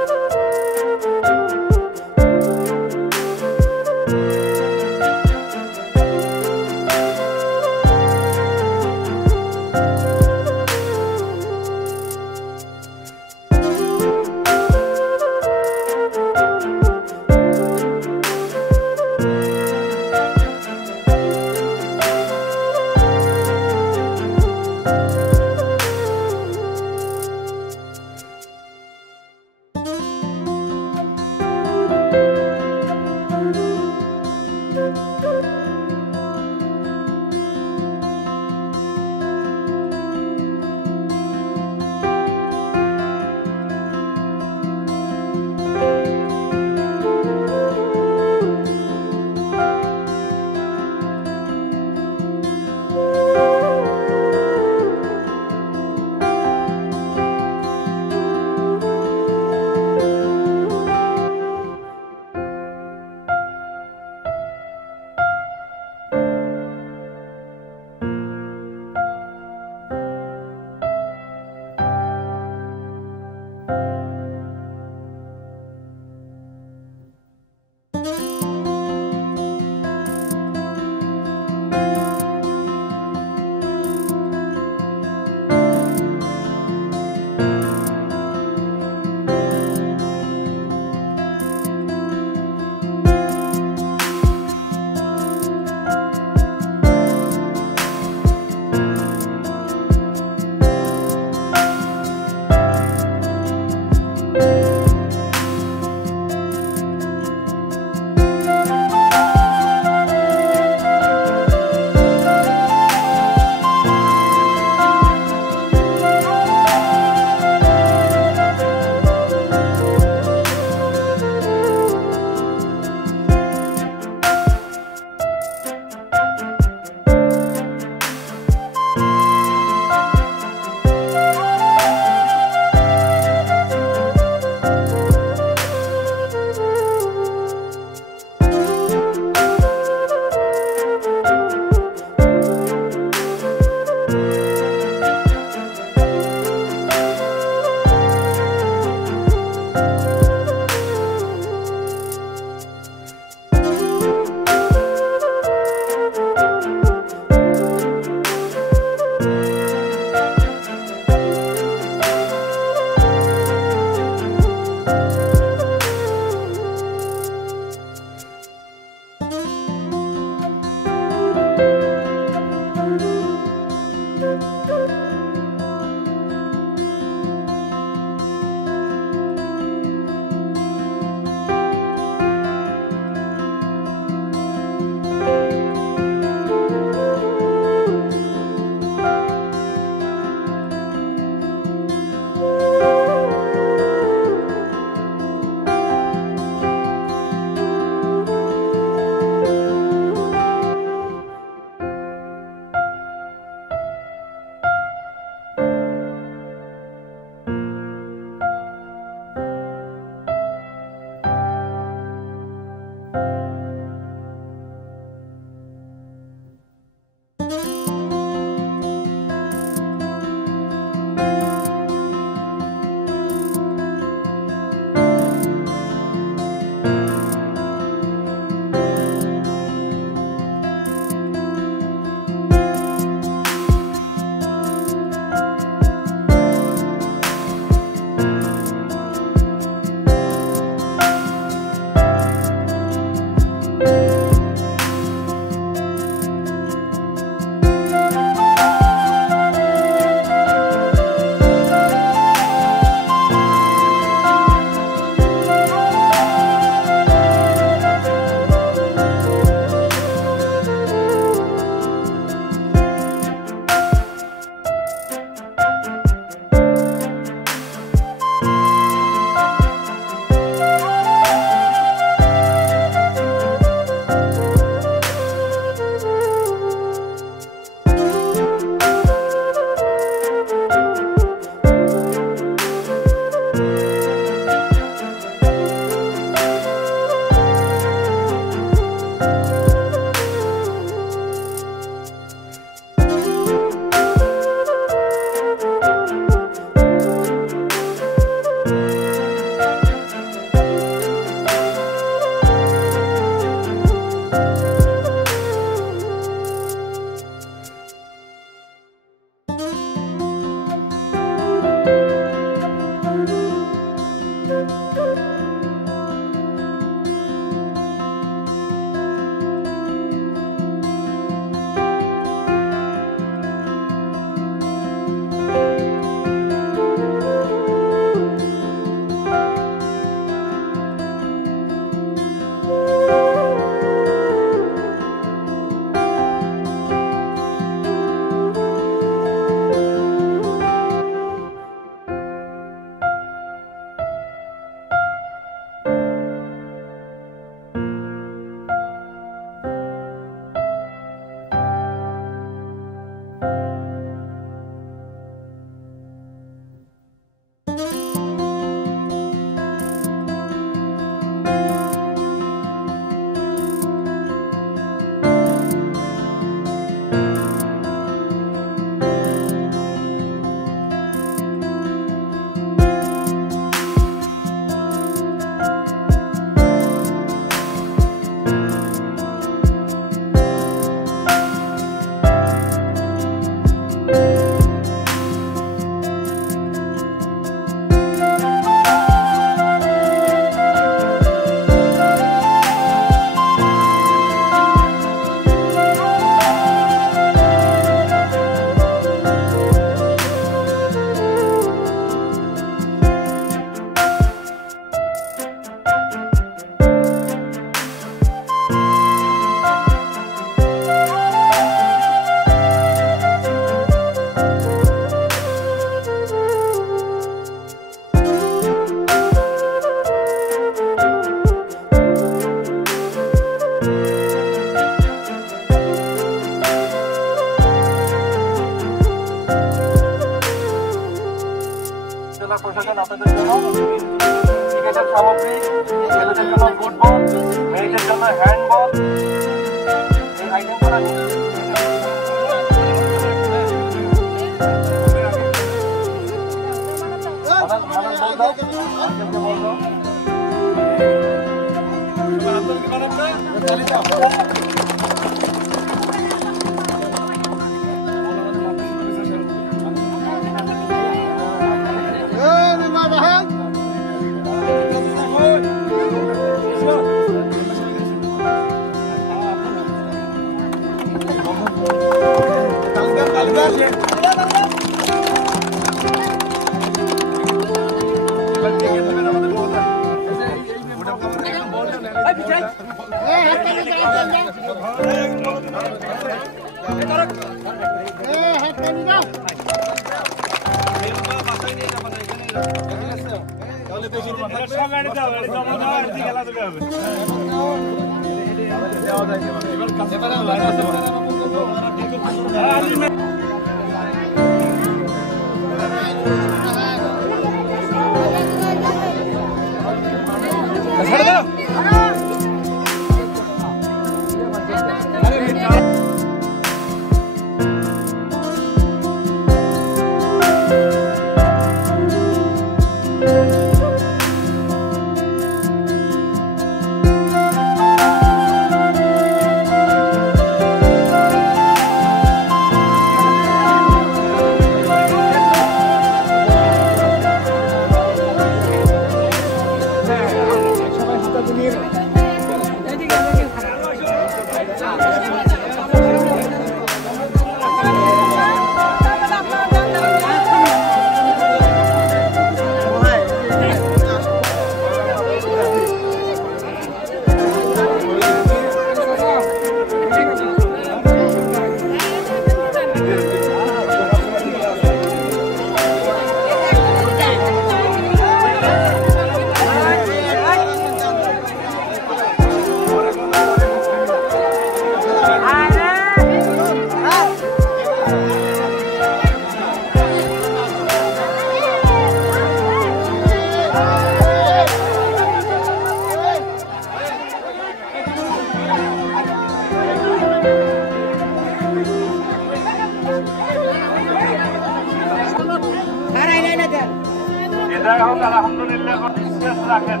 আলহামদুলিল্লাহ বিশ্বাস রাখেন,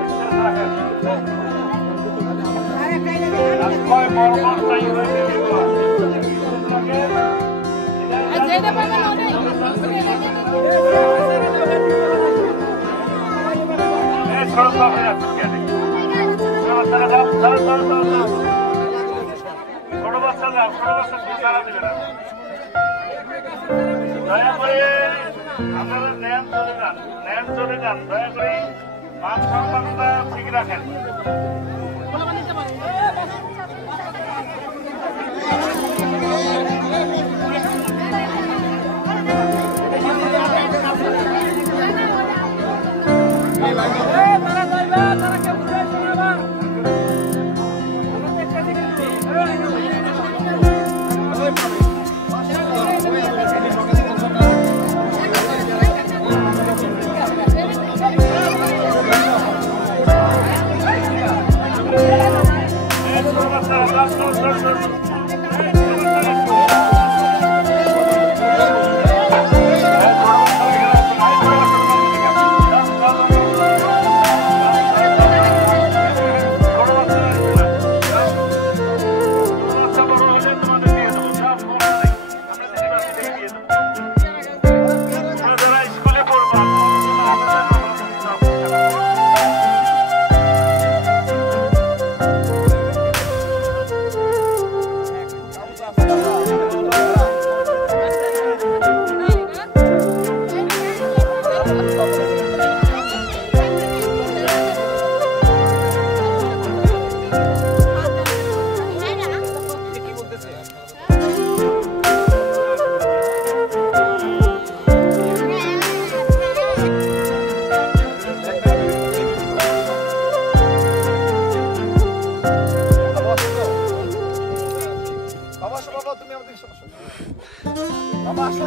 বিশ্বাস রাখেন। দয়া করে আপনারা ন্যান চলে যান, দয়া করে মান সম্মানটা ঠিক রাখেন। বাবা আসো